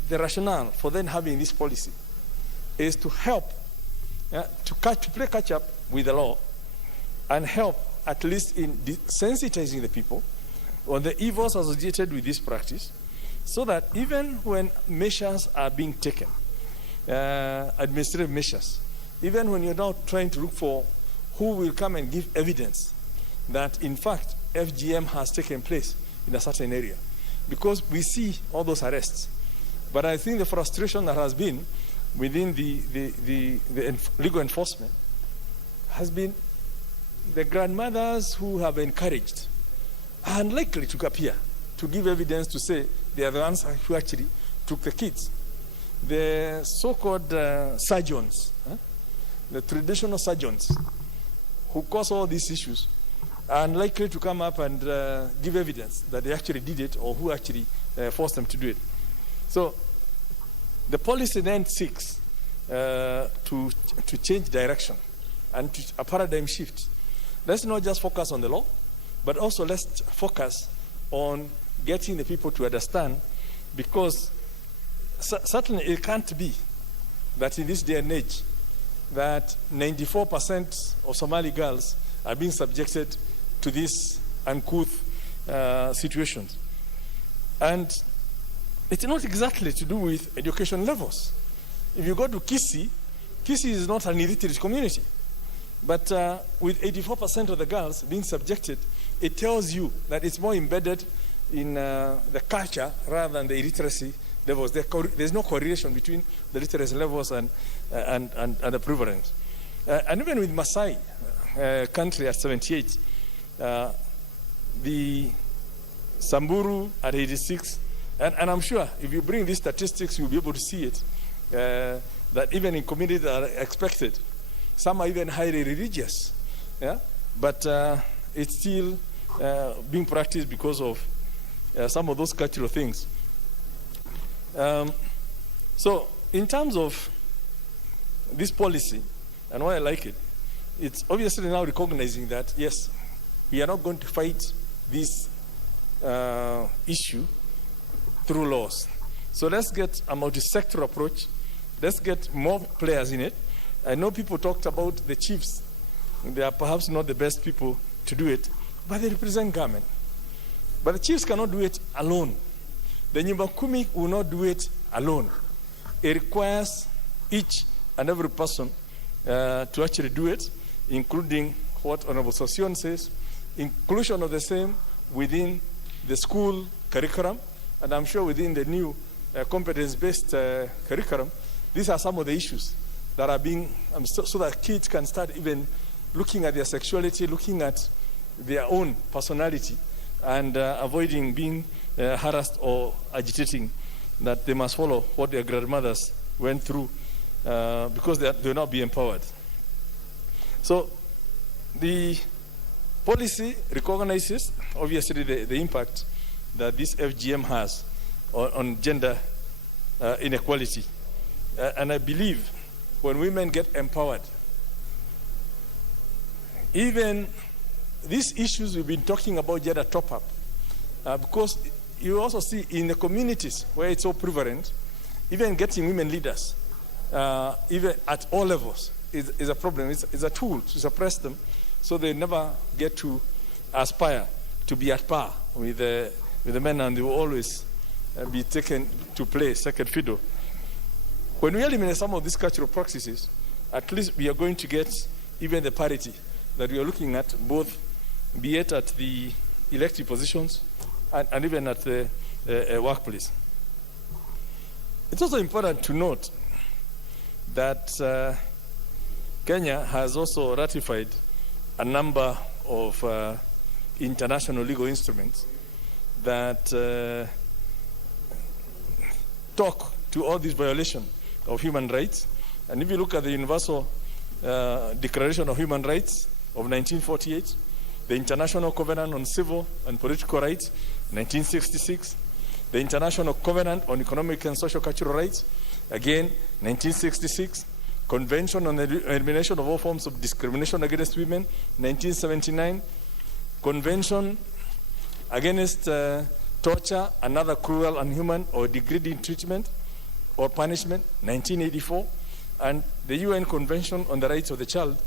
the rationale for then having this policy is to help to play catch up with the law and help at least in sensitizing the people on the evils associated with this practice, so that even when measures are being taken, administrative measures, even when you're now trying to look for who will come and give evidence that in fact FGM has taken place in a certain area, because we see all those arrests. But I think the frustration that has been within the legal enforcement has been the grandmothers who have encouraged are unlikely to appear to give evidence to say they are the ones who actually took the kids. The so-called surgeons, the traditional surgeons who cause all these issues, are unlikely to come up and give evidence that they actually did it or who actually forced them to do it. So the policy then seeks to change direction and to a paradigm shift. Let's not just focus on the law, but also let's focus on getting the people to understand, because certainly it can't be that in this day and age that 94% of Somali girls are being subjected to these uncouth situations. And it's not exactly to do with education levels. If you go to Kisii is not an illiterate community. But with 84% of the girls being subjected, it tells you that it's more embedded in the culture rather than the illiteracy levels. There's no correlation between the literacy levels and the prevalence. And even with Maasai country at 78, the Samburu at 86, and I'm sure if you bring these statistics, you'll be able to see it, that even in communities that are expected, some are even highly religious, but it's still being practiced because of some of those cultural things. So in terms of this policy, and why I like it, it's obviously now recognizing that, yes, we are not going to fight this issue through laws. So let's get a multi-sector approach. Let's get more players in it. I know people talked about the chiefs. They are perhaps not the best people to do it, but they represent government. But the chiefs cannot do it alone. The Nyumba Kumi will not do it alone. It requires each and every person to actually do it, including what Honorable Sosion says, inclusion of the same within the school curriculum, and I'm sure within the new competence-based curriculum. These are some of the issues that are being, so that kids can start even looking at their sexuality, looking at their own personality, and avoiding being harassed or agitating, that they must follow what their grandmothers went through because they will not be empowered. So the policy recognizes, obviously, the impact that this FGM has on gender inequality. And I believe when women get empowered, even these issues we've been talking about gender top-up, because you also see in the communities where it's so prevalent, even getting women leaders, even at all levels, is a problem. It's a tool to suppress them, so they never get to aspire to be at par with the men, and they will always be taken to play second fiddle. When we eliminate some of these cultural practices, at least we are going to get even the parity that we are looking at, both be it at the elected positions and even at the workplace. It's also important to note that Kenya has also ratified a number of international legal instruments that talk to all these violations of human rights. And if you look at the Universal Declaration of Human Rights of 1948, the International Covenant on Civil and Political Rights, 1966, the International Covenant on Economic and Social Cultural Rights, again, 1966, Convention on the Elimination of All Forms of Discrimination Against Women, 1979, Convention Against Torture and Other Cruel, Inhuman, or Degrading Treatment or Punishment, 1984, and the UN Convention on the Rights of the Child,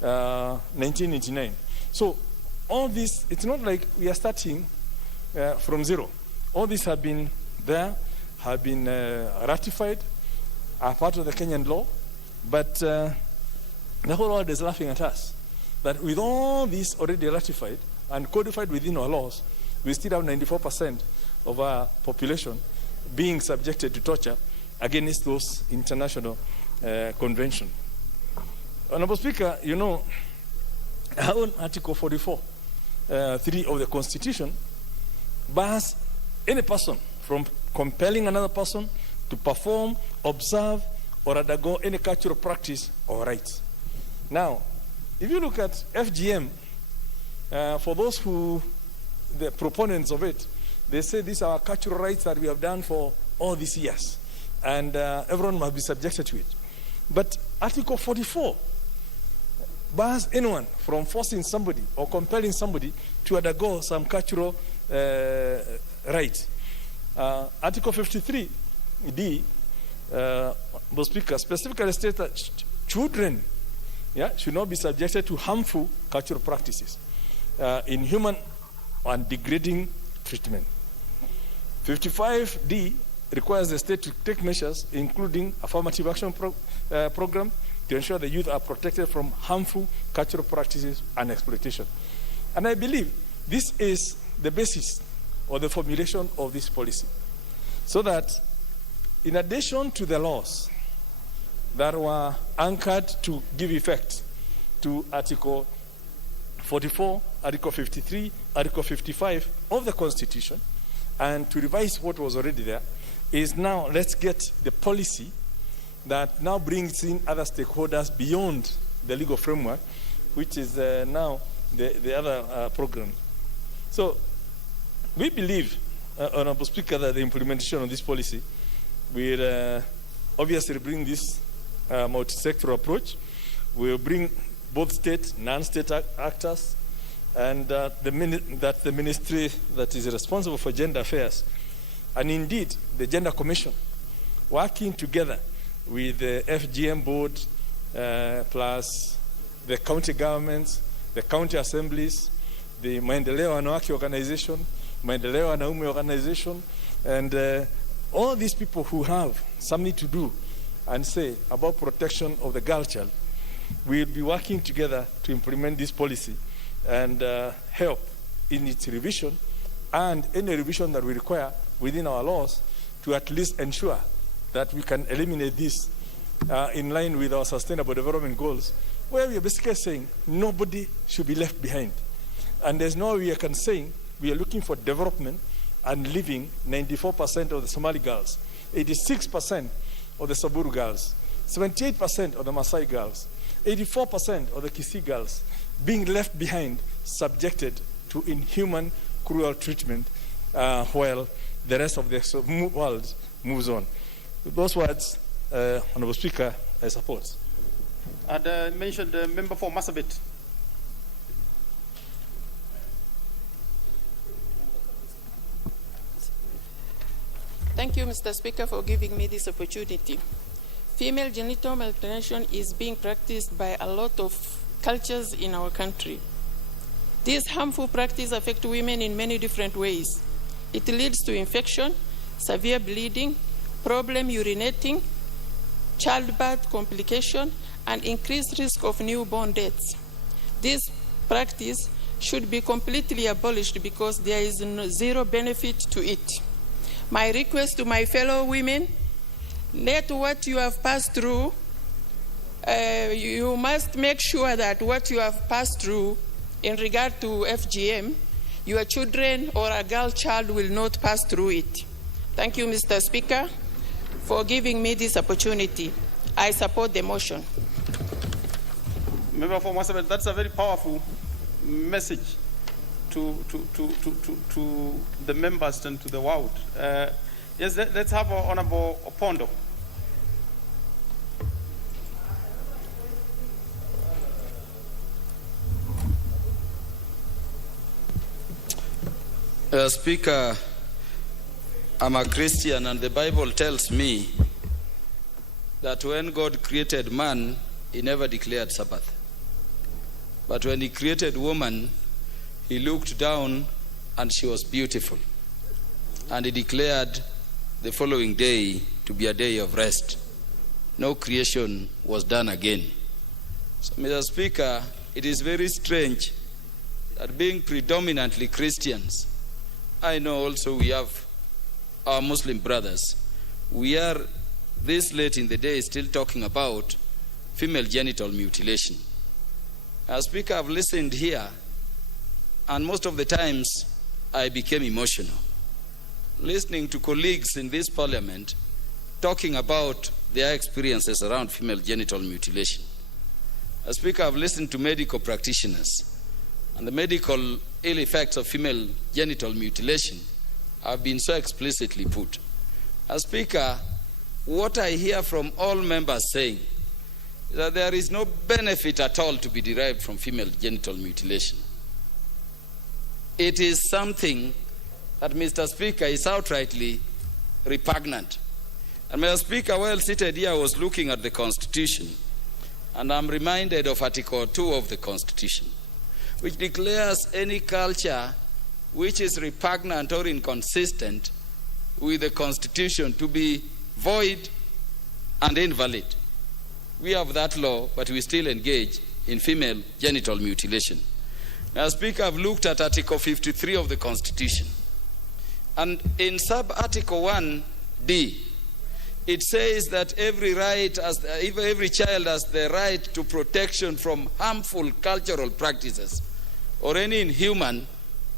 1989. So all this, it's not like we are starting from zero. All these have been there, have been ratified, are part of the Kenyan law, but the whole world is laughing at us. That with all this already ratified and codified within our laws, we still have 94% of our population being subjected to torture against those international conventions. Honorable Speaker, you know, our own Article 44, 3 of the Constitution bars any person from compelling another person to perform, observe, or undergo any cultural practice or rites. Now, if you look at FGM, for those who, the proponents of it, they say these are cultural rights that we have done for all these years, and everyone must be subjected to it. But Article 44 bars anyone from forcing somebody or compelling somebody to undergo some cultural right. Article 53D, the Speaker, specifically states that children should not be subjected to harmful cultural practices, inhuman and degrading treatment. 55D requires the state to take measures, including affirmative action program, to ensure the youth are protected from harmful cultural practices and exploitation. And I believe this is the basis or the formulation of this policy. So that in addition to the laws that were anchored to give effect to Article 44, Article 53, Article 55 of the Constitution, and to revise what was already there, is now let's get the policy that now brings in other stakeholders beyond the legal framework, which is now the other program. So we believe, Honorable Speaker, that the implementation of this policy will obviously bring this multi-sectoral approach. Will bring both state, non-state actors, and that the ministry that is responsible for gender affairs, and indeed the Gender Commission, working together with the FGM board, plus the county governments, the county assemblies, the Maendeleo Wanawake organization, Maendeleo Wanaume organization, and all these people who have something to do and say about protection of the girl child, will be working together to implement this policy and help in its revision and any revision that we require within our laws to at least ensure that we can eliminate this in line with our sustainable development goals, where we are basically saying nobody should be left behind. And there's no way I can say we are looking for development and living 94% of the Somali girls, 86% of the Saburu girls, 78% of the Maasai girls, 84% of the Kisii girls being left behind, subjected to inhuman, cruel treatment while the rest of the world moves on. With those words, Honorable Speaker, I support. I'd mentioned the member for Marsabit. Thank you, Mr. Speaker, for giving me this opportunity. Female genital mutilation is being practiced by a lot of cultures in our country. This harmful practice affects women in many different ways. It leads to infection, severe bleeding, problem urinating, childbirth complication, and increased risk of newborn deaths. This practice should be completely abolished because there is zero benefit to it. My request to my fellow women, let what you have passed through, you must make sure that what you have passed through in regard to FGM, your children or a girl child will not pass through it. Thank you, Mr. Speaker, for giving me this opportunity. I support the motion. Member for Masabet, that's a very powerful message to the members and to the world. Yes, let's have Honorable Opondo. Speaker, I'm a Christian, and the Bible tells me that when God created man, he never declared Sabbath. But when he created woman, he looked down and she was beautiful. And he declared the following day to be a day of rest. No creation was done again. So, Mr. Speaker, it is very strange that being predominantly Christians, I know also we have our Muslim brothers. We are this late in the day still talking about female genital mutilation. As Speaker, I've listened here, and most of the times I became emotional. Listening to colleagues in this parliament talking about their experiences around female genital mutilation. As Speaker, I've listened to medical practitioners, and the medical ill effects of female genital mutilation have been so explicitly put. As Speaker, what I hear from all members saying is that there is no benefit at all to be derived from female genital mutilation. It is something that, Mr. Speaker, is outrightly repugnant. And Mr. Speaker, while seated here, I was looking at the Constitution, and I'm reminded of Article 2 of the Constitution, which declares any culture which is repugnant or inconsistent with the Constitution to be void and invalid. We have that law, but we still engage in female genital mutilation. Now, Speaker, I've looked at Article 53 of the Constitution, and in sub-Article 1D, it says that every child has the right to protection from harmful cultural practices or any inhuman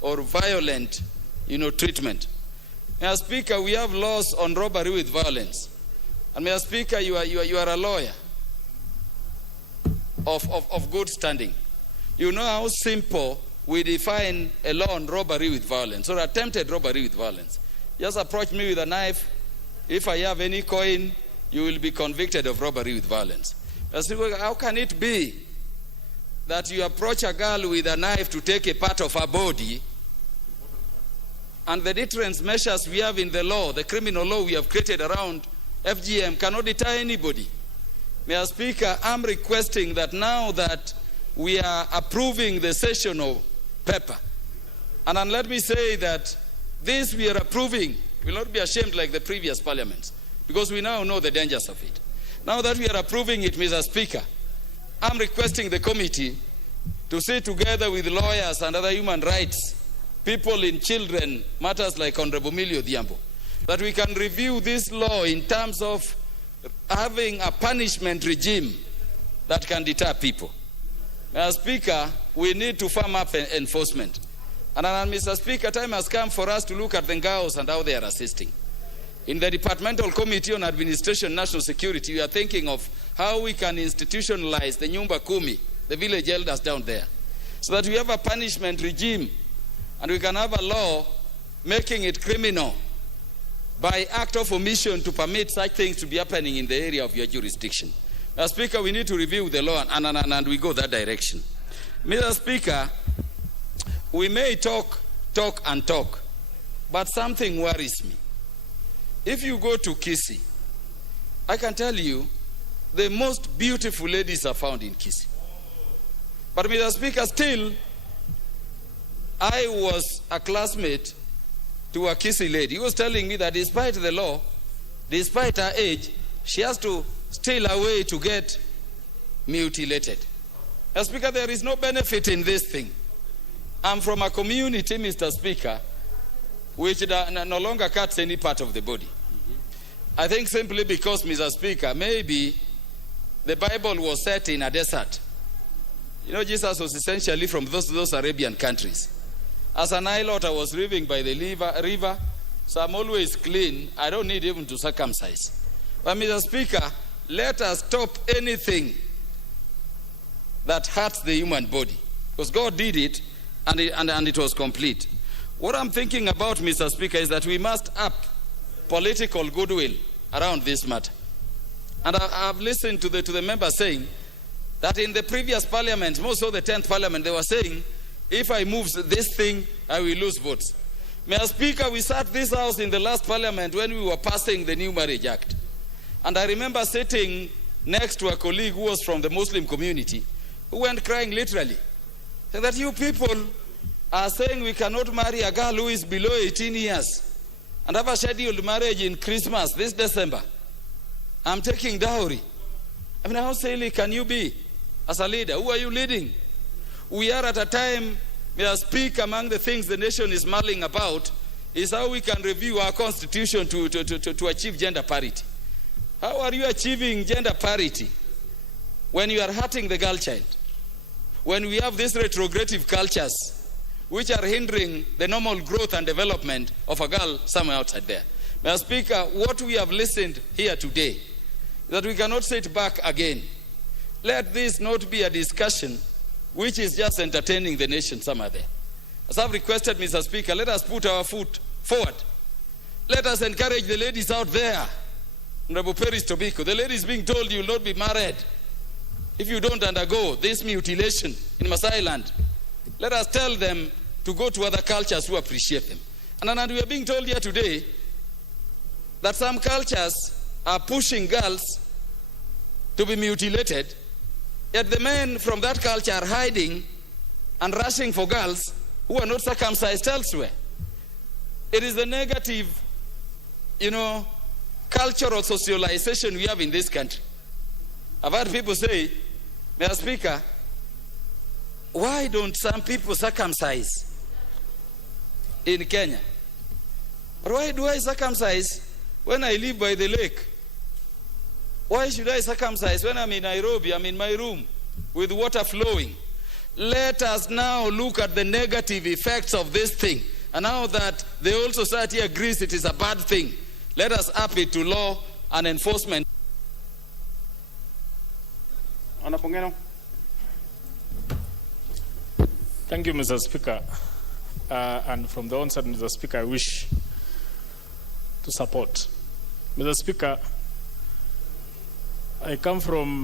or violent, treatment. Now, Speaker, we have laws on robbery with violence. And Mr. Speaker, you are a lawyer of good standing. You know how simple we define a law on robbery with violence or attempted robbery with violence. Just approach me with a knife. If I have any coin, you will be convicted of robbery with violence. Mr. Speaker, how can it be that you approach a girl with a knife to take a part of her body, and the deterrence measures we have in the law, the criminal law we have created around FGM, cannot deter anybody? Mr. Speaker, I'm requesting that now that we are approving the cession of pepper, and let me say that this we are approving will not be ashamed like the previous parliaments, because we now know the dangers of it. Now that we are approving it, Mr. Speaker, I'm requesting the committee to sit together with lawyers and other human rights people in children matters like Honorable Millie Odhiambo, that we can review this law in terms of having a punishment regime that can deter people. Mr. Speaker, we need to firm up enforcement. And Mr. Speaker, time has come for us to look at the Ngaos and how they are assisting. In the Departmental Committee on Administration and National Security, we are thinking of how we can institutionalize the Nyumba Kumi, the village elders down there, so that we have a punishment regime and we can have a law making it criminal by act of omission to permit such things to be happening in the area of your jurisdiction. Mr. Speaker, we need to review the law and we go that direction. Mr. Speaker, we may talk, but something worries me. If you go to Kisii, I can tell you the most beautiful ladies are found in Kisii. But Mr. Speaker, still, I was a classmate to a Kisi lady. He was telling me that despite the law, despite her age, she has to steal away to get mutilated. Mr. Speaker, there is no benefit in this thing. I'm from a community, Mr. Speaker, which no longer cuts any part of the body. I think simply because, Mr. Speaker, maybe the Bible was set in a desert. You know, Jesus was essentially from those Arabian countries. As an islot, I was living by the river, so I'm always clean. I don't need even to circumcise. But, Mr. Speaker, let us stop anything that hurts the human body. Because God did it, and it was complete. What I'm thinking about, Mr. Speaker, is that we must up political goodwill around this matter. And I've listened to the members saying that in the previous parliament, more so the 10th parliament, they were saying, if I move this thing, I will lose votes. Mr. Speaker, we sat this house in the last parliament when we were passing the New Marriage Act. And I remember sitting next to a colleague who was from the Muslim community, who went crying literally, saying that you people are saying we cannot marry a girl who is below 18 years and have a scheduled marriage in Christmas this December. I'm taking dowry. I mean, how silly can you be as a leader? Who are you leading? We are at a time, may I speak, among the things the nation is mulling about is how we can review our constitution to achieve gender parity. How are you achieving gender parity when you are hurting the girl child? When we have these retrogressive cultures which are hindering the normal growth and development of a girl somewhere outside there. Mr. Speaker, what we have listened here today, that we cannot sit back again. Let this not be a discussion which is just entertaining the nation somewhere there. As I've requested, Mr. Speaker, let us put our foot forward. Let us encourage the ladies out there. Honorable Peris Tobiko, the ladies being told you will not be married if you don't undergo this mutilation in Masai land. Let us tell them to go to other cultures who appreciate them. And we are being told here today that some cultures are pushing girls to be mutilated, yet the men from that culture are hiding and rushing for girls who are not circumcised elsewhere. It is the negative, cultural socialization we have in this country. I've heard people say, Mr. Speaker, why don't some people circumcise in Kenya? But why do I circumcise when I live by the lake? Why should I circumcise when I'm in Nairobi, I'm in my room with water flowing? Let us now look at the negative effects of this thing. And now that the whole society agrees it is a bad thing, let us up it to law and enforcement. Honorable Ngeno. Thank you, Mr. Speaker. And from the onset, Mr. Speaker, I wish to support. Mr. Speaker, I come from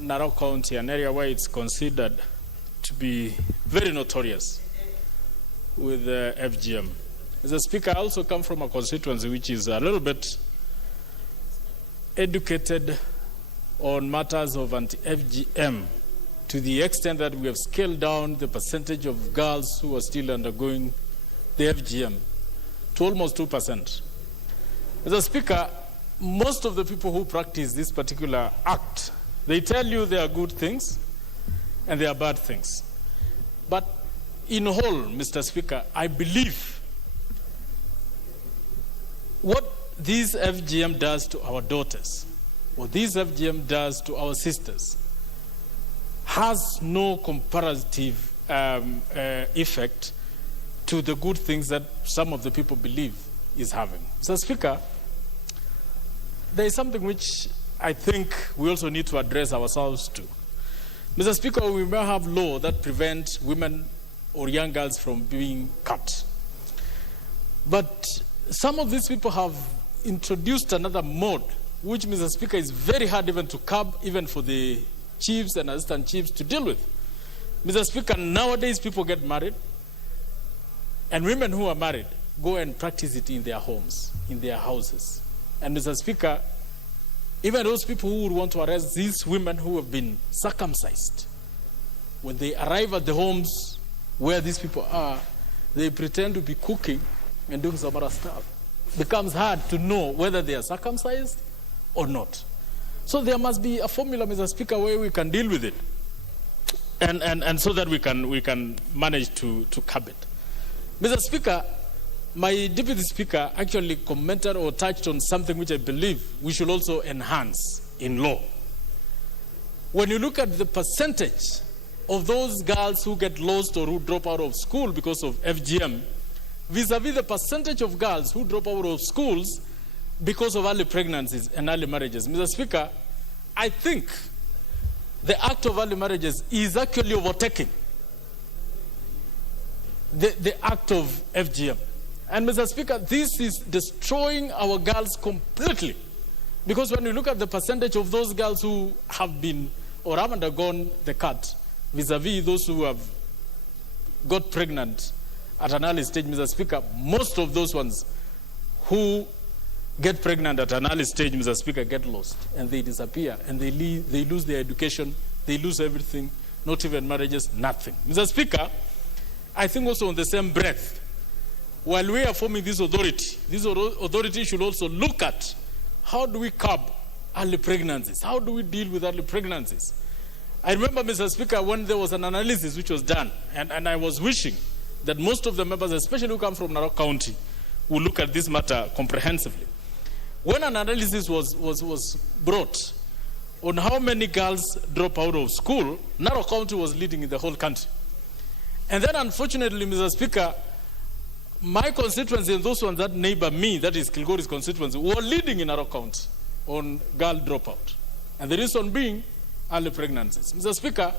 Narok County, an area where it's considered to be very notorious with FGM. Mr. Speaker, I also come from a constituency which is a little bit educated on matters of anti-FGM, to the extent that we have scaled down the percentage of girls who are still undergoing the FGM to almost 2%. Mr. Speaker, most of the people who practice this particular act, they tell you there are good things and there are bad things. But in whole, Mr. Speaker, I believe what this FGM does to our daughters, what this FGM does to our sisters, has no comparative effect to the good things that some of the people believe is having. Mr. Speaker, there is something which I think we also need to address ourselves to. Mr. Speaker, we may have law that prevents women or young girls from being cut. But some of these people have introduced another mode, which, Mr. Speaker, is very hard even to curb, even for the chiefs and assistant chiefs to deal with. Mr. Speaker, nowadays people get married, and women who are married go and practice it in their homes, in their houses. And Mr. Speaker, even those people who would want to arrest these women who have been circumcised, when they arrive at the homes where these people are, they pretend to be cooking and doing some other stuff. It becomes hard to know whether they are circumcised or not. So there must be a formula, Mr. Speaker, where we can deal with it. And so that we can manage to curb it. Mr. Speaker, my Deputy Speaker actually commented or touched on something which I believe we should also enhance in law. When you look at the percentage of those girls who get lost or who drop out of school because of FGM, vis-a-vis the percentage of girls who drop out of schools because of early pregnancies and early marriages, Mr. Speaker, I think the act of early marriages is actually overtaking the act of FGM. And Mr. Speaker, this is destroying our girls completely. Because when you look at the percentage of those girls who have been or have undergone the cut, vis-a-vis those who have got pregnant at an early stage, Mr. Speaker, most of those ones who get pregnant at an early stage, Mr. Speaker, get lost and they disappear and they lose their education, they lose everything, not even marriages, nothing. Mr. Speaker, I think also on the same breath, while we are forming this authority should also look at how do we curb early pregnancies? How do we deal with early pregnancies? I remember, Mr. Speaker, when there was an analysis which was done, and I was wishing that most of the members, especially who come from Narok County, will look at this matter comprehensively. When an analysis was brought on how many girls drop out of school, Narok County was leading in the whole country. And then, unfortunately, Mr. Speaker, my constituency and those ones that neighbor me, that is Kilgore's constituency, were leading in Narok County on girl dropout. And the reason being early pregnancies. Mr. Speaker,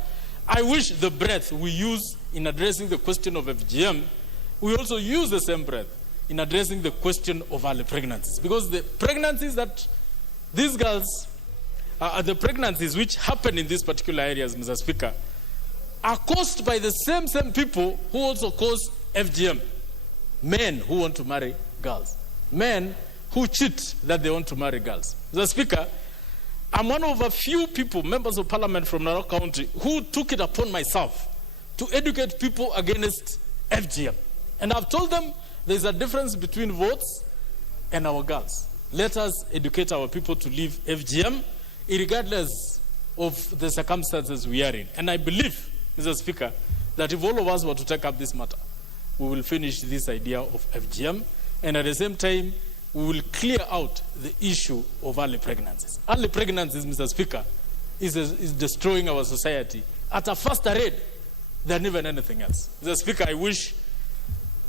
I wish the breath we use in addressing the question of FGM, we also use the same breath in addressing the question of early pregnancies. Because the pregnancies that these girls, the pregnancies which happen in these particular areas, Mr. Speaker, are caused by the same people who also cause FGM. Men who want to marry girls. Men who cheat that they want to marry girls. Mr. Speaker, I'm one of a few people, members of parliament from Narok County, who took it upon myself to educate people against FGM. And I've told them there's a difference between votes and our girls. Let us educate our people to leave FGM, regardless of the circumstances we are in. And I believe, Mr. Speaker, that if all of us were to take up this matter, we will finish this idea of FGM, and at the same time, we will clear out the issue of early pregnancies. Early pregnancies, Mr. Speaker, is destroying our society at a faster rate than even anything else. Mr. Speaker, I wish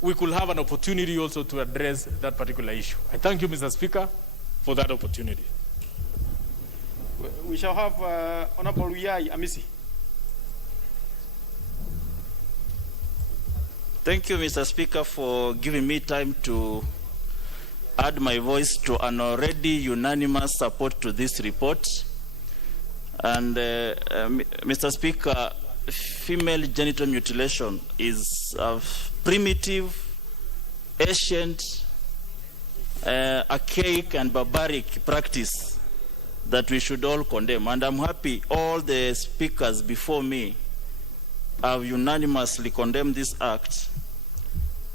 we could have an opportunity also to address that particular issue. I thank you, Mr. Speaker, for that opportunity. We shall have Honorable Uyai Amisi. Thank you, Mr. Speaker, for giving me time to add my voice to an already unanimous support to this report. And Mr. Speaker, female genital mutilation is a primitive, ancient, archaic and barbaric practice that we should all condemn. And I'm happy all the speakers before me have unanimously condemned this act.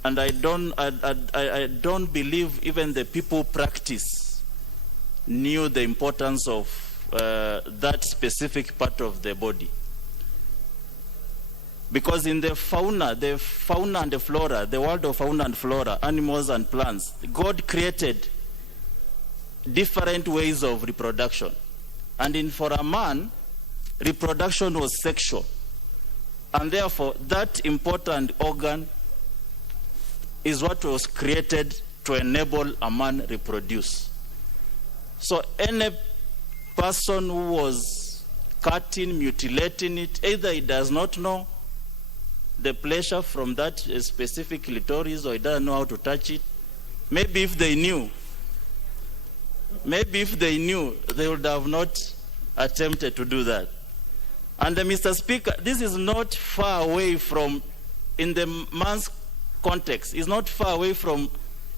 And I don't believe even the people who practice knew the importance of that specific part of the body. Because in the fauna and the flora, the world of fauna and flora, animals and plants, God created different ways of reproduction. And for a man, reproduction was sexual. And therefore, that important organ is what was created to enable a man reproduce. So any person who was cutting, mutilating it, either he does not know the pleasure from that specific clitoris or he doesn't know how to touch it. Maybe if they knew, they would have not attempted to do that. And Mr. Speaker, this is not far away from, in the man's context, is not far away from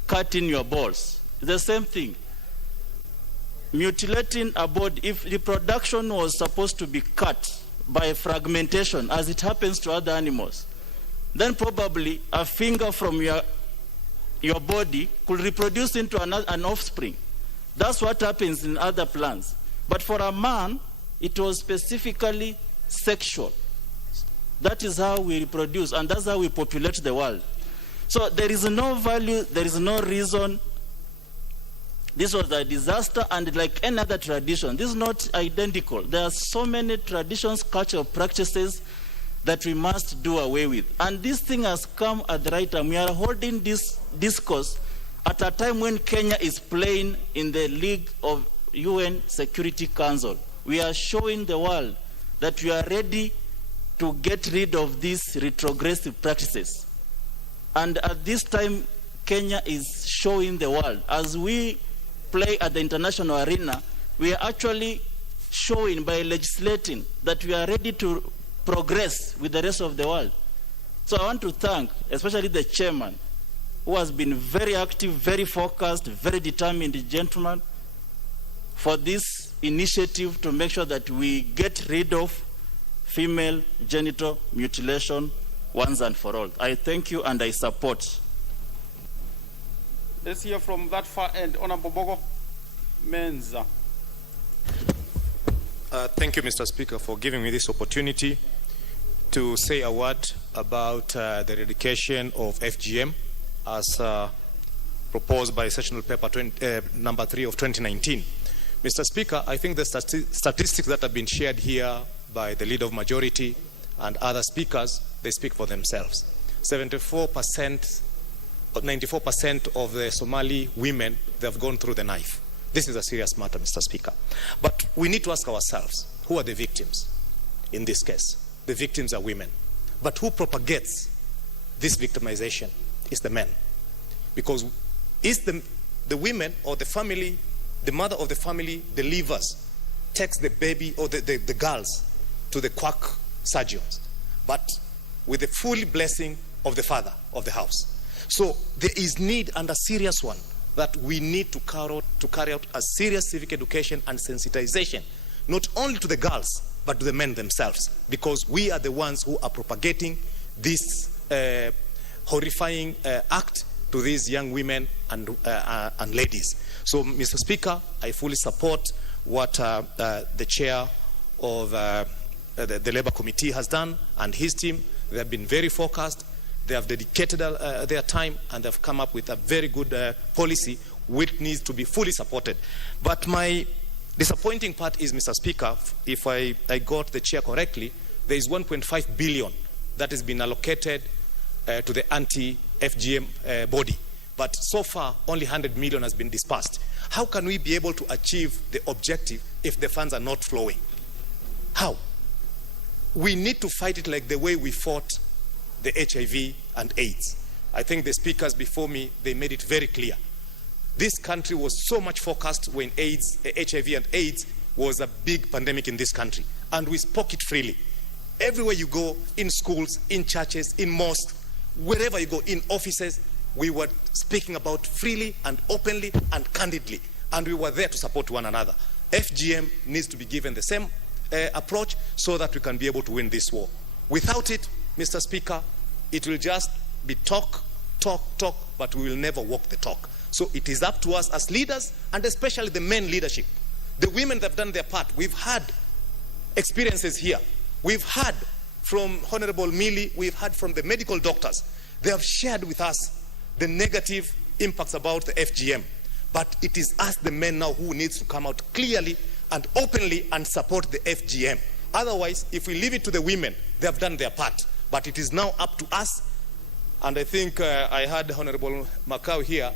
cutting your balls. It's the same thing. Mutilating a body, if reproduction was supposed to be cut by fragmentation, as it happens to other animals, then probably a finger from your body could reproduce into an offspring. That's what happens in other plants. But for a man, it was specifically sexual. That is how we reproduce, and that's how we populate the world. So there is no value, there is no reason. This was a disaster, and like any other tradition, this is not identical. There are so many traditions, cultural practices that we must do away with. And this thing has come at the right time. We are holding this discourse at a time when Kenya is playing in the League of UN Security Council. We are showing the world that we are ready to get rid of these retrogressive practices. And at this time, Kenya is showing the world. As we play at the international arena, we are actually showing by legislating that we are ready to progress with the rest of the world. So I want to thank especially the chairman, who has been very active, very focused, very determined gentleman, for this initiative to make sure that we get rid of female genital mutilation once and for all. I thank you and I support. Let's hear from that far end. Honorable Bogo Menza. Thank you, Mr. Speaker, for giving me this opportunity to say a word about the eradication of FGM as proposed by Sessional Paper number 3 of 2019. Mr. Speaker, I think the statistics that have been shared here by the Leader of Majority and other speakers, they speak for themselves. 94% of the Somali women, they have gone through the knife. This is a serious matter, Mr. Speaker. But we need to ask ourselves, who are the victims in this case? The victims are women. But who propagates this victimization is the men. Because is the women or the family, the mother of the family delivers, takes the baby or the girls to the quack surgeons, but with the full blessing of the father of the house. So there is need, and a serious one, that we need to carry out a serious civic education and sensitization, not only to the girls, but to the men themselves, because we are the ones who are propagating this horrifying act to these young women and ladies. So, Mr. Speaker, I fully support what the chair of the Labour Committee has done and his team. They have been very focused. They have dedicated their time, and they've come up with a very good policy which needs to be fully supported. But my disappointing part is, Mr. Speaker, if I got the chair correctly, there is 1.5 billion that has been allocated to the anti-FGM body. But so far, only 100 million has been dispersed. How can we be able to achieve the objective if the funds are not flowing? How? We need to fight it like the way we fought the HIV and AIDS. I think the speakers before me, they made it very clear. This country was so much focused when HIV and AIDS was a big pandemic in this country. And we spoke it freely. Everywhere you go, in schools, in churches, in mosques, wherever you go, in offices, we were speaking about freely and openly and candidly. And we were there to support one another. FGM needs to be given the same approach so that we can be able to win this war. Without it, Mr. Speaker, it will just be talk, but we will never walk the talk. So it is up to us as leaders, and especially the men leadership. The women that have done their part. We've had experiences here. We've had from Honorable Millie, we've had from the medical doctors. They have shared with us the negative impacts about the FGM. But it is us, the men now, who needs to come out clearly and openly and support the FGM. Otherwise, if we leave it to the women, they have done their part. But it is now up to us. And I think I heard Honorable Macau here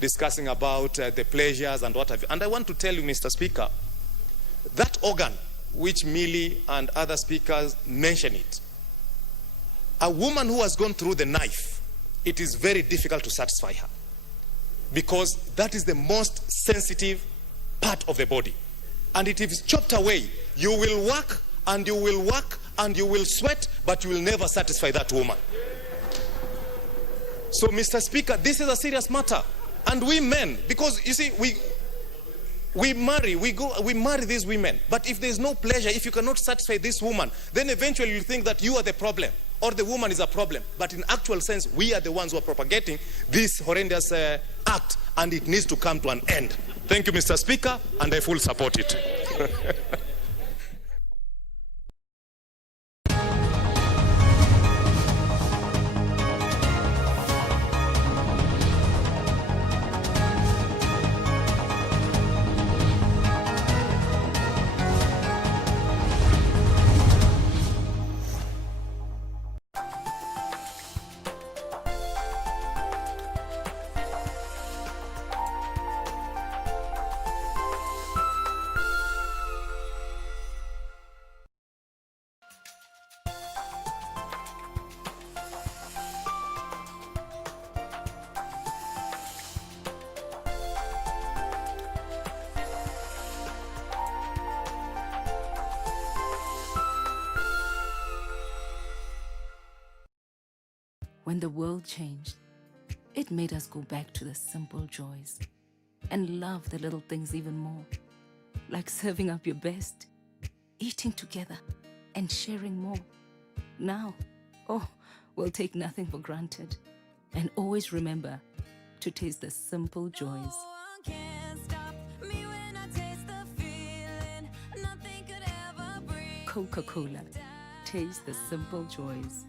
discussing about the pleasures and what have you. And I want to tell you, Mr. Speaker, that organ which Millie and other speakers mention it, a woman who has gone through the knife, it is very difficult to satisfy her, because that is the most sensitive part of the body. And it is chopped away. You will work and you will work and you will sweat, but you will never satisfy that woman. So, Mr. Speaker, this is a serious matter. And we men, because you see, we marry these women. But if there's no pleasure, if you cannot satisfy this woman, then eventually you think that you are the problem. or the woman is a problem. But in actual sense, we are the ones who are propagating this horrendous act, and it needs to come to an end. Thank you, Mr. Speaker, and I fully support it. When the world changed, it made us go back to the simple joys and love the little things even more, like serving up your best, eating together, and sharing more. Now, we'll take nothing for granted and always remember to taste the simple joys. Coca-Cola, taste the simple joys.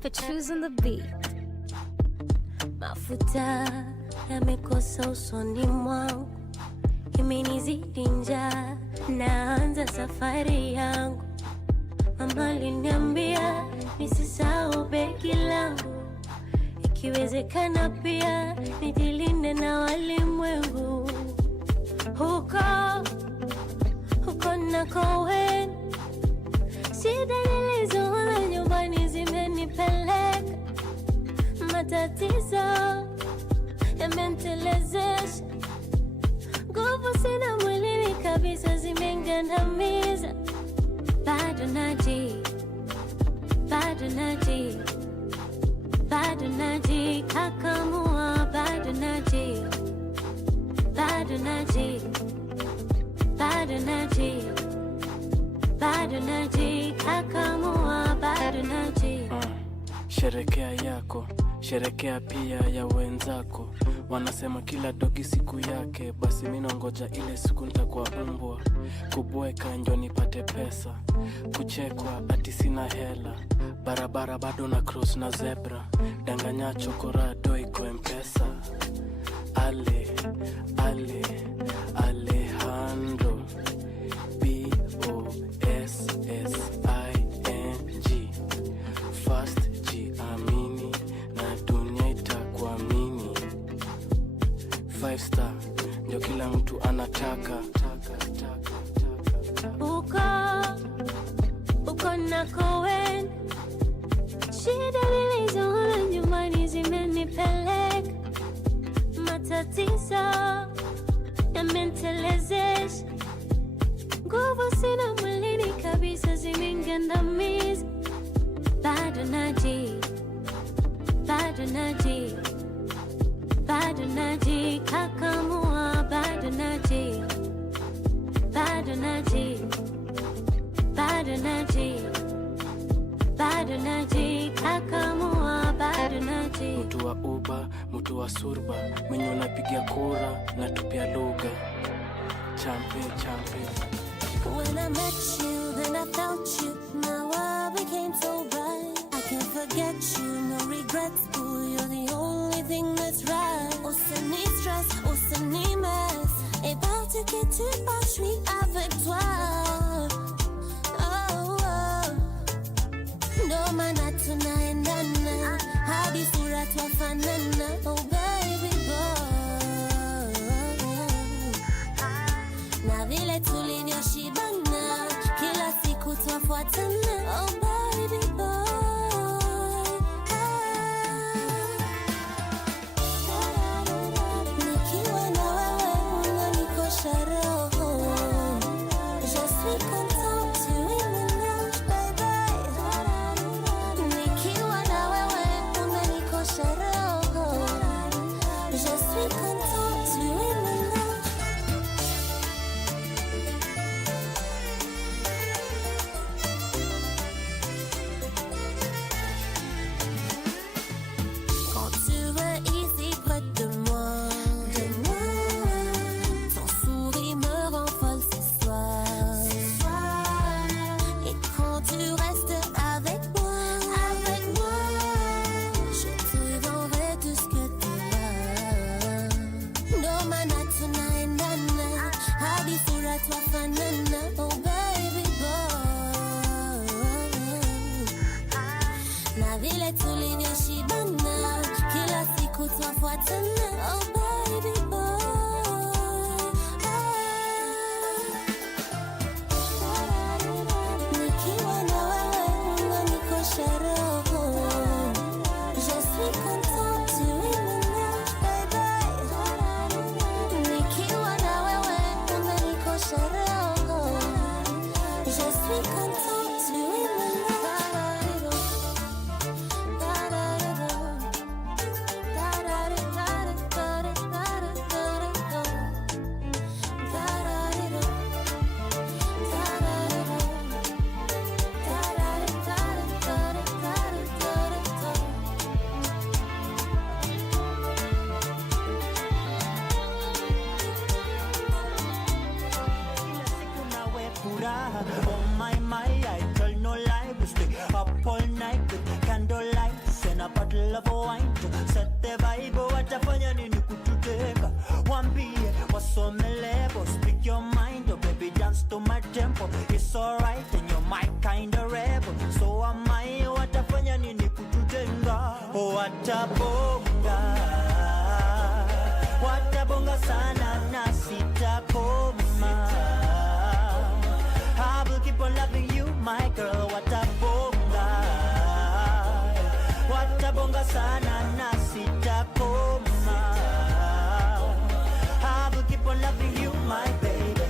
For choosing the beat. Mafuta yamekosa usoni mwangu, imenizidi njaa, naanza safari yangu. Mama aliniambia nisisahau begi langu, ikiwezekana pia nijilinde na walimwengu. Huko nakoenda, shida nilizoona nyumbani zimenipeleka, matatizo yamenitelezesha, nguvu sina mwilini kabisa zimengandamiza. Bado najikakamua, bado najikakamua, bado Sherekea yako, sherekea pia ya wenzako. Wanasema kila dogi siku yake, basi mimi nangoja ile siku nitakuwa mbwa. Kubweka ndio nipate pesa, kuchekwa ati sina hela. Barabara bado na cross na zebra, danganya chokorado iko M-Pesa. Alejandro BOSSING Fast jiamini na dunia itakuamini. 5 star ndio kila mtu anataka. Uko nakoenda, shida nilizoona nyumbani zimenipeleka, matatizo yamenitelezesha, nguvu sina mwilini kabisa zimengandamiza. Bado najikakamua, bado najikakamua, bado Mtu wa uba, mtu wa surba, mwenye unapigia kura na tupia lugha. Champion. When I met you, then I felt you. Now I became so bright. I can't forget you, no regrets, boo. You're the only thing that's right. Osani stress, osani mess. About to get to Bashri avec toi. tutafuatana. Oh baby boy, nikiwa na wewe unanikosha roho. Je suis contente, tu es mélange baby. Nikiwa na wewe unanikosha roho. Je suis contente, tu es mélange. Quand tu es ici près de moi, ton sourire me rend folle ce soir. Et quand tu restes avec moi, je te donnerai tout ce que tu as. No mana tunaendana, hadi sura twafanana. Oh baby boy, na vile tulivyoshibana, kila siku twafuatana. Oh baby boy, nikiwa na wewe unanikosha roho. Je suis contente, tu es mélange baby. Nikiwa na wewe unanikosha roho. Je suis contente, tu es mélange. Oh my, I tell no lie. We stay up all night with candlelight and a bottle of wine to set the vibe. Watafanya nini kututeka? Wambie wasome lebo. Speak your mind, oh baby, dance to my tempo. It's alright and you're my kind of rebel. So am I. Watafanya nini kututenga? Watabonga sana na sitakoma. I will keep on loving you, my girl. Watabonga sana na sitakoma. I will keep on loving you, my baby.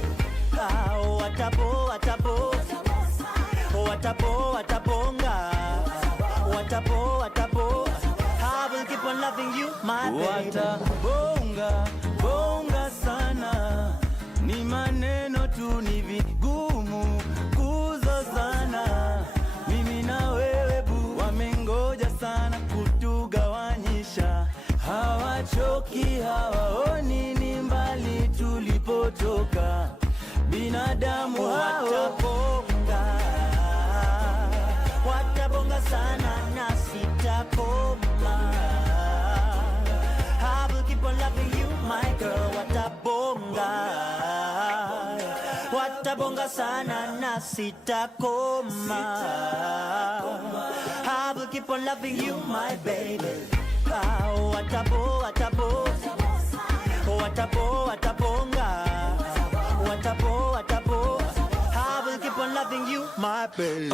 Watabonga. I will keep on loving you, my baby. Watabonga sana, ni maneno tu, ni vigumu kuzozana. Mimi na wewe bu, wamengoja sana kutugawanyisha. Hawachoki, hawaoni ni mbali tulipotoka. Binadamu Watabonga sana na sitakoma. I will keep on loving you, my girl. Watabonga sana na sitakoma. I will keep on loving you, my baby. Watabonga. I will keep on loving you, my baby.